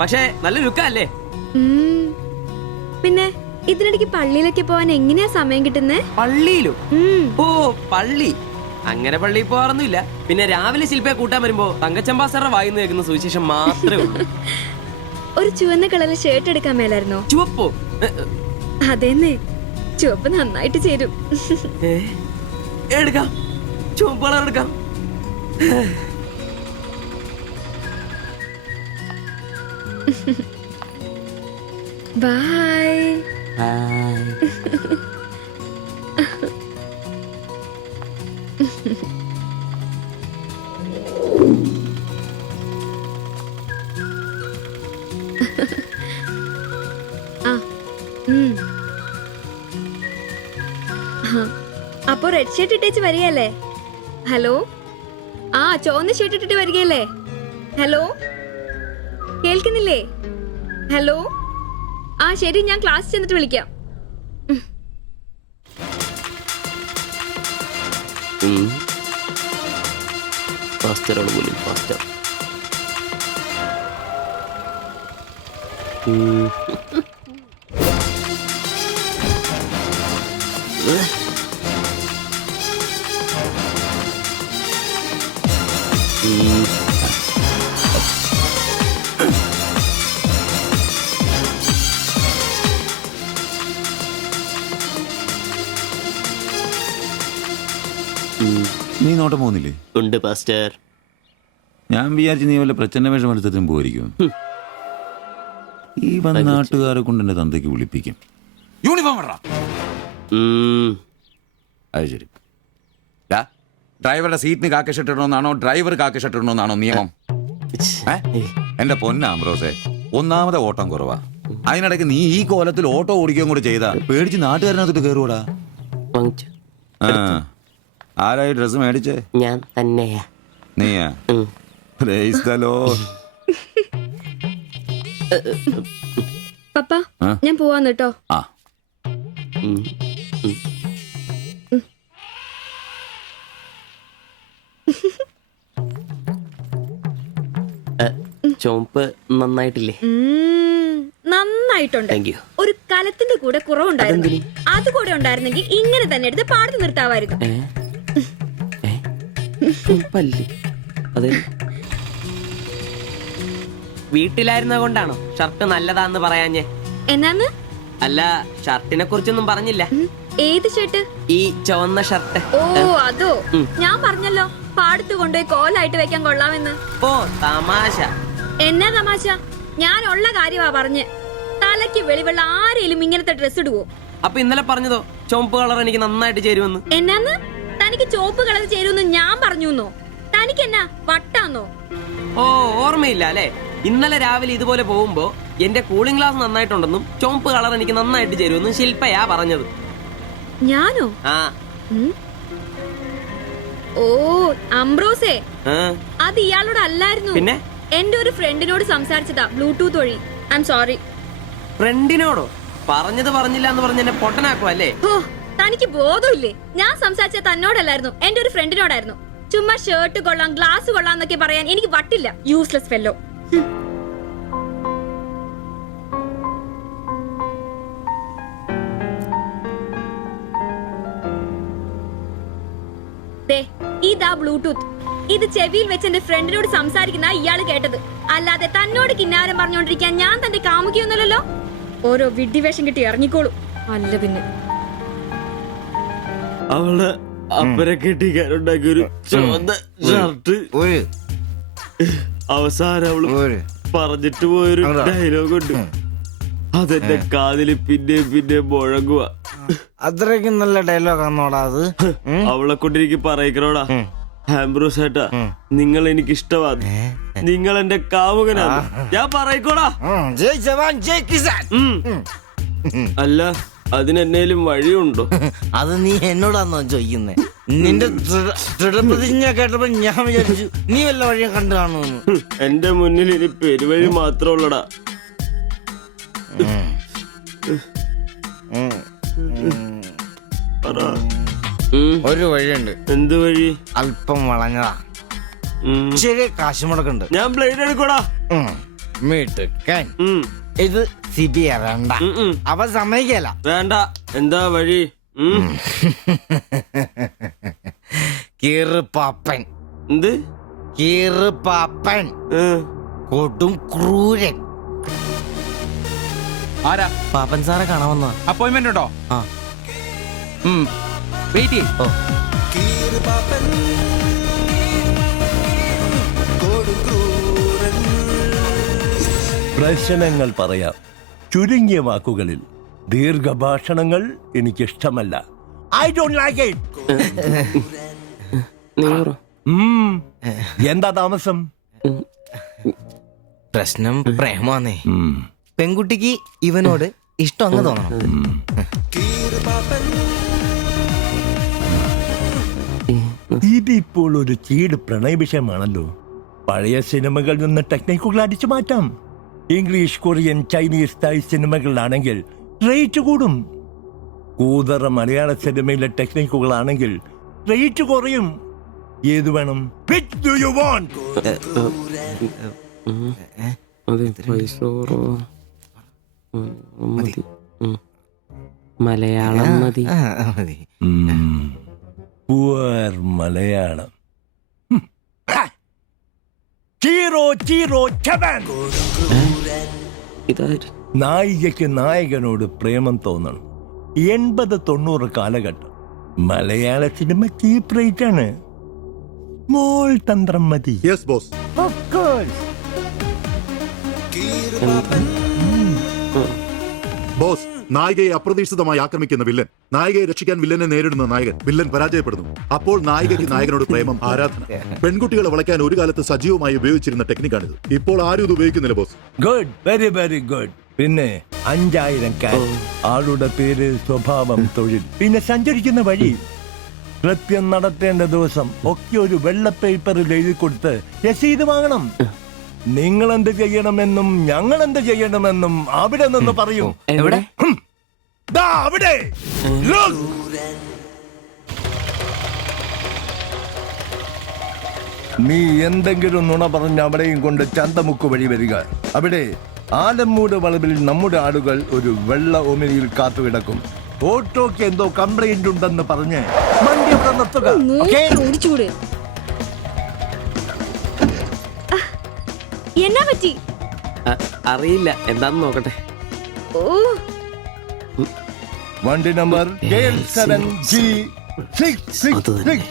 പക്ഷെ നല്ല ലുക്കല്ലേ? പിന്നെ ഇതിനിടയ്ക്ക് പള്ളിയിലൊക്കെ പോവാൻ എങ്ങനെയാ സമയം കിട്ടുന്നേ? പള്ളിയിലും? ഓ പള്ളി അങ്ങനെ പള്ളിയിൽ പോവാറൊന്നുമില്ല. പിന്നെ രാവിലെ ശില്പയെ കൂട്ടാൻ വരുമ്പോ തങ്കച്ചമ്പാസറുടെ വായിന്ന് കേൾക്കുന്ന സുവിശേഷം മാത്രമേ ഉള്ളൂ. ഒരു ചുവന്ന കളറിൽ ഷർട്ട് എടുക്കാൻ മേലായിരുന്നോ? ചുവപ്പോ? അതെന്നെ, ചുവപ്പ് നന്നായിട്ട് ചേരും. എടുക്കാം, ചുവപ്പ് കളർ എടുക്കാം. ബൈ. അപ്പൊ റെഡ് ഷർട്ട് ഇട്ടേച്ച് വരികയല്ലേ? ഹലോ, ആ ചുവന്ന ഷർട്ട് ഇട്ടിട്ട് വരികയല്ലേ? ഹലോ, കേൾക്കുന്നില്ലേ? ഹലോ, ആ ശരി, ഞാൻ ക്ലാസ് ചെന്നിട്ട് വിളിക്കാം. ഫാസ്റ്ററാണ് പോലും, ഫാസ്റ്റർ. നീ നോട്ടം പോകുന്നില്ലേ? ഉണ്ട് പാസ്റ്റർ. ഞാൻ വിചാരിച്ചു നീ വല്ല പ്രച്ഛന്ന വേഷം എടുത്തിട്ടും പോയിരിക്കും. ഈ വന്ന നാട്ടുകാരെ കൊണ്ട് എന്റെ തന്തയ്ക്ക് വിളിപ്പിക്കും. യൂണിഫോം അത് ശരി. ഡ്രൈവറുടെ സീറ്റിന് കാക്ക ഷർട്ട് ഇടണമെന്നാണോ ഡ്രൈവർ കാക്ക ഷർട്ട് ഇടണമെന്നാണോ നിയമം? എന്റെ പൊന്നാമ്പ്രോസേ, ഒന്നാമത്തെ ഓട്ടം കുറവാ. അതിനിടയ്ക്ക് നീ ഈ കോലത്തിൽ ഓട്ടോ ഓടിക്കുകയും കൂടെ ചെയ്താ പേടിച്ച് നാട്ടുകാരനകത്തോട്ട് കയറൂടാ. ആരായി ഡ്രസ് മേടിച്ചേ? ഞാൻ തന്നെയാ. നീയാ? Price the Lord. പപ്പ, ഞാൻ പോവാന്ന് കേട്ടോ. ആ ചുവപ്പ് നന്നായിട്ടില്ലേ? നന്നായിട്ടുണ്ട്. Thank you. ഒരു സ്ഥലത്തിന്റെ കൂടെ കുറവുണ്ടായിരുന്നു. അതുകൂടെ ഉണ്ടായിരുന്നെങ്കിൽ ഇങ്ങനെ തന്നെ എടുത്ത് പാടത്ത് നിർത്താമായിരുന്നു. അതെ, വീട്ടിലായിരുന്ന കൊണ്ടാണോ ഷർട്ട് നല്ലതാന്ന് പറയാഞ്ഞേ? എന്നാന്ന്? അല്ല, ഷർട്ടിനെ കുറിച്ചൊന്നും പറഞ്ഞില്ല. ഏത് ഷർട്ട്? ഈ ചുവന്ന ഷർട്ട്. ഓ അതോ, ഞാൻ പറഞ്ഞല്ലോ പാടത്ത് കൊണ്ടുപോയി കോലായിട്ട് വെക്കാൻ കൊള്ളാമെന്ന്. ഓ തമാശ. എന്നാ തമാശ? ഞാൻ ഉള്ള കാര്യമാ പറഞ്ഞ്. തലയ്ക്ക് വെളിവുള്ള ആരെയും ഇങ്ങനത്തെ ഡ്രസ് ഇടുവോ? അപ്പൊ ഇന്നലെ പറഞ്ഞതോ ചുവപ്പ് കളർ എനിക്ക് നന്നായിട്ട് ചേരുമെന്ന്? എന്നാന്ന്? തനിക്ക് ചുവപ്പ് കളർ ചേരുമെന്ന് ഞാൻ പറഞ്ഞുന്നോ? തനിക്ക് എന്നാ വട്ടാന്നോ? ഓ ഓർമ്മയില്ല അല്ലെ? ഇന്നലെ രാവിലെ ഇതുപോലെ പോകുമ്പോ എന്റെ കൂളിംഗ് ഗ്ലാസ് നന്നായിട്ടുണ്ടെന്നും ചുവപ്പ് കളർ എനിക്ക് നന്നായിട്ട് ചേരുമെന്നും ശില്പയാ പറഞ്ഞത്. ഞാനോ? ആ. ഓ അംബ്രോസേ, ആ. അത് ഇയാളോട് അല്ലായിരുന്നു. പിന്നെ? എന്റെ ഒരു ഫ്രണ്ടിനോട് സംസാരിച്ചതാ ബ്ലൂടൂത്ത് വഴി. I am sorry. ഫ്രണ്ടിനോടോ? പറഞ്ഞത് പറഞ്ഞില്ല എന്ന് പറഞ്ഞ് എന്നെ പൊട്ടനാക്കും അല്ലേ? ഓ തനിക്ക് ബോധമില്ലേ? ഞാൻ സംസാരിച്ച തന്നോടല്ലായിരുന്നു, എന്റെ ഒരു ഫ്രണ്ടിനോടായിരുന്നു. ചുമ്മാ ഷർട്ട് കൊള്ളാം ഗ്ലാസ് കൊള്ളാം എന്നൊക്കെ പറയാൻ എനിക്ക് വട്ടില്ല. Useless fellow. ഇതാ ബ്ലൂടൂത്ത്. ഇത് ചെവിയിൽ വെച്ച് എന്റെ ഫ്രണ്ടിനോട് സംസാരിക്കുന്ന ഇയാള് കേട്ടത്. അല്ലാതെ തന്നോട് കിന്നാരം പറഞ്ഞോണ്ടിരിക്കാൻ ഞാൻ തന്റെ കാമുകിയൊന്നുമല്ലല്ലോ. ഓരോ വിഡ്ഢിവേഷം കിട്ടി ഇറങ്ങിക്കോളൂ. അല്ല പിന്നെ അവള് അപ്പനെ കെട്ടിക്കാനുണ്ടാക്കിയ ഒരു ചുവന്ന ഷർട്ട് അവസാനം അവള് പറഞ്ഞിട്ട് പോയൊരു ഡയലോഗ് ഉണ്ട്. അതെന്റെ കാതില് പിന്നെ മുഴങ്ങുക. അത്രയ്ക്കും നല്ല ഡയലോഗാന്നോടാ അത്. അവളെ കൊണ്ട് എനിക്ക് പറയിക്കണോടാ, ആംബ്രോസ് ഏട്ടാ നിങ്ങൾ എനിക്ക് ഇഷ്ടമാണ്, നിങ്ങൾ എന്റെ കാമുകനാണ്, ഞാൻ പറയിക്കോടാ. അല്ല അതിനെന്നേലും വഴിയുണ്ടോ? അത് നീ എന്നോടാന്നോ ചോദിക്കുന്നേ? നിന്റെ ദൃഢപ്രതിജ്ഞ കേട്ടപ്പോ ഞാൻ വിചാരിച്ചു നീ വല്ല വഴിയും കണ്ടു കാണുമെന്ന്. എന്റെ മുന്നിൽ ഇനി പെരുവഴി മാത്രമുള്ളടാ. ഒരു വഴിയുണ്ട്. എന്ത് വഴി? അല്പം വളഞ്ഞതാ, ശരി കാശ് മുടക്കുണ്ട്. ഞാൻ ബ്ലേഡ് എടുക്കോടാ. മീട്ടുക്കൻ ഇത് സിബി വേണ്ട, അവ സമ്മതിക്കല. വേണ്ട. എന്താ വഴി? കീറുപാപ്പൻ. എന്ത് കീറുപാപ്പൻ? കൊടും ക്രൂരൻ. ആരാ? പാപ്പൻ സാറെ കാണാമെന്ന അപ്പോയിന്റ്മെന്റ് ഉണ്ടോ? വെയിറ്റ് ചെയ്യ്. പ്രശ്നങ്ങൾ പറയാം ചുരുങ്ങിയ വാക്കുകളിൽ. ദീർഘഭാഷണങ്ങൾ എനിക്കിഷ്ടമല്ല. I don't like it. എന്താ താമസം? പ്രശ്നം പ്രേമാന്നേ. പെൺകുട്ടിക്ക് ഇവനോട് ഇഷ്ടം അങ്ങ് തോന്നണം. ഇതിപ്പോൾ ഒരു ചീട് പ്രണയ വിഷയമാണല്ലോ. പഴയ സിനിമകളിൽ നിന്ന് ടെക്നിക്കുകൾ അടിച്ചു മാറ്റാം. ഇംഗ്ലീഷ്, കൊറിയൻ, ചൈനീസ്, തായ് സിനിമകളിലാണെങ്കിൽ റേറ്റ് കൂടും. കൂതറ മലയാള സിനിമയിലെ ടെക്നിക്കുകളാണെങ്കിൽ റേറ്റ് കുറയും. ഏത് വേണം? Which do you want? Malayalam മതി. Poor മലയാളം. Chi Rho Chi Rho ചവൻ. നായികയ്ക്ക് നായകനോട് പ്രേമം തോന്നണം. 80-90 കാലഘട്ടം മലയാള സിനിമ ചീപ്പ് റേറ്റ് ആണ്. മോൾ തന്ത്രം മതി. Yes boss. Of course. Boss, നായികയെ അപ്രതീക്ഷിതമായി ആക്രമിക്കുന്ന വില്ലൻ, നായികയെ രക്ഷിക്കാൻ വില്ലനെ നേരിടുന്ന നായകൻ, വില്ലൻ പരാജയപ്പെടുന്നു. അപ്പോൾ നായികയ്ക്ക് നായകനോട് പ്രേമം, ആരാധന. പെൺകുട്ടികളെ വളയ്ക്കാൻ ഒരു കാലത്ത് സജീവമായി ഉപയോഗിച്ചിരുന്ന ടെക്നിക്കാണിത്. ഇപ്പോൾ ആരും ഇത് ഉപയോഗിക്കുന്നില്ല boss. Good, very very good. പിന്നെ 5000 ക്യാഷ്, ആളുടെ പേര്, സ്വഭാവം, തൊഴിൽ, പിന്നെ സഞ്ചരിക്കുന്ന വഴി, കൃത്യം നടത്തേണ്ട ദിവസം ഒക്കെ ഒരു വെള്ള പേപ്പറിൽ എഴുതി കൊടുത്ത് രസീത് വാങ്ങണം. നിങ്ങൾ എന്ത് ചെയ്യണമെന്നും ഞങ്ങൾ എന്ത് ചെയ്യണമെന്നും അവിടെ നിന്ന് പറയൂ. എവിടെ? അവിടെ. നീ എന്തെങ്കിലും നുണ പറഞ്ഞ് അവിടെയും കൊണ്ട് ചന്തമുക്ക് വഴി വരിക. അവിടെ ആലമ്മൂട് വളവിൽ നമ്മുടെ ആളുകൾ ഒരു വെള്ള ഒമിനിയിൽ കാത്തുകിടക്കും. ഓട്ടോക്ക് എന്തോ കംപ്ലൈന്റ് ഉണ്ടെന്ന് പറഞ്ഞ് വണ്ടി അവിടെ നിർത്തുക. ഓക്കേ? ഓടിച്ചൂട്. എന്നാ പറ്റി? അറിയില്ല, എന്താന്ന് നോക്കട്ടെ. ഓ, വണ്ടി നമ്പർ K7G666.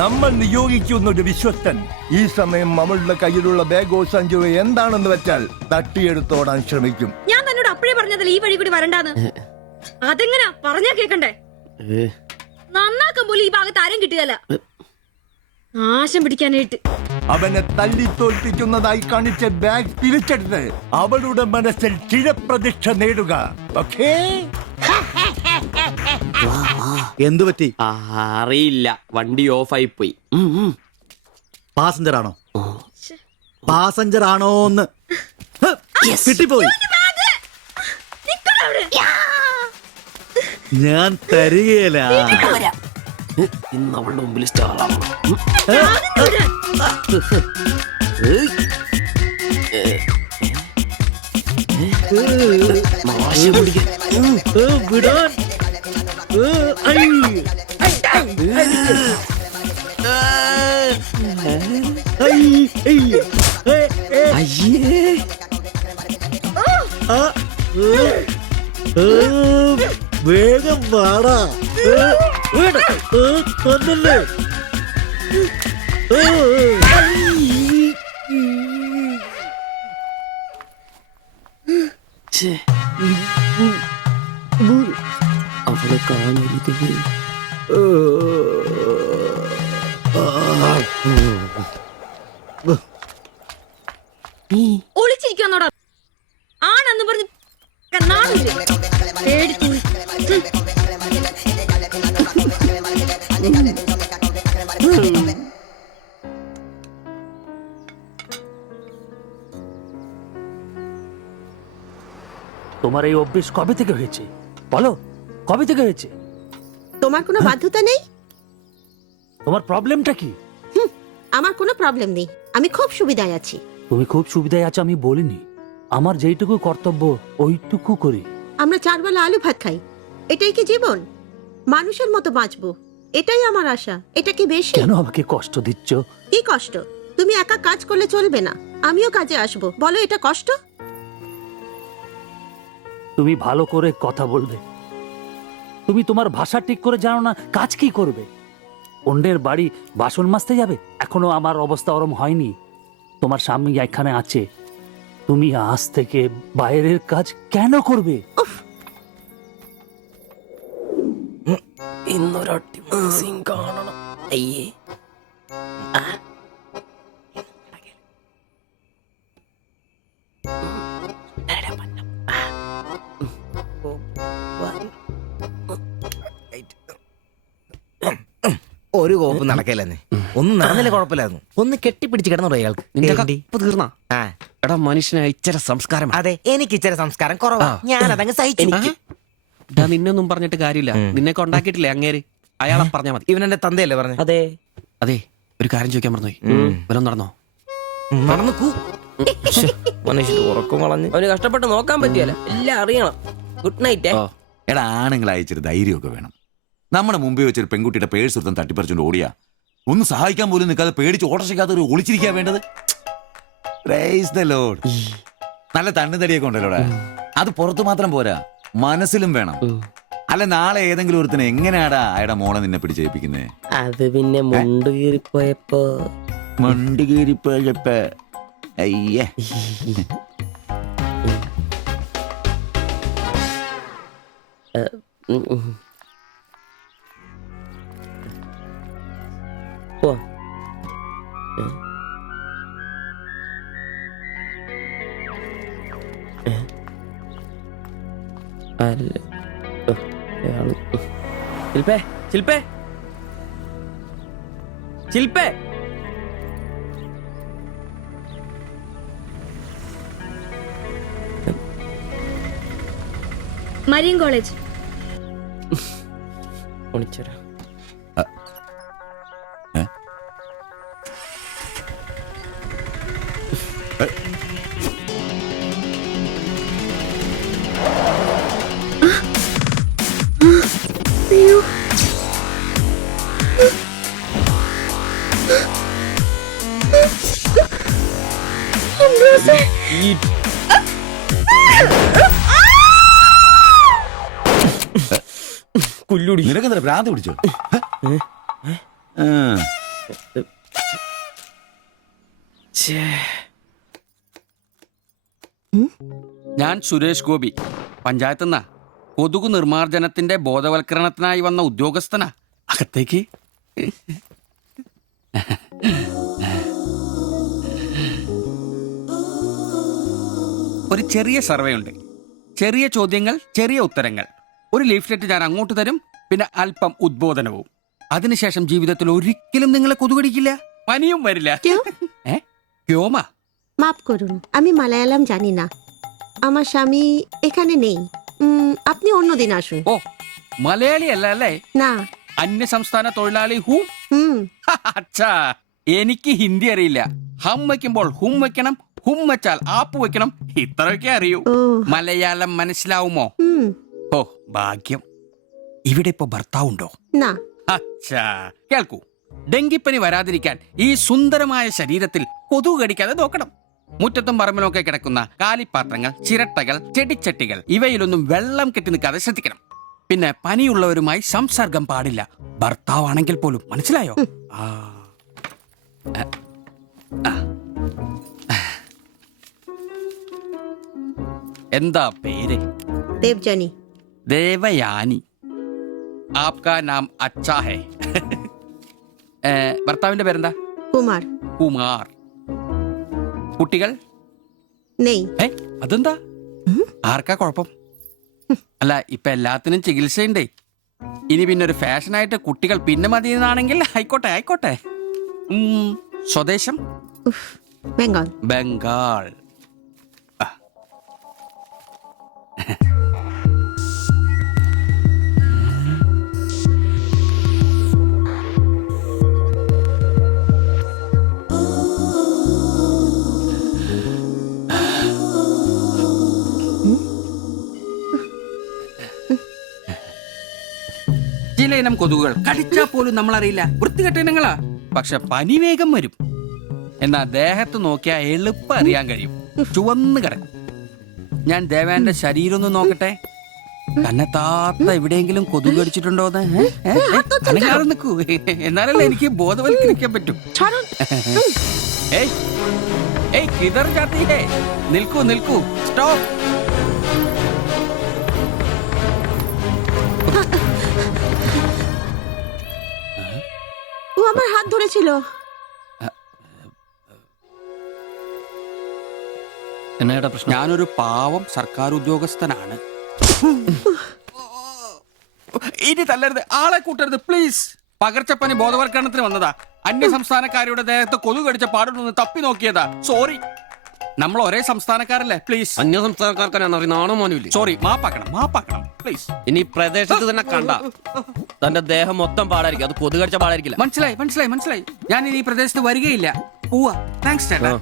നമ്മൾ നിയോഗിക്കുന്ന ഒരു വിശ്വസ്തൻ ഈ സമയം നമ്മളുടെ കയ്യിലുള്ള ബാഗോ സഞ്ചുവോ എന്താണെന്ന് വെച്ചാൽ തട്ടിയെടുത്തോടാൻ ശ്രമിക്കും. ഞാൻ തന്നോട് അപ്പഴേ പറഞ്ഞതല്ലേ ഈ വഴി കൂടി വരണ്ടാന്ന്. അതെങ്ങനാ പറഞ്ഞാ കേക്കണ്ടേ? നന്നാക്കാൻ പോലും ഈ ഭാഗത്ത് ആരും കിട്ടുകയല്ല. നാശം പിടിക്കാനായിട്ട് അവനെ തല്ലി തോൽപ്പിക്കുന്നതായി കാണിച്ച ബാഗ് തിരിച്ചെടുത്ത് അവളുടെ മനസ്സിൽ ചിരപ്രതിഷ്ഠ നേടുക. ഓക്കേ? എന്തു പറ്റി? അറിയില്ല, വണ്ടി ഓഫായി പോയി. പാസഞ്ചർ ആണോ? പാസഞ്ചർ ആണോന്ന് കിട്ടിപ്പോയി. ഞാൻ തരികയില്ല. ഇന്ന് അവളുടെ മുമ്പിൽ സ്റ്റാർ ആവണം. വിടാൻ. വേഗം വാടാ. കൊന്നല്ലേ. അവളെ കാണരുത്. ഒളിച്ചിരിക്കുന്നോടാ ആണെന്ന് പറഞ്ഞ് നാളില്ലേ പേടിച്ചു. তোমার এই অভ্যেস কবে থেকে হয়েছে বলো? কবে থেকে হয়েছে? তোমার কোনো বাধ্যতা নেই? তোমার প্রবলেমটা কি? আমার কোনো প্রবলেম নেই, আমি খুব সুবিধায় আছি। তুমি খুব সুবিধায় আছো আমি বলিনি, আমার যেইটুকু কর্তব্য ওইটুকু করি। আমরা 4 বেলা আলু ভাত খাই, এটাই কি জীবন? মানুষের মতো বাঁচবো, এটাই আমার আশা। এটা কি বেশি? কেন আমাকে কষ্ট দিচ্ছ? কি কষ্ট? তুমি একা কাজ করলে চলবে না, আমিও কাজে আসবো। বলো এটা কষ্ট? তুমি ভালো করে কথা বলবে, তুমি তোমার ভাষা ঠিক করে জানো না, কাজ কি করবে? অন্যের বাড়ি বাসন মাজতে যাবে? এখনো আমার অবস্থা ওরম হয়নি। তোমার স্বামী এখানে আছে, তুমি আজ থেকে বাইরের কাজ কেন করবে? ഇന്നൊരട്ടി സീൻ കാണണം. അയ്യേ ഒരു കോപ്പ് നടക്കല്ലെന്നേ. ഒന്നും നടന്നില്ല കുഴപ്പമില്ലായിരുന്നു. ഒന്ന് കെട്ടിപ്പിടിച്ച് കിടന്നു അയാൾക്ക്. തീർന്നാ എടാ മനുഷ്യന് ഇച്ചിരി സംസ്കാരം. അതെ, എനിക്ക് ഇച്ചിരി സംസ്കാരം കുറവാ, ഞാൻ അതങ്ങ് സഹിച്ചു. നിന്നൊന്നും പറഞ്ഞിട്ട് കാര്യമില്ല, നിന്നെ കൊണ്ടാക്കിയിട്ടില്ലേ അങ്ങേര്, അയാളെ പറഞ്ഞാ മതി. ഇവനെന്റെ തന്തയല്ലേ പറഞ്ഞു? അതെ അതെ. ഒരു കാര്യം ചോദിക്കാൻ മറന്നുപോയി, വല്ലതും നടന്നോ? നടന്നു മനുഷ്യൻ ഉറക്കം വളഞ്ഞ്. അവന് കഷ്ടപ്പെട്ട് നോക്കാൻ പറ്റിയല്ല, എല്ലാം അറിയണം. Good night. എടാ, ആണുങ്ങൾ അയച്ചൊരു ധൈര്യമൊക്കെ വേണം. നമ്മുടെ മുമ്പിൽ വെച്ചൊരു പെൺകുട്ടിയുടെ പേഴ്സ് ഒരുത്തം തട്ടിപ്പറിച്ചുകൊണ്ട് ഓടിയാ ഒന്ന് സഹായിക്കാൻ പോലും നിൽക്കാതെ പേടിച്ച് ഓട്ടർഷയ്ക്കകത്ത് ഒരു ഒളിച്ചിരിക്കാൻ വേണ്ടത്. Praise the Lord. നല്ല തണ്ണുതടിയൊക്കെ ഉണ്ടല്ലോടെ. അത് പുറത്തു മാത്രം പോരാ, മനസ്സിലും വേണം. അല്ല, നാളെ ഏതെങ്കിലും ഒരുത്തിന് എങ്ങനെയാടാ അയാളുടെ മോളെ നിന്നെ പിടിച്ചേൽപ്പിക്കുന്നേ? അത് പിന്നെ മുണ്ട് കീറിപ്പോയപ്പോ അയ്യേ. ശിൽപേ ശിൽപേ ശിൽപേ മരിയൻ കോളേജ്. ഒളിച്ചോരാ. കുല്ലുടി. നിനക്കെന്താ ഭ്രാന്ത് പിടിച്ചോ? ഞാൻ സുരേഷ് ഗോപി, പഞ്ചായത്തുനിന്നാ. കൊതുകു നിർമ്മാർജ്ജനത്തിന്റെ ബോധവൽക്കരണത്തിനായി വന്ന ഉദ്യോഗസ്ഥനാ. അകത്തേക്ക്. ഒരു ചെറിയ സർവേ ഉണ്ട്. ചെറിയ ചോദ്യങ്ങൾ, ചെറിയ ഉത്തരങ്ങൾ. ഒരു ലീഫ്ലെറ്റ് ഞാൻ അങ്ങോട്ട് തരും, പിന്നെ അല്പം ഉദ്ബോധനവും. അതിനുശേഷം ജീവിതത്തിൽ ഒരിക്കലും നിങ്ങളെ കൊതുകടിക്കില്ല, പനിയും വരില്ല. ക്യോമാ? মাফ করুন, আমি মালায়ালাম জানি না। আমার স্বামী এখানে নেই। আপনি অন্যদিন আসুন। ഓ, മലയാളി അല്ല അല്ലേ? না। അന്യ സംസ്ഥാന തൊഴിലാളി ഹൂം? അച്ഛാ, എനിക്ക് ഹിന്ദി അറിയില്ല. ഹം വയ്ക്കുമ്പോൾ ഹും വെക്കണം, ഹും വെച്ചാൽ ആപ്പ് വെക്കണം, ഇത്രയൊക്കെ അറിയൂ. മലയാളം മനസ്സിലാവുമോ? ഓ, ഭാഗ്യം. ഇവിടെ ഇപ്പൊ ഭർത്താവുണ്ടോ? അച്ഛാ, കേൾക്കൂ. ഡെങ്കിപ്പനി വരാതിരിക്കാൻ ഈ സുന്ദരമായ ശരീരത്തിൽ കൊതുക് കടിക്കാതെ നോക്കണം. മുറ്റത്തും പറമ്പിലൊക്കെ കിടക്കുന്ന കാലിപ്പാത്രങ്ങൾ, ചിരട്ടകൾ, ചെടിച്ചട്ടികൾ ഇവയിലൊന്നും വെള്ളം കെട്ടി നിൽക്കാതെ ശ്രദ്ധിക്കണം. പിന്നെ പനിയുള്ളവരുമായി സംസർഗം പാടില്ല, ഭർത്താവാണെങ്കിൽ പോലും. മനസ്സിലായോ? എന്താ പേര്? ദേവ്ജാനി. ദേവയാനി. ആപ്കാ നാം അച്ഛാ ഹേ. ഭർത്താവിന്റെ പേരെന്താ? കുമാർ. കുമാർ. കുട്ടികൾ? നെയ്. അതെന്താ? ആർക്കാ കുഴപ്പം? അല്ല, ഇപ്പൊ എല്ലാത്തിനും ചികിത്സയുണ്ടേ. ഇനി പിന്നെ ഒരു ഫാഷനായിട്ട് കുട്ടികൾ പിന്നെ മതി എന്നാണെങ്കിൽ ആയിക്കോട്ടെ ആയിക്കോട്ടെ. സ്വദേശം? ബംഗാൾ. ബംഗാൾ. ചില ഇനം കൊതുകുകൾ കടിച്ചാ പോലും നമ്മളറിയില്ല, വൃത്തികെട്ട ഇനങ്ങളാ. പക്ഷെ പനി വേഗം വരും. എന്നാ ദേഹത്ത് നോക്കിയാൽ എളുപ്പം അറിയാൻ കഴിയും, ചുവന്ന് കിടക്കും. ഞാൻ ദേവാന്റെ ശരീരം ഒന്ന് നോക്കട്ടെ. കന്നെത്താത്ത എവിടെയെങ്കിലും കൊതുക് കടിച്ചിട്ടുണ്ടോന്ന്? അനങ്ങാതെ നിൽക്കൂ, എന്നാലല്ലേ എനിക്ക് ബോധവൽക്കരിക്കാൻ പറ്റും. ഏയ് ഏയ്, കിതർ ജാത്തി ഹേ. നിൽക്കൂ നിൽക്കൂ, സ്റ്റോപ്പ്. ও আমার হাত ধরেছিল। എന്നേടാ പ്രശ്നം? ഞാനൊരു പാവം സർക്കാർ ഉദ്യോഗസ്ഥനാണ്. ഇനി തല്ലരുത്, ആളെ കൂട്ടരുത് പ്ലീസ്. പകർച്ചപ്പനി ബോധവൽക്കരണത്തിന് വന്നതാ. അന്യ സംസ്ഥാനക്കാരുടെ ദേഹത്ത് കൊതുക് കടിച്ച പാടുണ്ടെന്ന് തപ്പി നോക്കിയതാ. സോറി, നമ്മൾ ഒരേ സംസ്ഥാനക്കാരല്ലേ, പ്ലീസ്. അന്യ സംസ്ഥാനക്കാർക്കാണ് നാണോ മോനുമില്ലേ? സോറി, മാപ്പാക്കണം മാപ്പാക്കണം പ്ലീസ്. ഇനി പ്രദേശത്ത് തന്നെ കണ്ട തന്റെ ദേഹം മൊത്തം പാടായിരിക്കും, അത് കൊതുക് കടിച്ച പാടായിരിക്കില്ല. മനസ്സിലായി മനസ്സിലായി മനസ്സിലായി. ഞാൻ ഇനി ഈ പ്രദേശത്ത് വരികയില്ല, പോവാ. താങ്ക്സ് ചേട്ടാ.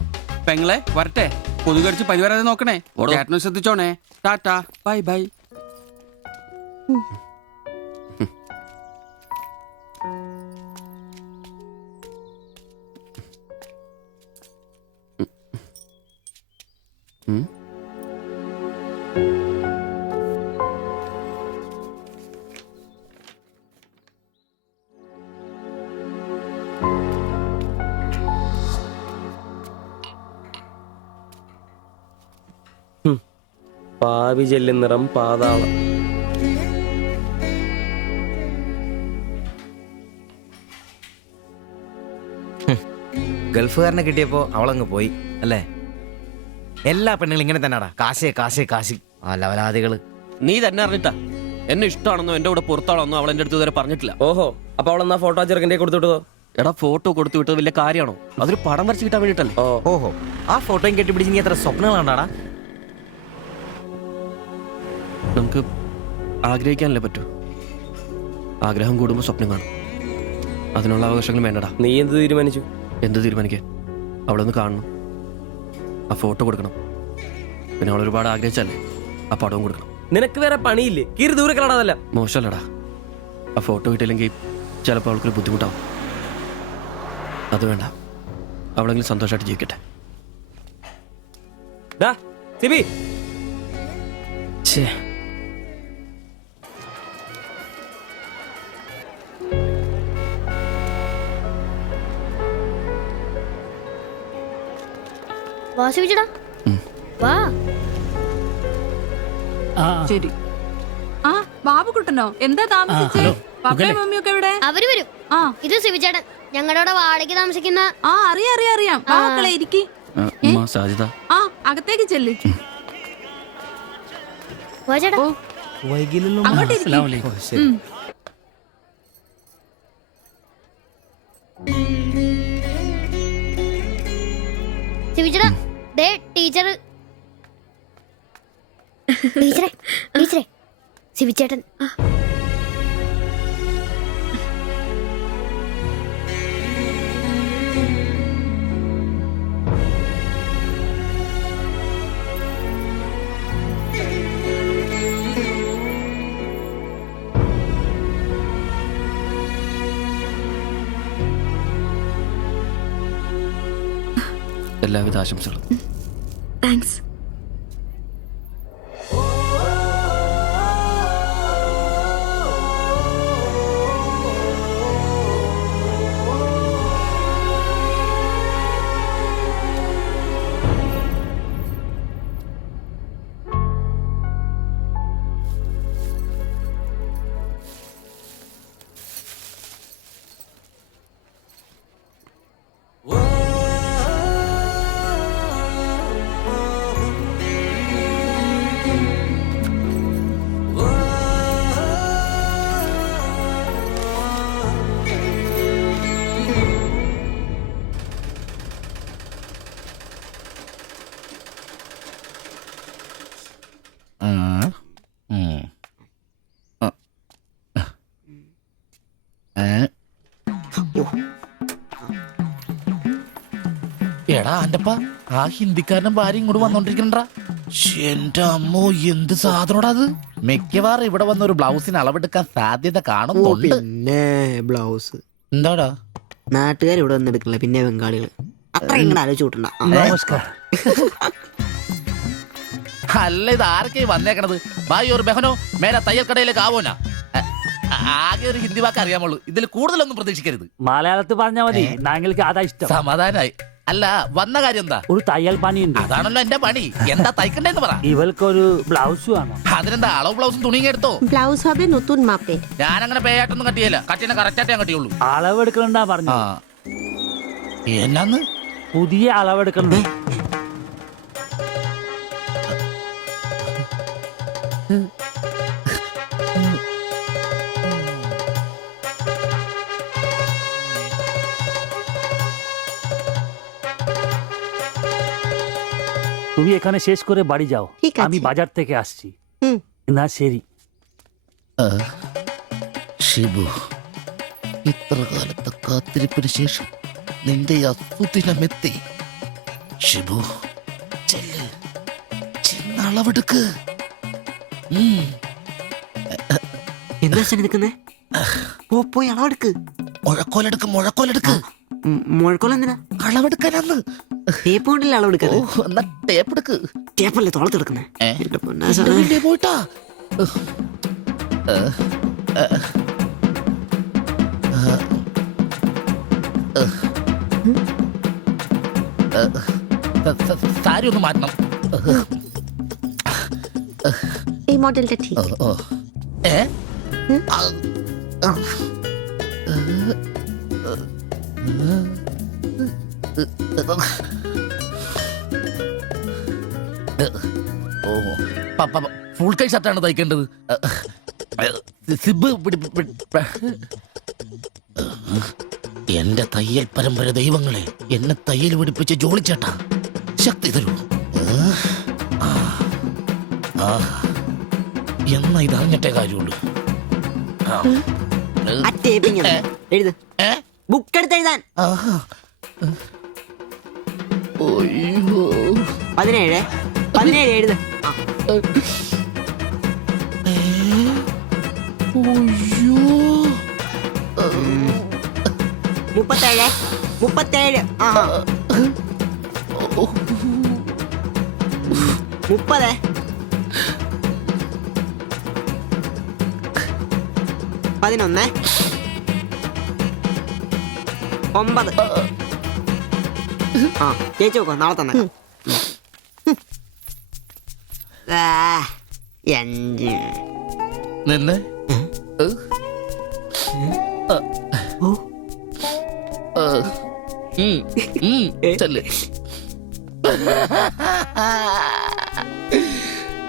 പെങ്ങളെ വരട്ടെ. കൊതുക് കടിച്ച് പനി വരാതെ നോക്കണേ. ചേട്ടനും ശ്രദ്ധിച്ചോണേ. Tata, bye bye. പാവി ജെല്ലും നിറം പാതാളം. ഗൾഫുകാരനെ കിട്ടിയപ്പോ അവളങ്ങ് പോയി അല്ലേ? എല്ലാ പെണ്ണുങ്ങളും ഇങ്ങനെ തന്നെയാടാ, കാശേ കാശേ കാശി. ആ ലവലാദികള്. നീ തന്നെ അറിഞ്ഞിട്ടാ എന്നെ ഇഷ്ടമാണെന്നോ എന്റെ കൂടെ പുറത്താണെന്നോ അവൾ എന്റെ അടുത്ത് ഇതുവരെ പറഞ്ഞിട്ടില്ല. ഓഹോ, അപ്പൊ അവളെന്നാ ഫോട്ടോ ചെറുക്കൻ്റെ കൊടുത്തുവിട്ടതോ? എടാ, ഫോട്ടോ കൊടുത്തു വിട്ടത് വലിയ കാര്യമാണോ? അതൊരു പടം വരച്ച് കിട്ടാൻ വേണ്ടിട്ടല്ലേ. ഓഹോ, ആ ഫോട്ടോയും കെട്ടിപ്പിടിച്ച് നീ എത്ര സ്വപ്നങ്ങളാണ്ടാടാ? നമുക്ക് ആഗ്രഹിക്കാനല്ലേ പറ്റൂ. ആഗ്രഹം കൂടുമ്പോൾ സ്വപ്നം കാണും. അതിനുള്ള അവകാശങ്ങൾ വേണ്ടടാ. നീ എന്ത് തീരുമാനിച്ചു? എന്ത് തീരുമാനിക്കാൻ? അവളൊന്ന് കാണണം, ആ ഫോട്ടോ കൊടുക്കണം, പിന്നെ അവൾ ഒരുപാട് ആഗ്രഹിച്ചല്ലേ ആ പടവും കൊടുക്കണം. നിനക്ക് വേറെ പണിയില്ലേ? കീറി ദൂരെ കളാടതല്ല. മോശമല്ലടാ, ആ ഫോട്ടോ കിട്ടിയില്ലെങ്കിൽ ചിലപ്പോൾ അവൾക്കൊരു ബുദ്ധിമുട്ടാവും. അത് വേണ്ട, അവളെങ്കിലും സന്തോഷമായിട്ട് ജീവിക്കട്ടെ. വാ ശിവചേട്ടാ, വാ. ശരി. ആ ബാബുക്കുട്ടനോ, എന്താ താമസിച്ചേ? പപ്പയും മമ്മിയൊക്കെ എവിടെ? അവര് വരും. ഇത് ശിവചേട്ടൻ, ഞങ്ങളുടെ വാടകയ്ക്ക് താമസിക്കുന്ന. ആ അറിയാം. മക്കളെ ഇരിക്കി. സാധ്യത ആ അകത്തേക്ക് ചെല്ല്. വാ ചേട്ടാ. അങ്ങോട്ട് ഇരിക്ക്. ശിവചേട്ടാ, ദേ ടീച്ചർ. ടീച്ചറെ ശിവചേട്ടൻ. എല്ലാവിധ ആശംസകളും. താങ്ക്സ്. എടാ അന്റപ്പ, ആ ഹിന്ദിക്കാരനും ഭാര്യ ഇങ്ങോട്ട് വന്നോണ്ടിരിക്കണ്ടാ. എന്റെ അമ്മോ, എന്ത് സാധനോടാ അത്. മിക്കവാറും ഇവിടെ വന്ന ഒരു ബ്ലൗസിന് അളവെടുക്കാൻ സാധ്യത കാണുന്നുണ്ട്. പിന്നെ ബ്ലൗസ് എന്താടാ നാട്ടുകാർ ഇവിടെ വന്ന് എടുക്കണില്ല, പിന്നെ ബംഗാളികൾ. അത്ര ഇങ്ങനെ ആലോചിച്ച് കൂട്ടണ്ട. നമസ്കാരം. അല്ല, ഇത് ആരൊക്കെ വന്നേക്കണത്? ഭായി ഒരു ബഹനോ മേലെ തയ്യൽ കടയിലേക്ക് ആവോനാ. ആകെ ഒരു ഹിന്ദി വാക്ക് അറിയാമുള്ളൂ, ഇതിൽ കൂടുതലൊന്നും പ്രതീക്ഷിക്കരുത്. മലയാളത്തിൽ പറഞ്ഞാൽ മതി, ഞങ്ങൾക്ക് അതാ ഇഷ്ടം. സമാധാനായി. അല്ല, വന്ന കാര്യം എന്താ? ഒരു തയ്യൽ പണിയുണ്ട്. അതാണല്ലോ എന്റെ പണി. എന്താ തയ്ക്കണ്ടേന്ന് പറ. ഇവൾക്കൊരു ബ്ലൗസ് വേണം. അതിനെന്താ അളവ് ബ്ലൗസും തുണിയും എടുത്തോ? ব্লাউজ হবে নতুন মাপে। ഞാനങ്ങനെ പേയായിട്ടൊന്നും കട്ടിയല്ല, കട്ടിനെ കറക്റ്റായിട്ട് ഞാൻ കട്ടിയുള്ളൂ. അളവെടുക്കണ്ടാ പറഞ്ഞു. എന്നാന്ന്? പുതിയ അളവെടുക്കണം. তুমি এখানে শেষ করে বাড়ি যাও, আমি বাজার থেকে আসছি। না ശരി. ഷിബു, ഇത്ര കാലത്തെ കാത്തിരിപ്പിന് ശേഷം നിന്റെ അസുദിനമെത്തി. ഷിബു, ചെല്ല്, ചെന്നളവെടുക്ക്. എന്താ നിൽക്കുന്നേ? പോയി അളവെടുക്ക്. മുഴക്കോലെടുക്ക്. മുഴക്കോലെന്തിനാ? അളവെടുക്കാനാന്ന്. ടേപ്പ് കൊണ്ടല്ലേ അളവെടുക്കാറ്? എന്നാ ടേപ്പ് എടുക്ക്. ടേപ്പല്ലേ തോളത്തെടുക്കുന്നേ? പോയിട്ടാ. സാരി ഒന്ന് മാറ്റണം. এই মডেলটা ঠিক। ഫുൾ കൈ ഷർട്ടാണ് തയ്ക്കേണ്ടത്. സിബ് എന്റെ തയ്യൽ പരമ്പര ദൈവങ്ങളെ, എന്നെ തയ്യൽ പിടിപ്പിച്ച് ജോളിച്ചേട്ടാ, ശക്തി തരൂ. എന്നാ ഇത് അറിഞ്ഞിട്ടേ കാര്യമുള്ളൂ. ബുക്ക് എടുത്ത് എഴുതാൻ 17 എഴുത്. 37. 30. 30. 11 9 ആ ചേച്ചി നോക്കോ നാളെ തന്നെ 5 നിന്ന് ചെല്ല്.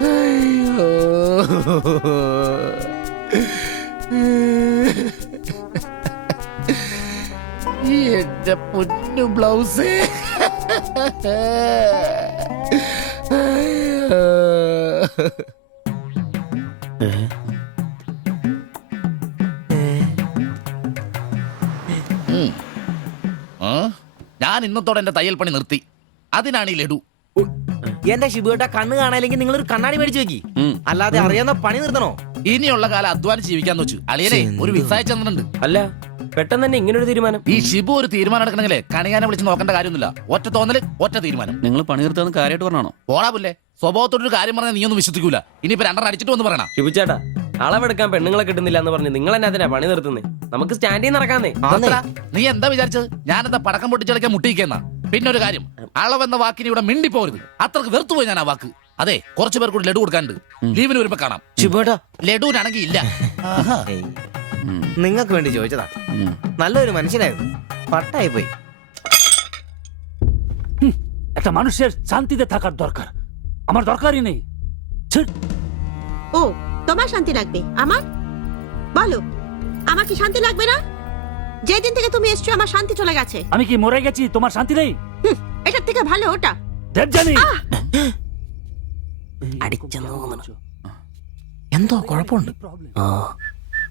അയ്യോ. എന്റെ പൊന്നു ബ്ലൗസ്. ഞാൻ ഇന്നത്തോടെ എന്റെ തയ്യൽ പണി നിർത്തി. അതിനാണ് ഈ ലഡു. എന്റെ ശിബുവേട്ട കണ്ണ് കാണാനില്ലെങ്കിൽ നിങ്ങൾ ഒരു കണ്ണാടി മേടിച്ചു വെക്കി. അല്ലാതെ അറിയാവുന്ന പണി നിർത്തണോ? ഇനിയുള്ള കാലം അധ്വാനിച്ച് ജീവിക്കാന്ന് വെച്ചു. അളിയനെ ഒരു വിസായ ചെന്നിട്ടുണ്ട്. അല്ല പെട്ടെന്ന് തന്നെ ഇങ്ങനെ ഒരു തീരുമാനം. ഈ ഷിബു ഒരു തീരുമാനം എടുക്കണമെങ്കിലേ കണിയാനെ വിളിച്ച് നോക്കേണ്ട കാര്യമൊന്നുമില്ല. ഒറ്റ തോന്നല്, ഒറ്റ തീരുമാനം. നിങ്ങൾ പണി നിർത്താന്ന് കാര്യമായിട്ട് പറഞ്ഞാണോ? പോടാ സ്വഭാവത്തോടൊരു കാര്യം പറഞ്ഞാൽ നീ ഒന്നും വിശ്വസിക്കൂല. ഇനിയിപ്പോ 2 അടിച്ചിട്ട് വന്ന് പറയണം. ശിബുച്ചേട്ടാ അളവെടുക്കാൻ പെണ്ണുങ്ങളെ കിട്ടുന്നില്ല എന്ന് പറഞ്ഞ് നിങ്ങൾ തന്നെ അതിനാ പണി നിർത്തുന്നേ. നമുക്ക് സ്റ്റാൻഡിൽ നടക്കാന്നേ. നീ എന്താ വിചാരിച്ചത്? ഞാനെന്താ പടക്കം പൊട്ടിച്ചളിക്കാൻ മുട്ടിയിക്കുന്ന? പിന്നെ ഒരു കാര്യം, അളവെന്ന വാക്കിന് ഇവിടെ മിണ്ടിപ്പോരുത്. അത്രക്ക് വെറുത്തുപോയി ഞാൻ ആ വാക്ക്. അതെ, കുറച്ചു പേർ കൂടി ലഡു കൊടുക്കാനുണ്ട്. ലീവിന് വരുമ്പോ കാണാം. ലഡുവിനാണെങ്കിൽ ഇല്ല. നിങ്ങൾക്ക് വേണ്ടി ചോദിച്ചതാ. നല്ലൊരു മനുഷ്യനായിരുന്നു, പട്ടായി പോയി. একটা মানুষের শান্তিতে থাকার দরকার, আমার দরকারই নেই। ও তোমার শান্তি লাগবে? আমার বলো, আমার কি শান্তি লাগবে না? যেদিন থেকে তুমি এসছো আমার শান্তি চলে গেছে। আমি কি মরে গেছি? তোমার শান্তি নেই? এটার থেকে ভালো ওটা। দেবজানি എന്തോ കുഴപ്പമുണ്ട്.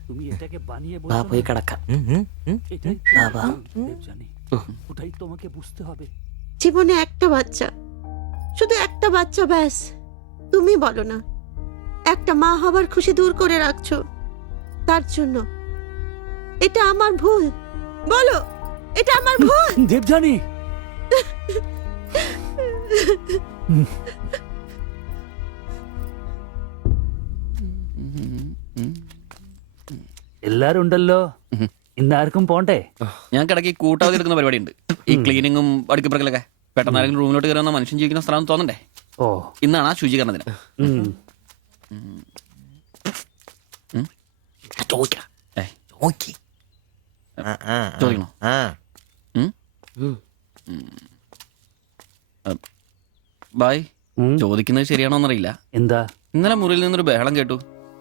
তুমি এটাকে বানিয়ে പോയി കിടക്കാം. এটাই দেবজানি, ওটাই তোমাকে বুঝতে হবে। জীবনে একটা বাচ্চা, শুধু একটা বাচ্চা, ব্যাস। তুমি বলো না, একটা মা হবার খুশি দূর করে রাখছো, তার জন্য এটা আমার ভুল? বলো, এটা আমার ভুল? দেবজানি എല്ലാരും ഉണ്ടല്ലോ, ഇന്നാർക്കും പോണ്ടേ? ഞാൻ കിടക്കി കൂട്ടാതെ എടുക്കുന്ന പരിപാടി ഉണ്ട്. ഈ ക്ലീനിങ്ങും അടുക്കിപ്പറക്കലൊക്കെ. പെട്ടെന്ന് ആരെങ്കിലും റൂമിലോട്ട് കയറുന്ന മനുഷ്യൻ ജീവിക്കുന്ന സ്ഥലം തോന്നണ്ടേ? ഓ, ഇന്നാണ് ആ ശുചീകരണത്തിന്. ചോദിക്കണോ? ബായ്, ചോദിക്കുന്നത് ശരിയാണോന്നറിയില്ല. എന്താ? ഇന്നലെ മുറിയിൽ നിന്നൊരു ബഹളം കേട്ടു.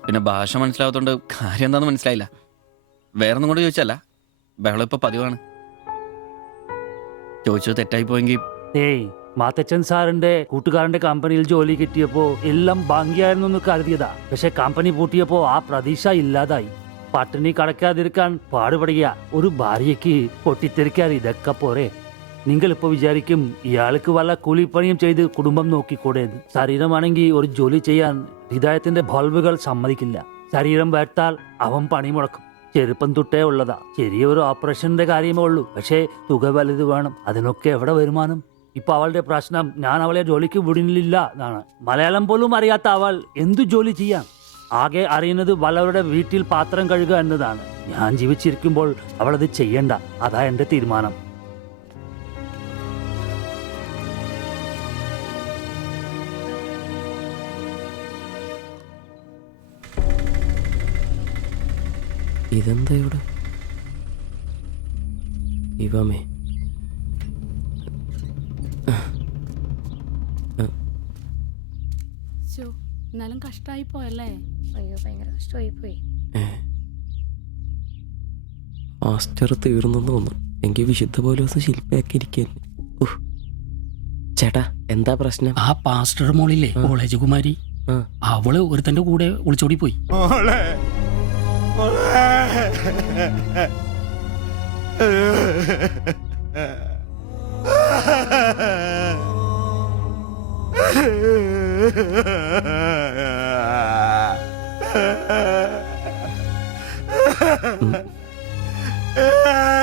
പിന്നെ ഭാഷ മനസ്സിലാവാത്തോണ്ട് കാര്യം എന്താന്ന് മനസ്സിലായില്ല. വേറൊന്നും കൊണ്ട് ചോദിച്ചല്ല, ബഹളം ഇപ്പൊ പതിവാണ്. ചോദിച്ചത് തെറ്റായി പോയെങ്കിൽ. ഏയ്, മാത്തച്ചൻ സാറിന്റെ കൂട്ടുകാരന്റെ കമ്പനിയിൽ ജോലി കിട്ടിയപ്പോ എല്ലാം ഭാഗ്യായിരുന്നു എന്ന് കരുതിയതാ. പക്ഷെ കമ്പനി പൂട്ടിയപ്പോ ആ പ്രതീക്ഷ ഇല്ലാതായി. പട്ടിണി കടക്കാതിരിക്കാൻ പാടുപെടുക. ഒരു ഭാര്യയ്ക്ക് പൊട്ടിത്തെറിക്കാൻ ഇതൊക്കെ പോരെ? നിങ്ങളിപ്പോ വിചാരിക്കും ഇയാൾക്ക് വല്ല കൂലിപ്പണിയും ചെയ്ത് കുടുംബം നോക്കിക്കൂടേത്. ശരീരമാണെങ്കിൽ ഒരു ജോലി ചെയ്യാൻ ഹൃദയത്തിന്റെ ബൾബുകൾ സമ്മതിക്കില്ല. ശരീരം വേർത്താൽ അവൻ പണി മുടക്കും. ചെറുപ്പം തൊട്ടേ ഉള്ളതാ. ചെറിയൊരു ഓപ്പറേഷന്റെ കാര്യമേ ഉള്ളൂ, പക്ഷേ തുക വലുത് വേണം. അതിനൊക്കെ എവിടെ വരുമാനം? ഇപ്പൊ അവളുടെ പ്രശ്നം ഞാൻ അവളെ ജോലിക്ക് വിടുന്നില്ല എന്നാണ്. മലയാളം പോലും അറിയാത്ത അവൾ എന്തു ജോലി ചെയ്യാം? ആകെ അറിയുന്നത് വല്ലവരുടെ വീട്ടിൽ പാത്രം കഴുകുക എന്നതാണ്. ഞാൻ ജീവിച്ചിരിക്കുമ്പോൾ അവളത് ചെയ്യണ്ട. അതാ എന്റെ തീരുമാനം. ഇതെന്താ ഇവിടെ? ഇവമേ എന്നാലും കഷ്ടായി പോയല്ലേ? അയ്യോ, ഭയങ്കര കഷ്ടമായി പോയി. മാസ്റ്റർ തീർന്നെന്ന് തോന്നുന്നു. എങ്കിൽ വിശുദ്ധ പോലീസ് ശില്പയാക്കിയിരിക്കല്ലേ. ചേട്ടാ, എന്താ പ്രശ്നം? ആ പാസ്റ്റർ മോളില്ലേ, കോളേജ് കുമാരി, അവള് ഒരുത്തന്റെ കൂടെ ഒളിച്ചോടി പോയി.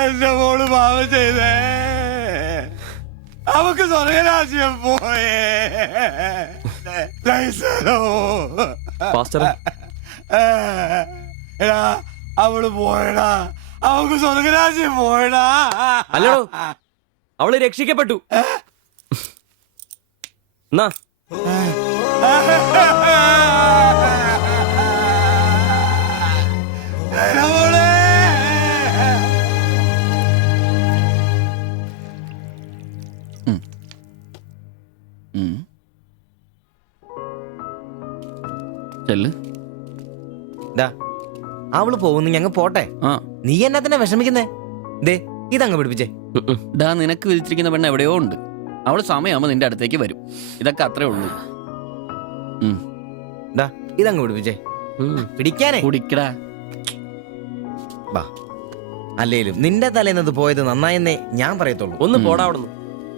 എന്റെ മോള് പാവം ചെയ്തേ. അവക്ക് സ്വർഗരാജ്യം പോയേ. പാസ്റ്റർ, എടാ, അവള് പോയടാ, അവൾക്ക് സ്വർഗരാജ്യം പോയടാ. അല്ലടോ, അവള് രക്ഷിക്കപ്പെട്ടു. എന്നാ അവള് പോകുന്നു, ഞങ്ങ പോട്ടെ. നീ എന്നാ തന്നെ വിഷമിക്കുന്നേ? ദേ ഇതങ്ങ് പിടിപ്പിച്ചേ. നിനക്ക് വിധിച്ചിരിക്കുന്ന പെണ്ണ് എവിടെയോ ഉണ്ട്. അവള് സമയമാകുമ്പോ നിന്റെ അടുത്തേക്ക് വരും. ഇതൊക്കെ അത്രേ ഉള്ളൂ. ഇതങ്ങ് പിടിപ്പിച്ചേ. പിടിക്കാനേ കുടിക്കടാ. അല്ലേലും നിന്റെ തലേന്നത് പോയത് നന്നായെന്നേ ഞാൻ പറയത്തുള്ളൂ. ഒന്ന് പോടാ അവിടുന്ന്.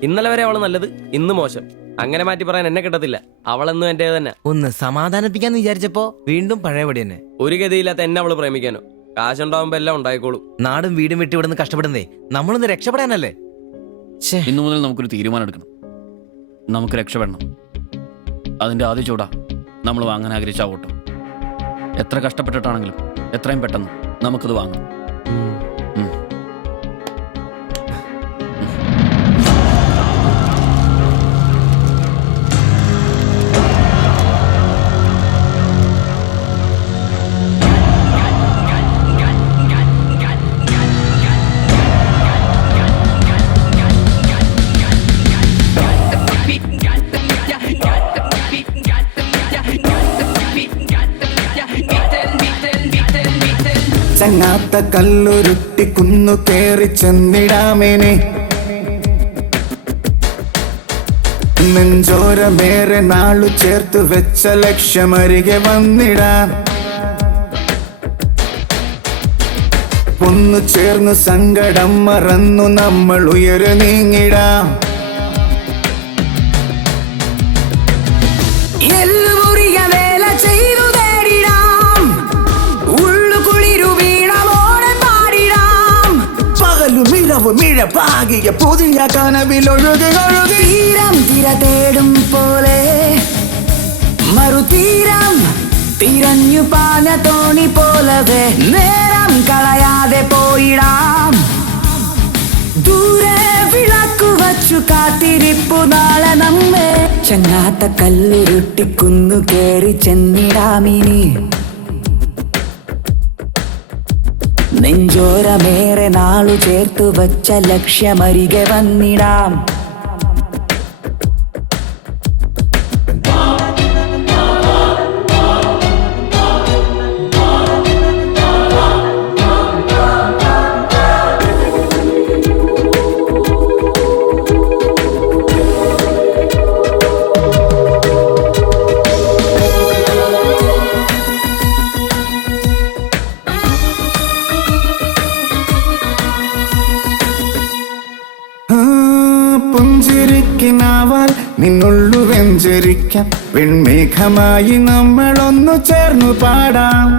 ഇന്നലെ വരെ അവള് നല്ലത്, ഇന്ന് മോശം. അങ്ങനെ മാറ്റി പറയാൻ എന്നെ കിട്ടത്തില്ല. അവളെന്നും എന്റെ തന്നെ. ഒന്ന് സമാധാനിപ്പിക്കാന്ന് വിചാരിച്ചപ്പോ വീണ്ടും പഴയപടി തന്നെ. ഒരു ഗതിയില്ലാത്ത എന്നെ അവള് പ്രേമിക്കാനോ? കാശുണ്ടാവുമ്പോ എല്ലാം ഉണ്ടായിക്കോളൂ. നാടും വീടും വിട്ട് ഇവിടുന്ന് കഷ്ടപ്പെടുന്നേ നമ്മളൊന്ന് രക്ഷപ്പെടാനല്ലേ. ഇന്നു മുതൽ നമുക്കൊരു തീരുമാനം എടുക്കണം. നമുക്ക് രക്ഷപ്പെടണം. അതിന്റെ ആദ്യ ചൂടാ നമ്മൾ വാങ്ങാൻ ആഗ്രഹിച്ച ഓട്ടം. എത്ര കഷ്ടപ്പെട്ടിട്ടാണെങ്കിലും എത്രയും പെട്ടെന്ന് നമുക്കത് വാങ്ങണം. ചങ്ങാത്ത കല്ലുരുട്ടി കുന്നു കേറി ചെന്നിടാമേനെ, നെഞ്ചോരമേറെ നാളു ചേർത്ത് വെച്ച ലക്ഷ്യമരികെ വന്നിടാം. ഒന്നു ചേർന്നു സങ്കടം മറന്നു നമ്മൾ ഉയരു നീങ്ങിടാം. വേല ചെയ്തു നേടിടാം, ഉള്ളു കുളിരു വീണമോടെ പാടിടാം. പകലു മിഴവ് മിഴപ്പാകിയ പുതിയ കനവിലൊഴുകി ഒഴുകി തീരം തിര തേടും പോലെ മറുതീരം തിരഞ്ഞു പാഞ്ഞ തോണി പോലവേ നേരം കളയാതെ പോയിടാം. ദൂരെ വിളക്കു വച്ചു കാത്തിരിപ്പു നാളെ നമ്മെ. ചങ്ങാത്ത കല്ലുരുട്ടിക്കുന്നു കേറി ചെന്നിടാമിനി, നെഞ്ചോരമേറെ നാളു ചേർത്തു വച്ച ലക്ഷ്യമരികെ വന്നിടാം. പുഞ്ചിരിക്കിനാവാൽ നിന്നുള്ളു വെഞ്ചരിക്കാം, വെൺമേഘമായി നമ്മളൊന്നു ചേർന്നു പാടാം.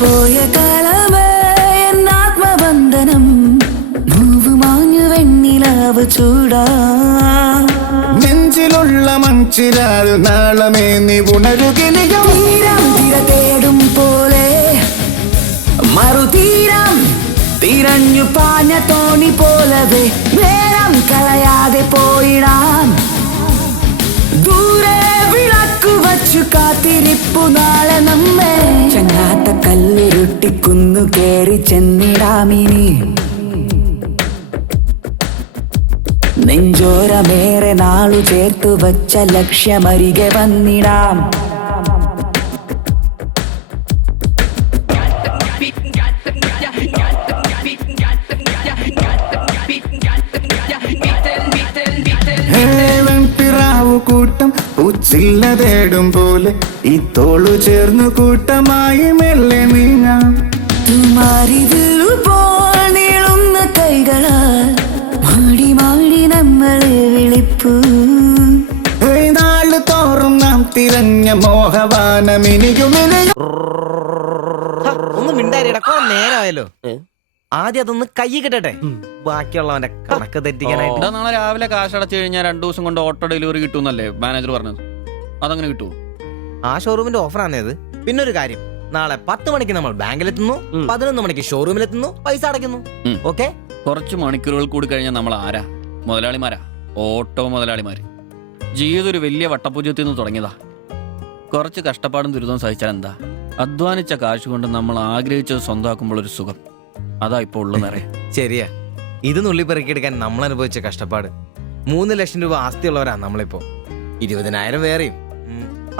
പോയ കാലമേ എന്നാത്മബന്ധനം, നോവ് മാഞ്ഞു വെണ്ണിലാവ് ചൂടാം. നെഞ്ചിലുള്ള മഞ്ചിരാൽ നാളമേ നീ ഉണരുകിനിയും. തീരം തിര തേടും പോലെ മറുതീരം തിരഞ്ഞു പാഞ്ഞ തോണി പോലവേ നേരം കളയാതെ പോയിടാം. ദൂരെ വിളക്കു വച്ചു കാത്തിരിപ്പു നാളെ നമ്മെ. ചങ്ങാത്ത കല്ലുരുട്ടിക്കുന്നു കേറി ചെന്നിടാമിനി, നെഞ്ചോരമേറെ നാളു ചേർത്തു വച്ച ലക്ഷ്യമരികെ വന്നിടാം. കൂട്ടം പൂച്ചില്ല തേടും പോലെ ഈ തോളു ചേർന്നു കൂട്ടമായി മെല്ലെ നീങ്ങാം. തുമാരിതിലുപോൽ നീളുന്ന കൈകളാൽ മാടി മാടി നമ്മളെ വിളിപ്പൂ. നാളു തോറും നാം തിരഞ്ഞ മോഹവാനമിനിയുമിനിയും. ഒന്ന് മിണ്ടാരിടാ, നേരമായല്ലോ. ആദ്യം അതൊന്ന് കൈ കിട്ടട്ടെ, ബാക്കിയുള്ളവന്റെ കണക്ക് തെറ്റിക്കാനായിട്ട്. നാളെ രാവിലെ കാശടച്ചു കഴിഞ്ഞാൽ 2 ദിവസം കൊണ്ട് ഓട്ടോ ഡെലിവറി കിട്ടുമെന്നല്ലേ മാനേജർ പറഞ്ഞത്? അതങ്ങനെ കിട്ടുമോ? ആ ഷോറൂമിന്റെ ഓഫറാണേ അത്. പിന്നൊരു കാര്യം, നാളെ 10 മണിക്ക് നമ്മൾ ബാങ്കിലെത്തുന്നു, 11 മണിക്ക് ഷോറൂമിലെത്തുന്നു, പൈസ അടയ്ക്കുന്നു. ഓക്കെ? കുറച്ച് മണിക്കൂറുകൾ കൂടി കഴിഞ്ഞാൽ നമ്മൾ ആരാ? മുതലാളിമാരാ, ഓട്ടോ മുതലാളിമാര്. ജീവിതം ഒരു വലിയ വട്ടപൂജ്യത്തിൽ നിന്ന് തുടങ്ങിയതാ. കുറച്ച് കഷ്ടപ്പാടും ദുരിതവും സഹിച്ചാൽ എന്താ? അധ്വാനിച്ച കാശ് കൊണ്ട് നമ്മൾ ആഗ്രഹിച്ചത് സ്വന്തമാക്കുമ്പോൾ ഒരു സുഖം, അതാ ഇപ്പൊ ഉള്ളു നിറയെ. ശരിയാ. ഇത് നുള്ളിപ്പെറുക്കിയെടുക്കാൻ നമ്മൾ അനുഭവിച്ച കഷ്ടപ്പാട്. 3 ലക്ഷം രൂപ ആസ്തിയുള്ളവരാ നമ്മളിപ്പോ. 20,000 വേറെയും.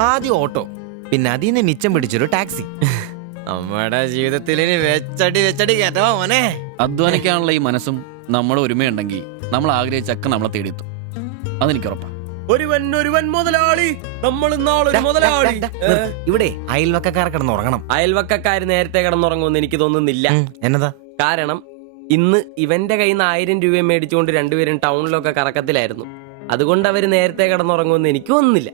ആദ്യം ഓട്ടോ, പിന്നെ അതിന് മിച്ചം പിടിച്ചൊരു ടാക്സി. നമ്മുടെ ജീവിതത്തിൽ ഇനി വെച്ചടി കേട്ടോ മോനെ. അധ്വാനിക്കാനുള്ള ഈ മനസ്സും നമ്മുടെ ഒരുമയുണ്ടെങ്കിൽ നമ്മൾ ആഗ്രഹിച്ചൊക്കെ നമ്മളെ തേടിയെത്തും, അതെനിക്ക് ഉറപ്പാ. ഒരുവൻ മുതലാളി, നമ്മൾ ഇന്നാളൊരു മുതലാളി. ഇവിടെ അയൽവക്കക്കാർ കിടന്നുറങ്ങണം. അയൽവക്കക്കാര് നേരത്തെ കിടന്നുറങ്ങുമെന്ന് എനിക്ക് തോന്നുന്നില്ല. എന്നതാ കാരണം ഇന്ന് ഇവന്റെ കയ്യിൽ നിന്ന് 1000 രൂപ മേടിച്ചുകൊണ്ട് രണ്ടുപേരും ടൗണിലൊക്കെ കറക്കത്തിലായിരുന്നു. അതുകൊണ്ട് അവര് നേരത്തെ കിടന്നുറങ്ങുമെന്ന് എനിക്ക് തോന്നുന്നില്ല.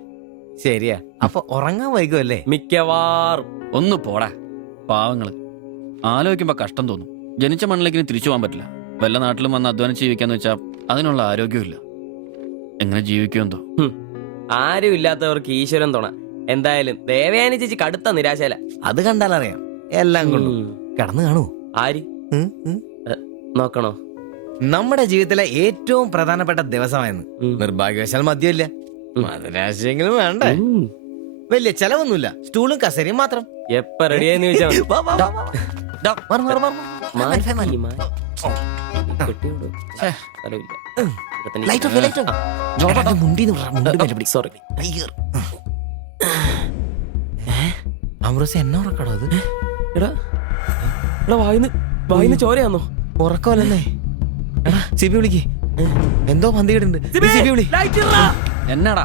ശരിയാ. അപ്പൊ ഉറങ്ങാൻ വൈകുമല്ലേ? മിക്കവാറും. ഒന്ന് പോടാ പാവങ്ങള്. ആലോചിക്കുമ്പോ കഷ്ടം തോന്നും. ജനിച്ച മണ്ണിലേക്ക് തിരിച്ചു പോകാൻ പറ്റില്ല. വല്ല നാട്ടിലും വന്ന് അധ്വാനിച്ച് ജീവിക്കാന്ന് വെച്ചാൽ അതിനുള്ള ആരോഗ്യമില്ല. എങ്ങനെ ജീവിക്കുമെന്തോ. ആരും ഇല്ലാത്തവർക്ക് ഈശ്വരൻ തുണ. എന്തായാലും ദേവയാനി ചേച്ചി കടുത്ത നിരാശയില. അത് കണ്ടാലറിയാം. എല്ലാം കൊണ്ടും കടന്നു കാണൂ. ആര് നോക്കണോ? നമ്മുടെ ജീവിതത്തിലെ ഏറ്റവും പ്രധാനപ്പെട്ട ദിവസമായിരുന്നു. നിർഭാഗ്യവശാൽ മദ്യമില്ല. മധുരാശയെങ്കിലും വേണ്ടേ? വലിയ ചെലവൊന്നുമില്ല. സ്റ്റൂളും കസേരയും മാത്രം. എപ്പ റെഡിയാന്ന് ചോദിച്ചാ അമൃത എന്നെ ഉറക്കടോ അത്? വായിന്ന് ചോരയാന്നോ? ഉറക്കമല്ലെന്നേ. എടാ സിബി വിളിക്ക്. എന്തോ പന്തികേടുണ്ട്. സിബി വിളി. എന്നാടാ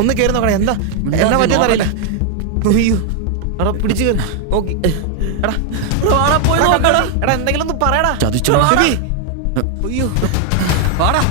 ഒന്ന് കേറി നോക്കണേ. എന്താ എന്നാ പറ്റിയെന്നറിയില്ല. അയ്യോ എടാ പിടിച്ചു കയറി നോക്കി. എടാ എന്തെങ്കിലും ഒന്ന് പറയടാ. സിബി. അയ്യോ വാടാ.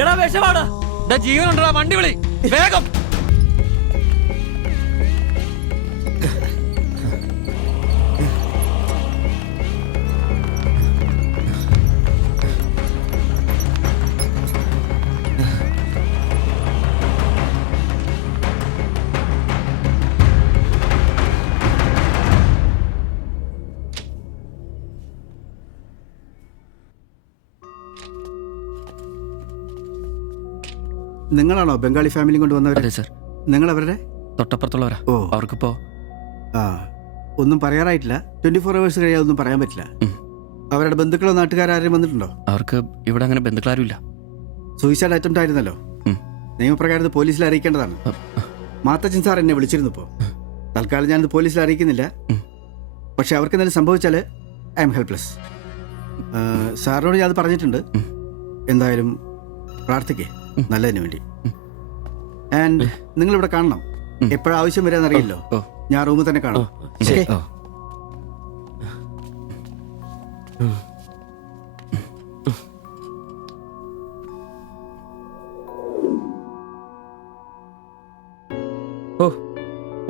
എടാ വിഷമാടാ. ജീവനുണ്ടാ, വണ്ടി വിളി വേഗം. നിങ്ങളാണോ ബംഗാളി ഫാമിലി കൊണ്ടുവന്നവരെ? നിങ്ങൾ അവരുടെ തൊട്ടപ്പുറത്തുള്ളവരാ. ഓ അവർക്കിപ്പോ ഒന്നും പറയാറായിട്ടില്ല. 24 hours കഴിയാതെ ഒന്നും പറയാൻ പറ്റില്ല. അവരുടെ ബന്ധുക്കളോ നാട്ടുകാരും വന്നിട്ടുണ്ടോ? അവർക്ക് ഇവിടെ അങ്ങനെ ബന്ധുക്കളാരും ഇല്ല. സൂയിസൈഡ് അറ്റംപ്റ്റ് ആയിരുന്നല്ലോ. നിയമപ്രകാരം പോലീസിൽ അറിയിക്കേണ്ടതാണ്. മാത്തച്ചൻ സാർ എന്നെ വിളിച്ചിരുന്നു. ഇപ്പോൾ തൽക്കാലം ഞാനിത് പോലീസിൽ അറിയിക്കുന്നില്ല. പക്ഷെ അവർക്ക് എന്തെങ്കിലും സംഭവിച്ചാൽ ഐ എം ഹെൽപ്ലെസ്. സാറിനോട് ഞാൻ അത് പറഞ്ഞിട്ടുണ്ട്. എന്തായാലും പ്രാർത്ഥിക്കേ നല്ലതിന് വേണ്ടി. ആൻഡ് നിങ്ങളിവിടെ കാണണം. എപ്പോഴാവശ്യം വരാന്നറിയില്ലോ. ഞാൻ റൂമിൽ തന്നെ കാണാം. ശരി.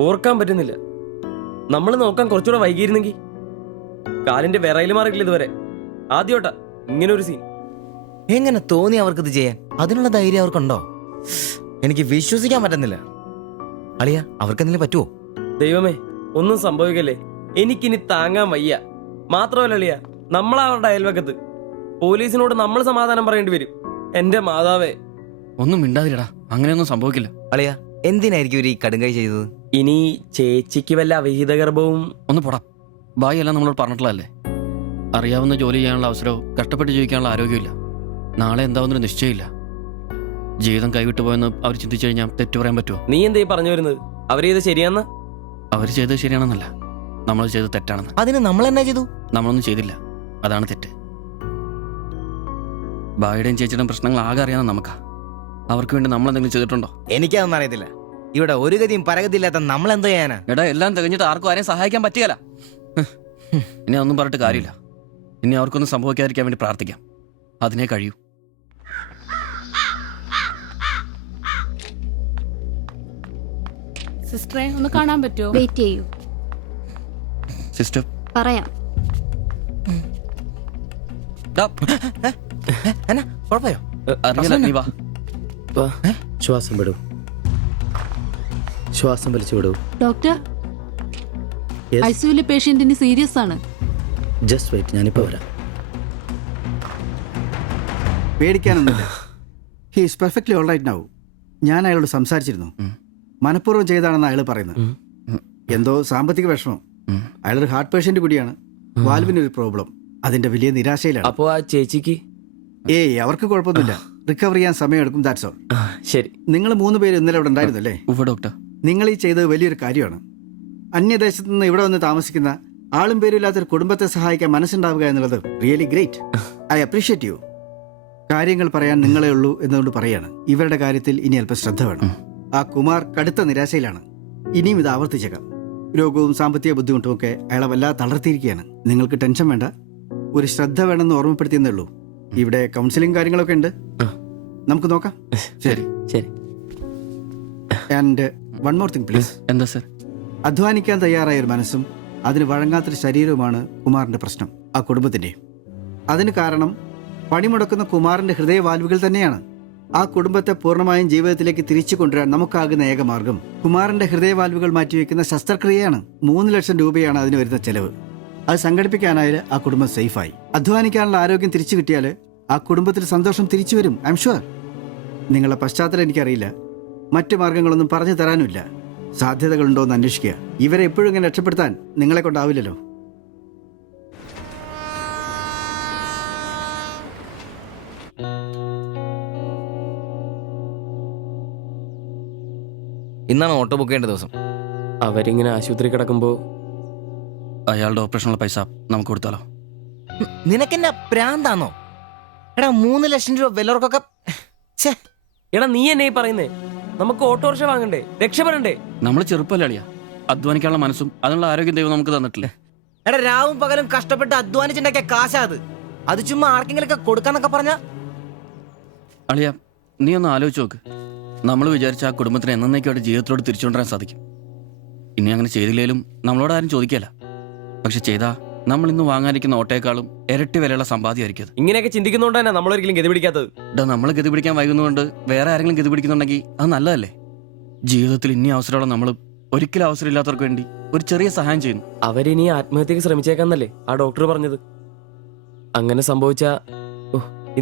ഓർക്കാൻ പറ്റുന്നില്ല. നമ്മൾ നോക്കാൻ കുറച്ചുകൂടെ വൈകിയിരുന്നെങ്കിൽ. കാലിന്റെ വിറയിൽ മാറിയില്ല ഇതുവരെ. ആദ്യോട്ടാ ഇങ്ങനെ ഒരു സീൻ. എങ്ങനെ തോന്നി അവർക്കിത് ചെയ്യാൻ? അതിനുള്ള ധൈര്യം അവർക്കുണ്ടോ? എനിക്ക് വിശ്വസിക്കാൻ പറ്റുന്നില്ല. അളിയ അവർക്ക് എന്തെങ്കിലും പറ്റുമോ? ദൈവമേ ഒന്നും സംഭവിക്കല്ലേ. എനിക്കിനി താങ്ങാൻ വയ്യ. മാത്രമല്ല അളിയ, നമ്മളവരുടെ അയൽവക്കത്ത്. പോലീസിനോട് നമ്മൾ സമാധാനം പറയേണ്ടി വരും. എന്റെ മാതാവേ. ഒന്നും മിണ്ടാതിരടാ, അങ്ങനെയൊന്നും സംഭവിക്കില്ല. അളിയ എന്തിനായിരിക്കും ഇവർ ഈ കടുങ്കൈ ചെയ്തത്? ഇനി ചേച്ചിക്ക് വല്ല അവിഹിത ഗർഭവും. ഒന്ന് പോടാ. ബായി എല്ലാം നമ്മളോട് പറഞ്ഞിട്ടുള്ളതല്ലേ. അറിയാവുന്ന ജോലി ചെയ്യാനുള്ള അവസരവും കഷ്ടപ്പെട്ട് ജീവിക്കാനുള്ള ആരോഗ്യമില്ല. നാളെ എന്താവുന്നൊരു നിശ്ചയമില്ല. ജീവിതം കൈവിട്ടു പോയെന്ന് അവർ ചിന്തിച്ചു കഴിഞ്ഞാൽ തെറ്റു പറയാൻ പറ്റുമോ? നീ എന്തേ പറഞ്ഞു വരുന്നത്? അവർ ചെയ്ത് ശരിയാന്ന്? അവർ ചെയ്തത് ശരിയാണെന്നല്ല, നമ്മൾ ചെയ്തത് തെറ്റാണെന്ന്. അതിന് നമ്മൾ എന്നാ ചെയ്തു? നമ്മളൊന്നും ചെയ്തില്ല, അതാണ് തെറ്റ്. ബായുടെയും ചേച്ചിയുടെയും പ്രശ്നങ്ങൾ ആകെ അറിയാവുന്ന നമുക്കാ. അവർക്ക് വേണ്ടി നമ്മൾ എന്തെങ്കിലും ചെയ്തിട്ടുണ്ടോ? എനിക്കതൊന്നും അറിയത്തില്ല. ഇവിടെ ഒരു ഗതിയും പരഗതിയില്ലാത്ത നമ്മൾ എന്തോ ചെയ്യാനാ? എടാ എല്ലാം തികഞ്ഞിട്ട് ആർക്കും ആരെയും സഹായിക്കാൻ പറ്റിയല്ല. ഇനി അതൊന്നും പറഞ്ഞിട്ട് കാര്യമില്ല. ഇനി അവർക്കൊന്നും സംഭവിക്കാതിരിക്കാൻ വേണ്ടി പ്രാർത്ഥിക്കാം. അതിനെ കഴിയൂ. സിസ്റ്ററെ ഒന്ന് കാണാൻ പറ്റുമോ? വെയിറ്റ് ചെയ്യൂ, സിസ്റ്റർ പറയാം. കുഴപ്പയോ? അറിയില്ല, നീ വാ. ശ്വാസം വിടൂ, ശ്വാസം വലിച്ചു വിടൂ. ഡോക്ടർ, ഐസിയുലെ പേഷ്യന്റിന് സീരിയസ് ആണ്. ജസ്റ്റ് വെയിറ്റ്, ഞാനിപ്പോ വരാം. പേടിക്കാനൊന്നുമില്ല. He is perfectly all right now. ഞാൻ അയാളോട് സംസാരിച്ചിരുന്നു. മനഃപൂർവ്വം ചെയ്താണെന്ന് അയാൾ പറയുന്നത്. എന്തോ സാമ്പത്തിക വിഷമം. അയാളൊരു ഹാർട്ട് പേഷ്യന്റ് കൂടിയാണ്. വാൽവിനൊരു പ്രോബ്ലം. അതിന്റെ വലിയ നിരാശയിലാണ്. അപ്പോ ആ ചേച്ചിക്ക്? ഏയ്, അവർക്ക് കുഴപ്പമൊന്നുമില്ല. റിക്കവർ ചെയ്യാൻ സമയമെടുക്കും, ദാറ്റ്സ് ഓൾ. ശരി. നിങ്ങൾ 3 പേര് ഇന്നലെ ഇവിടെ ഉണ്ടായിരുന്നല്ലേ? ഡോക്ടർ, നിങ്ങൾ ഈ ചെയ്തത് വലിയൊരു കാര്യമാണ്. അന്യദേശത്ത് നിന്ന് ഇവിടെ വന്ന് താമസിക്കുന്ന ആളും പേരും ഇല്ലാത്തൊരു കുടുംബത്തെ സഹായിക്കാൻ മനസ്സുണ്ടാവുക എന്നുള്ളത് really great. I appreciate you. കാര്യങ്ങൾ പറയാൻ നിങ്ങളെ ഉള്ളൂ എന്നുകൊണ്ട് പറയാണ്. ഇവരുടെ കാര്യത്തിൽ ഇനി അല്പം ശ്രദ്ധ വേണം. ആ കുമാർ കടുത്ത നിരാശയിലാണ്. ഇനിയും ഇത് ആവർത്തിച്ചേക്കാം. രോഗവും സാമ്പത്തിക ബുദ്ധിമുട്ടും ഒക്കെ അയാളെ വല്ലാതെ തളർത്തിയിരിക്കുകയാണ്. നിങ്ങൾക്ക് ടെൻഷൻ വേണ്ട, ഒരു ശ്രദ്ധ വേണമെന്ന് ഓർമ്മപ്പെടുത്തിയെന്നേ ഉള്ളൂ. ഇവിടെ കൗൺസിലിംഗ് കാര്യങ്ങളൊക്കെ ഉണ്ട്, നമുക്ക് നോക്കാം. ശരി ശരി. And one more thing please. എന്താ സർ? അധ്വാനിക്കാൻ തയ്യാറായ ഒരു മനസ്സും അതിന് വഴങ്ങാത്തൊരു ശരീരവുമാണ് കുമാറിന്റെ പ്രശ്നം, ആ കുടുംബത്തിന്റെ. അതിന് കാരണം പണിമുടക്കുന്ന കുമാറിന്റെ ഹൃദയവാൽവുകൾ തന്നെയാണ്. ആ കുടുംബത്തെ പൂർണ്ണമായും ജീവിതത്തിലേക്ക് തിരിച്ചു കൊണ്ടുവരാൻ നമുക്കാകുന്ന ഏക മാർഗം കുമാറിന്റെ ഹൃദയവാൽവുകൾ മാറ്റിവെക്കുന്ന ശസ്ത്രക്രിയയാണ്. 3 ലക്ഷം രൂപയാണ് അതിന് വരുന്ന ചെലവ്. അത് സംഘടിപ്പിക്കാനായാൽ ആ കുടുംബം സേഫായി. അധ്വാനിക്കാനുള്ള ആരോഗ്യം തിരിച്ചു കിട്ടിയാൽ ആ കുടുംബത്തിൽ സന്തോഷം തിരിച്ചു വരും. I am sure. നിങ്ങളുടെ പശ്ചാത്തലം എനിക്കറിയില്ല, മറ്റു മാർഗങ്ങളൊന്നും പറഞ്ഞു തരാനുമില്ല. സാധ്യതകളുണ്ടോ എന്ന് അന്വേഷിക്കുക. ഇവരെ എപ്പോഴും ഇങ്ങനെ രക്ഷപ്പെടുത്താൻ നിങ്ങളെ കൊണ്ടാവില്ലല്ലോ. ഇന്നാണ് ഓട്ടോ ബുക്ക് ചെയ്യേണ്ട ദിവസം. അവരിങ്ങനെ ആശുപത്രി കിടക്കുമ്പോ അയാളുടെ ഓപ്പറേഷനുള്ള പൈസ നമുക്ക് കൊടുത്താലോ? നിനക്കെന്നെ പ്രാന്താന്നോ? എടാ 3 ലക്ഷം രൂപ വിലവർക്കൊക്കെ. എടാ നീ എന്നെ പറയുന്നേ? നമുക്ക് ഓട്ടോറിക്ഷ വാങ്ങണ്ടേ, രക്ഷപ്പെടണ്ടേ? നമ്മൾ ചെറുപ്പല്ലേ അളിയാ. അധ്വാനിക്കാനുള്ള മനസ്സും അതിനുള്ള ആരോഗ്യം ദൈവം നമുക്ക് തന്നിട്ടില്ലേ? എടാ രാവും പകലും കഷ്ടപ്പെട്ട് അധ്വാനിച്ചുണ്ടാക്കിയ കാശാ അത് ചുമ്മാ ആർക്കെങ്കിലും ഒക്കെ കൊടുക്കാന്നൊക്കെ പറഞ്ഞ. അളിയ, നീ ഒന്ന് ആലോചിച്ച് നോക്ക്. നമ്മൾ വിചാരിച്ച ആ കുടുംബത്തിന് എന്നേക്കുമായിട്ട് ജീവിതത്തിലോട് തിരിച്ചുകൊണ്ടുവരാൻ സാധിക്കും. ഇനി അങ്ങനെ ചെയ്തില്ലേലും നമ്മളോട് ആരും ചോദിക്കല്ല. പക്ഷെ ചെയ്താ നമ്മൾ ഇന്ന് വാങ്ങാനിരിക്കുന്ന ഓട്ടേക്കാളും ഇരട്ടി വിലയുള്ള സമ്പാദ്യമായിരിക്കും. ഇങ്ങനെയൊക്കെ ചിന്തിക്കുന്നതുകൊണ്ട് തന്നെ നമ്മളൊരിക്കലും ഗതി പിടിക്കാത്തത്. നമ്മൾ ഗതി പിടിക്കാൻ വൈകുന്നതുകൊണ്ട് വേറെ ആരെങ്കിലും ഗതി പിടിക്കുന്നുണ്ടെങ്കിൽ അത് നല്ലതല്ലേ? ജീവിതത്തിൽ ഇനി അവസരമുള്ള നമ്മൾ ഒരിക്കലും അവസരം ഇല്ലാത്തവർക്ക് വേണ്ടി ഒരു ചെറിയ സഹായം ചെയ്യുന്നു. അവരിനി ആത്മഹത്യക്ക് ശ്രമിച്ചേക്കാന്നല്ലേ ആ ഡോക്ടർ പറഞ്ഞത്? അങ്ങനെ സംഭവിച്ച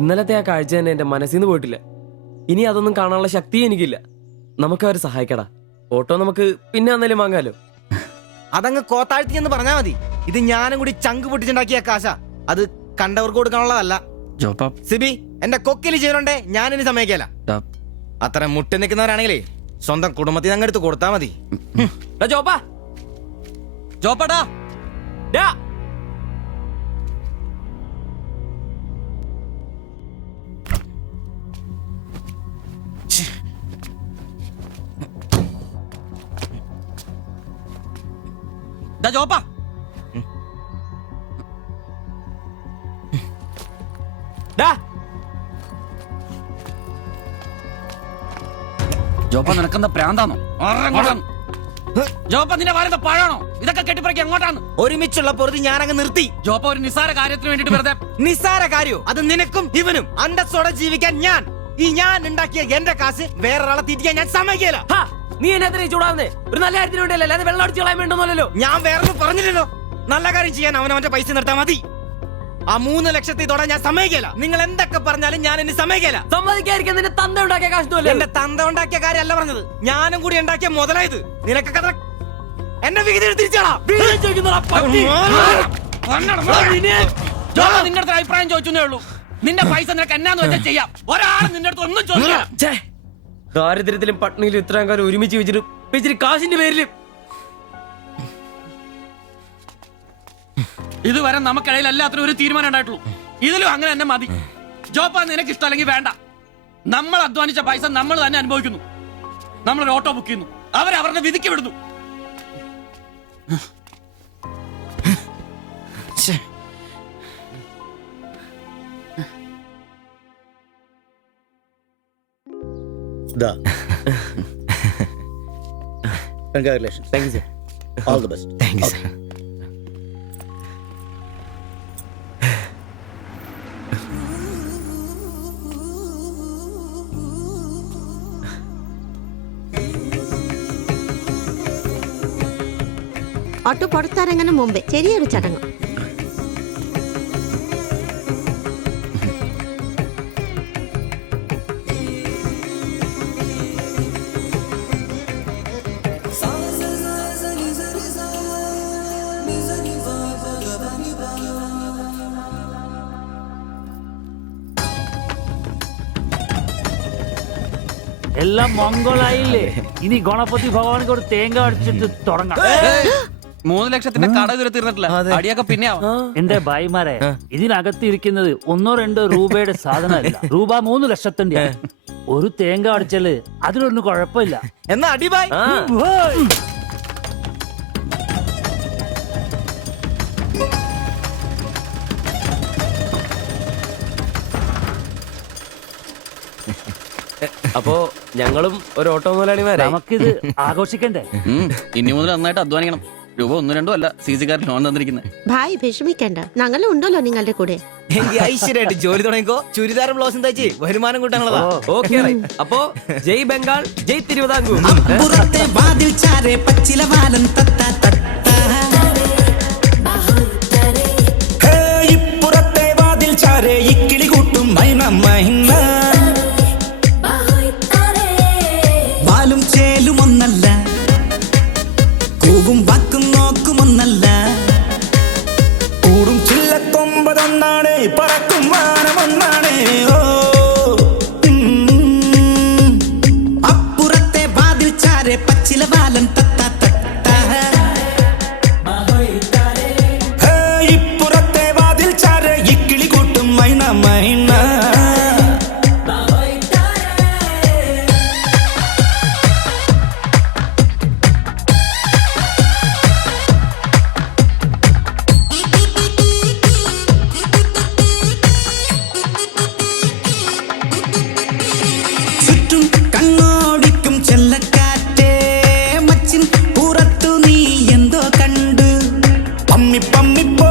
ഇന്നലത്തെ ആ കാഴ്ച തന്നെ എന്റെ മനസ്സിൽ നിന്ന് പോയിട്ടില്ല. ഇനി അതൊന്നും കാണാനുള്ള ശക്തിയും എനിക്കില്ല. നമുക്ക് അവരെ സഹായിക്കടാ. ഓട്ടോ നമുക്ക് പിന്നെ വന്നാലും വാങ്ങാലോ. അതങ്ങ് കോത്താഴ്ത്തി എന്ന് പറഞ്ഞാ മതി. ഇത് ഞാനും കൂടി ചങ്ക് പൊട്ടിച്ചുണ്ടാക്കിയ കാശ. അത് കണ്ടവർക്ക് കൊടുക്കാനുള്ളതല്ല. സിബി, എന്റെ കൊക്കില് ജീവനുണ്ടേ ഞാനിനി സമ്മതിക്കല. അത്ര മുട്ടി നിൽക്കുന്നവരാണെങ്കിലേ സ്വന്തം കുടുംബത്തിൽ അങ്ങ് എടുത്ത് കൊടുത്താ മതി. ജോപ്പാടാ ജോപ്പാ, ജോപ്പ നിനക്കെന്താ പ്രാന്താണോ? ജോപ്പ നിന്റെ വാരത്തെ പഴാണോ? ഇതൊക്കെ കെട്ടിപ്പറക്കി എങ്ങോട്ടാണ്? ഒരുമിച്ചുള്ള പൊറുതി ഞാനങ്ങ് നിർത്തി. ജോപ്പ ഒരു നിസ്സാര കാര്യത്തിന് വേണ്ടിട്ട് വെറുതെ. നിസ്സാര കാര്യോ? അത് നിനക്കും ഇവനും അന്തസ്സോടെ ജീവിക്കാൻ ഞാൻ ഉണ്ടാക്കിയ എന്റെ കാശ് വേറൊരാളെ തീറ്റിക്കാൻ ഞാൻ സമ്മതിക്കില്ല. നീ എന്നെ ചൂടാവുന്നേ ഒരു നല്ല കാര്യത്തിന് വേണ്ടിയല്ലേ, അല്ലാതെ വെള്ളം അടിച്ചു കളയാൻ വേണ്ടല്ലോ. ഞാൻ വേറൊന്നും പറഞ്ഞില്ലല്ലോ. നല്ല കാര്യം ചെയ്യാൻ അവനവന്റെ പൈസ നിർത്താൻ മതി. ആ 3 ലക്ഷത്തിൽ തൊടാൻ ഞാൻ സമ്മതിക്കില്ല. നിങ്ങൾ എന്തൊക്കെ പറഞ്ഞാലും ഞാൻ എന്നെ സമ്മതിക്കില്ല. സമ്മതിക്കാതിരിക്കാൻ നിന്റെ തന്ത ഉണ്ടാക്കിയ കാശ്. എന്റെ തന്ത ഉണ്ടാക്കിയ കാര്യമല്ല പറഞ്ഞത്, ഞാനും കൂടി ഉണ്ടാക്കിയ മുതലായത്. നിനക്കൊക്കെ എന്റെ വിഹിതം തിരിച്ചാടാ. നിന്റെ അടുത്ത് അഭിപ്രായം ചോദിച്ചേ ഉള്ളൂ. നിന്റെ പൈസ നിനക്ക് എന്നാന്ന് വെച്ചാൽ ചെയ്യാം. ഒരാൾ നിന്റെ അടുത്ത് ഒന്നും ചോദിക്കാം. ദാരിദ്ര്യത്തിലും പട്ടിണിയിലും ഇത്രയും കാലം ഒരുമിച്ച് വെച്ചിട്ട് കാശിന്റെ പേരില് ഇതുവരെ നമുക്കിടയിൽ എല്ലാത്തിനും ഒരു തീരുമാനം ഉണ്ടായിട്ടുള്ളൂ. ഇതിലും അങ്ങനെ തന്നെ മതി. ജോപ്പ നിനക്ക് ഇഷ്ടമല്ലെങ്കിൽ വേണ്ട. നമ്മൾ അധ്വാനിച്ച പൈസ നമ്മൾ തന്നെ അനുഭവിക്കുന്നു. നമ്മളൊരു ഓട്ടോ ബുക്ക് ചെയ്യുന്നു, അവരവരുടെ വിധിക്ക് വിടുന്നു. Congratulations. Thank you sir. All the best. Thank you sir. Auto പുറത്തിറങ്ങുന്ന മുമ്പേ ചെറിയൊരു ചടങ്ങ്. എല്ലാം മംഗളായില്ലേ? ഇനി ഗണപതി ഭഗവാനക്ക് ഒരു തേങ്ങ അടിച്ചിട്ട് തുടങ്ങാം. 3 ലക്ഷത്തിന്റെ കട ഇതുവരെ തീർന്നിട്ടില്ല. അടിയൊക്കെ പിന്നെ എന്റെ ഭായിമാരെ, ഇതിനകത്ത് ഇരിക്കുന്നത് 1-2 രൂപയുടെ സാധനമല്ല, രൂപ 3 ലക്ഷത്തിന്റെ. ഒരു തേങ്ങ അടിച്ചാല് അതിലൊന്നും കുഴപ്പമില്ല. എന്നാ അടിബായ്. അപ്പോ ഞങ്ങളും ഒരു ഓട്ടോ മുതലാളിമാരെ. നമുക്കിത് ആഘോഷിക്കണ്ടേ? ഇനി മുതൽ നന്നായിട്ട് അധ്വാനിക്കണം. രൂപ 1-2 അല്ല CC-കാരൻ ലോൺ തന്നിരിക്കുന്നത്. ഭായ് വിഷമിക്കണ്ട, ഞങ്ങളും ഉണ്ടല്ലോ നിങ്ങളുടെ കൂടെ. ഐശ്വര്യമായിട്ട് ജോലി തുടങ്ങിക്കോ. ചുരിദാറും ബ്ലൗസും തയ്ച്ച് വരുമാനം കൂട്ടാനുള്ളതാ. ഓക്കെ. അപ്പോ ജയ് ബംഗാൾ, ജയ് തിരുവിതാംകൂർ. വാലും ചേലും ഒന്നല്ല, കൂവും വാക്കും നോക്കുമൊന്നല്ല, കൂടും ചില്ലക്കൊമ്പതൊന്നാണ്, പറക്കും വാനമൊന്നാണ്. ഓ അപ്പുറത്തെ വാതിൽ ചാരെ പച്ചില വാലൻ തത്ത തട്ട, ഇപ്പുറത്തെ വാതിൽ ചാരെ ഇക്കിളി കൂട്ടും മൈന മൈന. ചുറ്റും കണ്ണോടിക്കും ചെല്ലക്കാറ്റേ, മച്ചിൻ പുറത്തു നീ എന്തോ കണ്ടു, പമ്മി പമ്മി പോ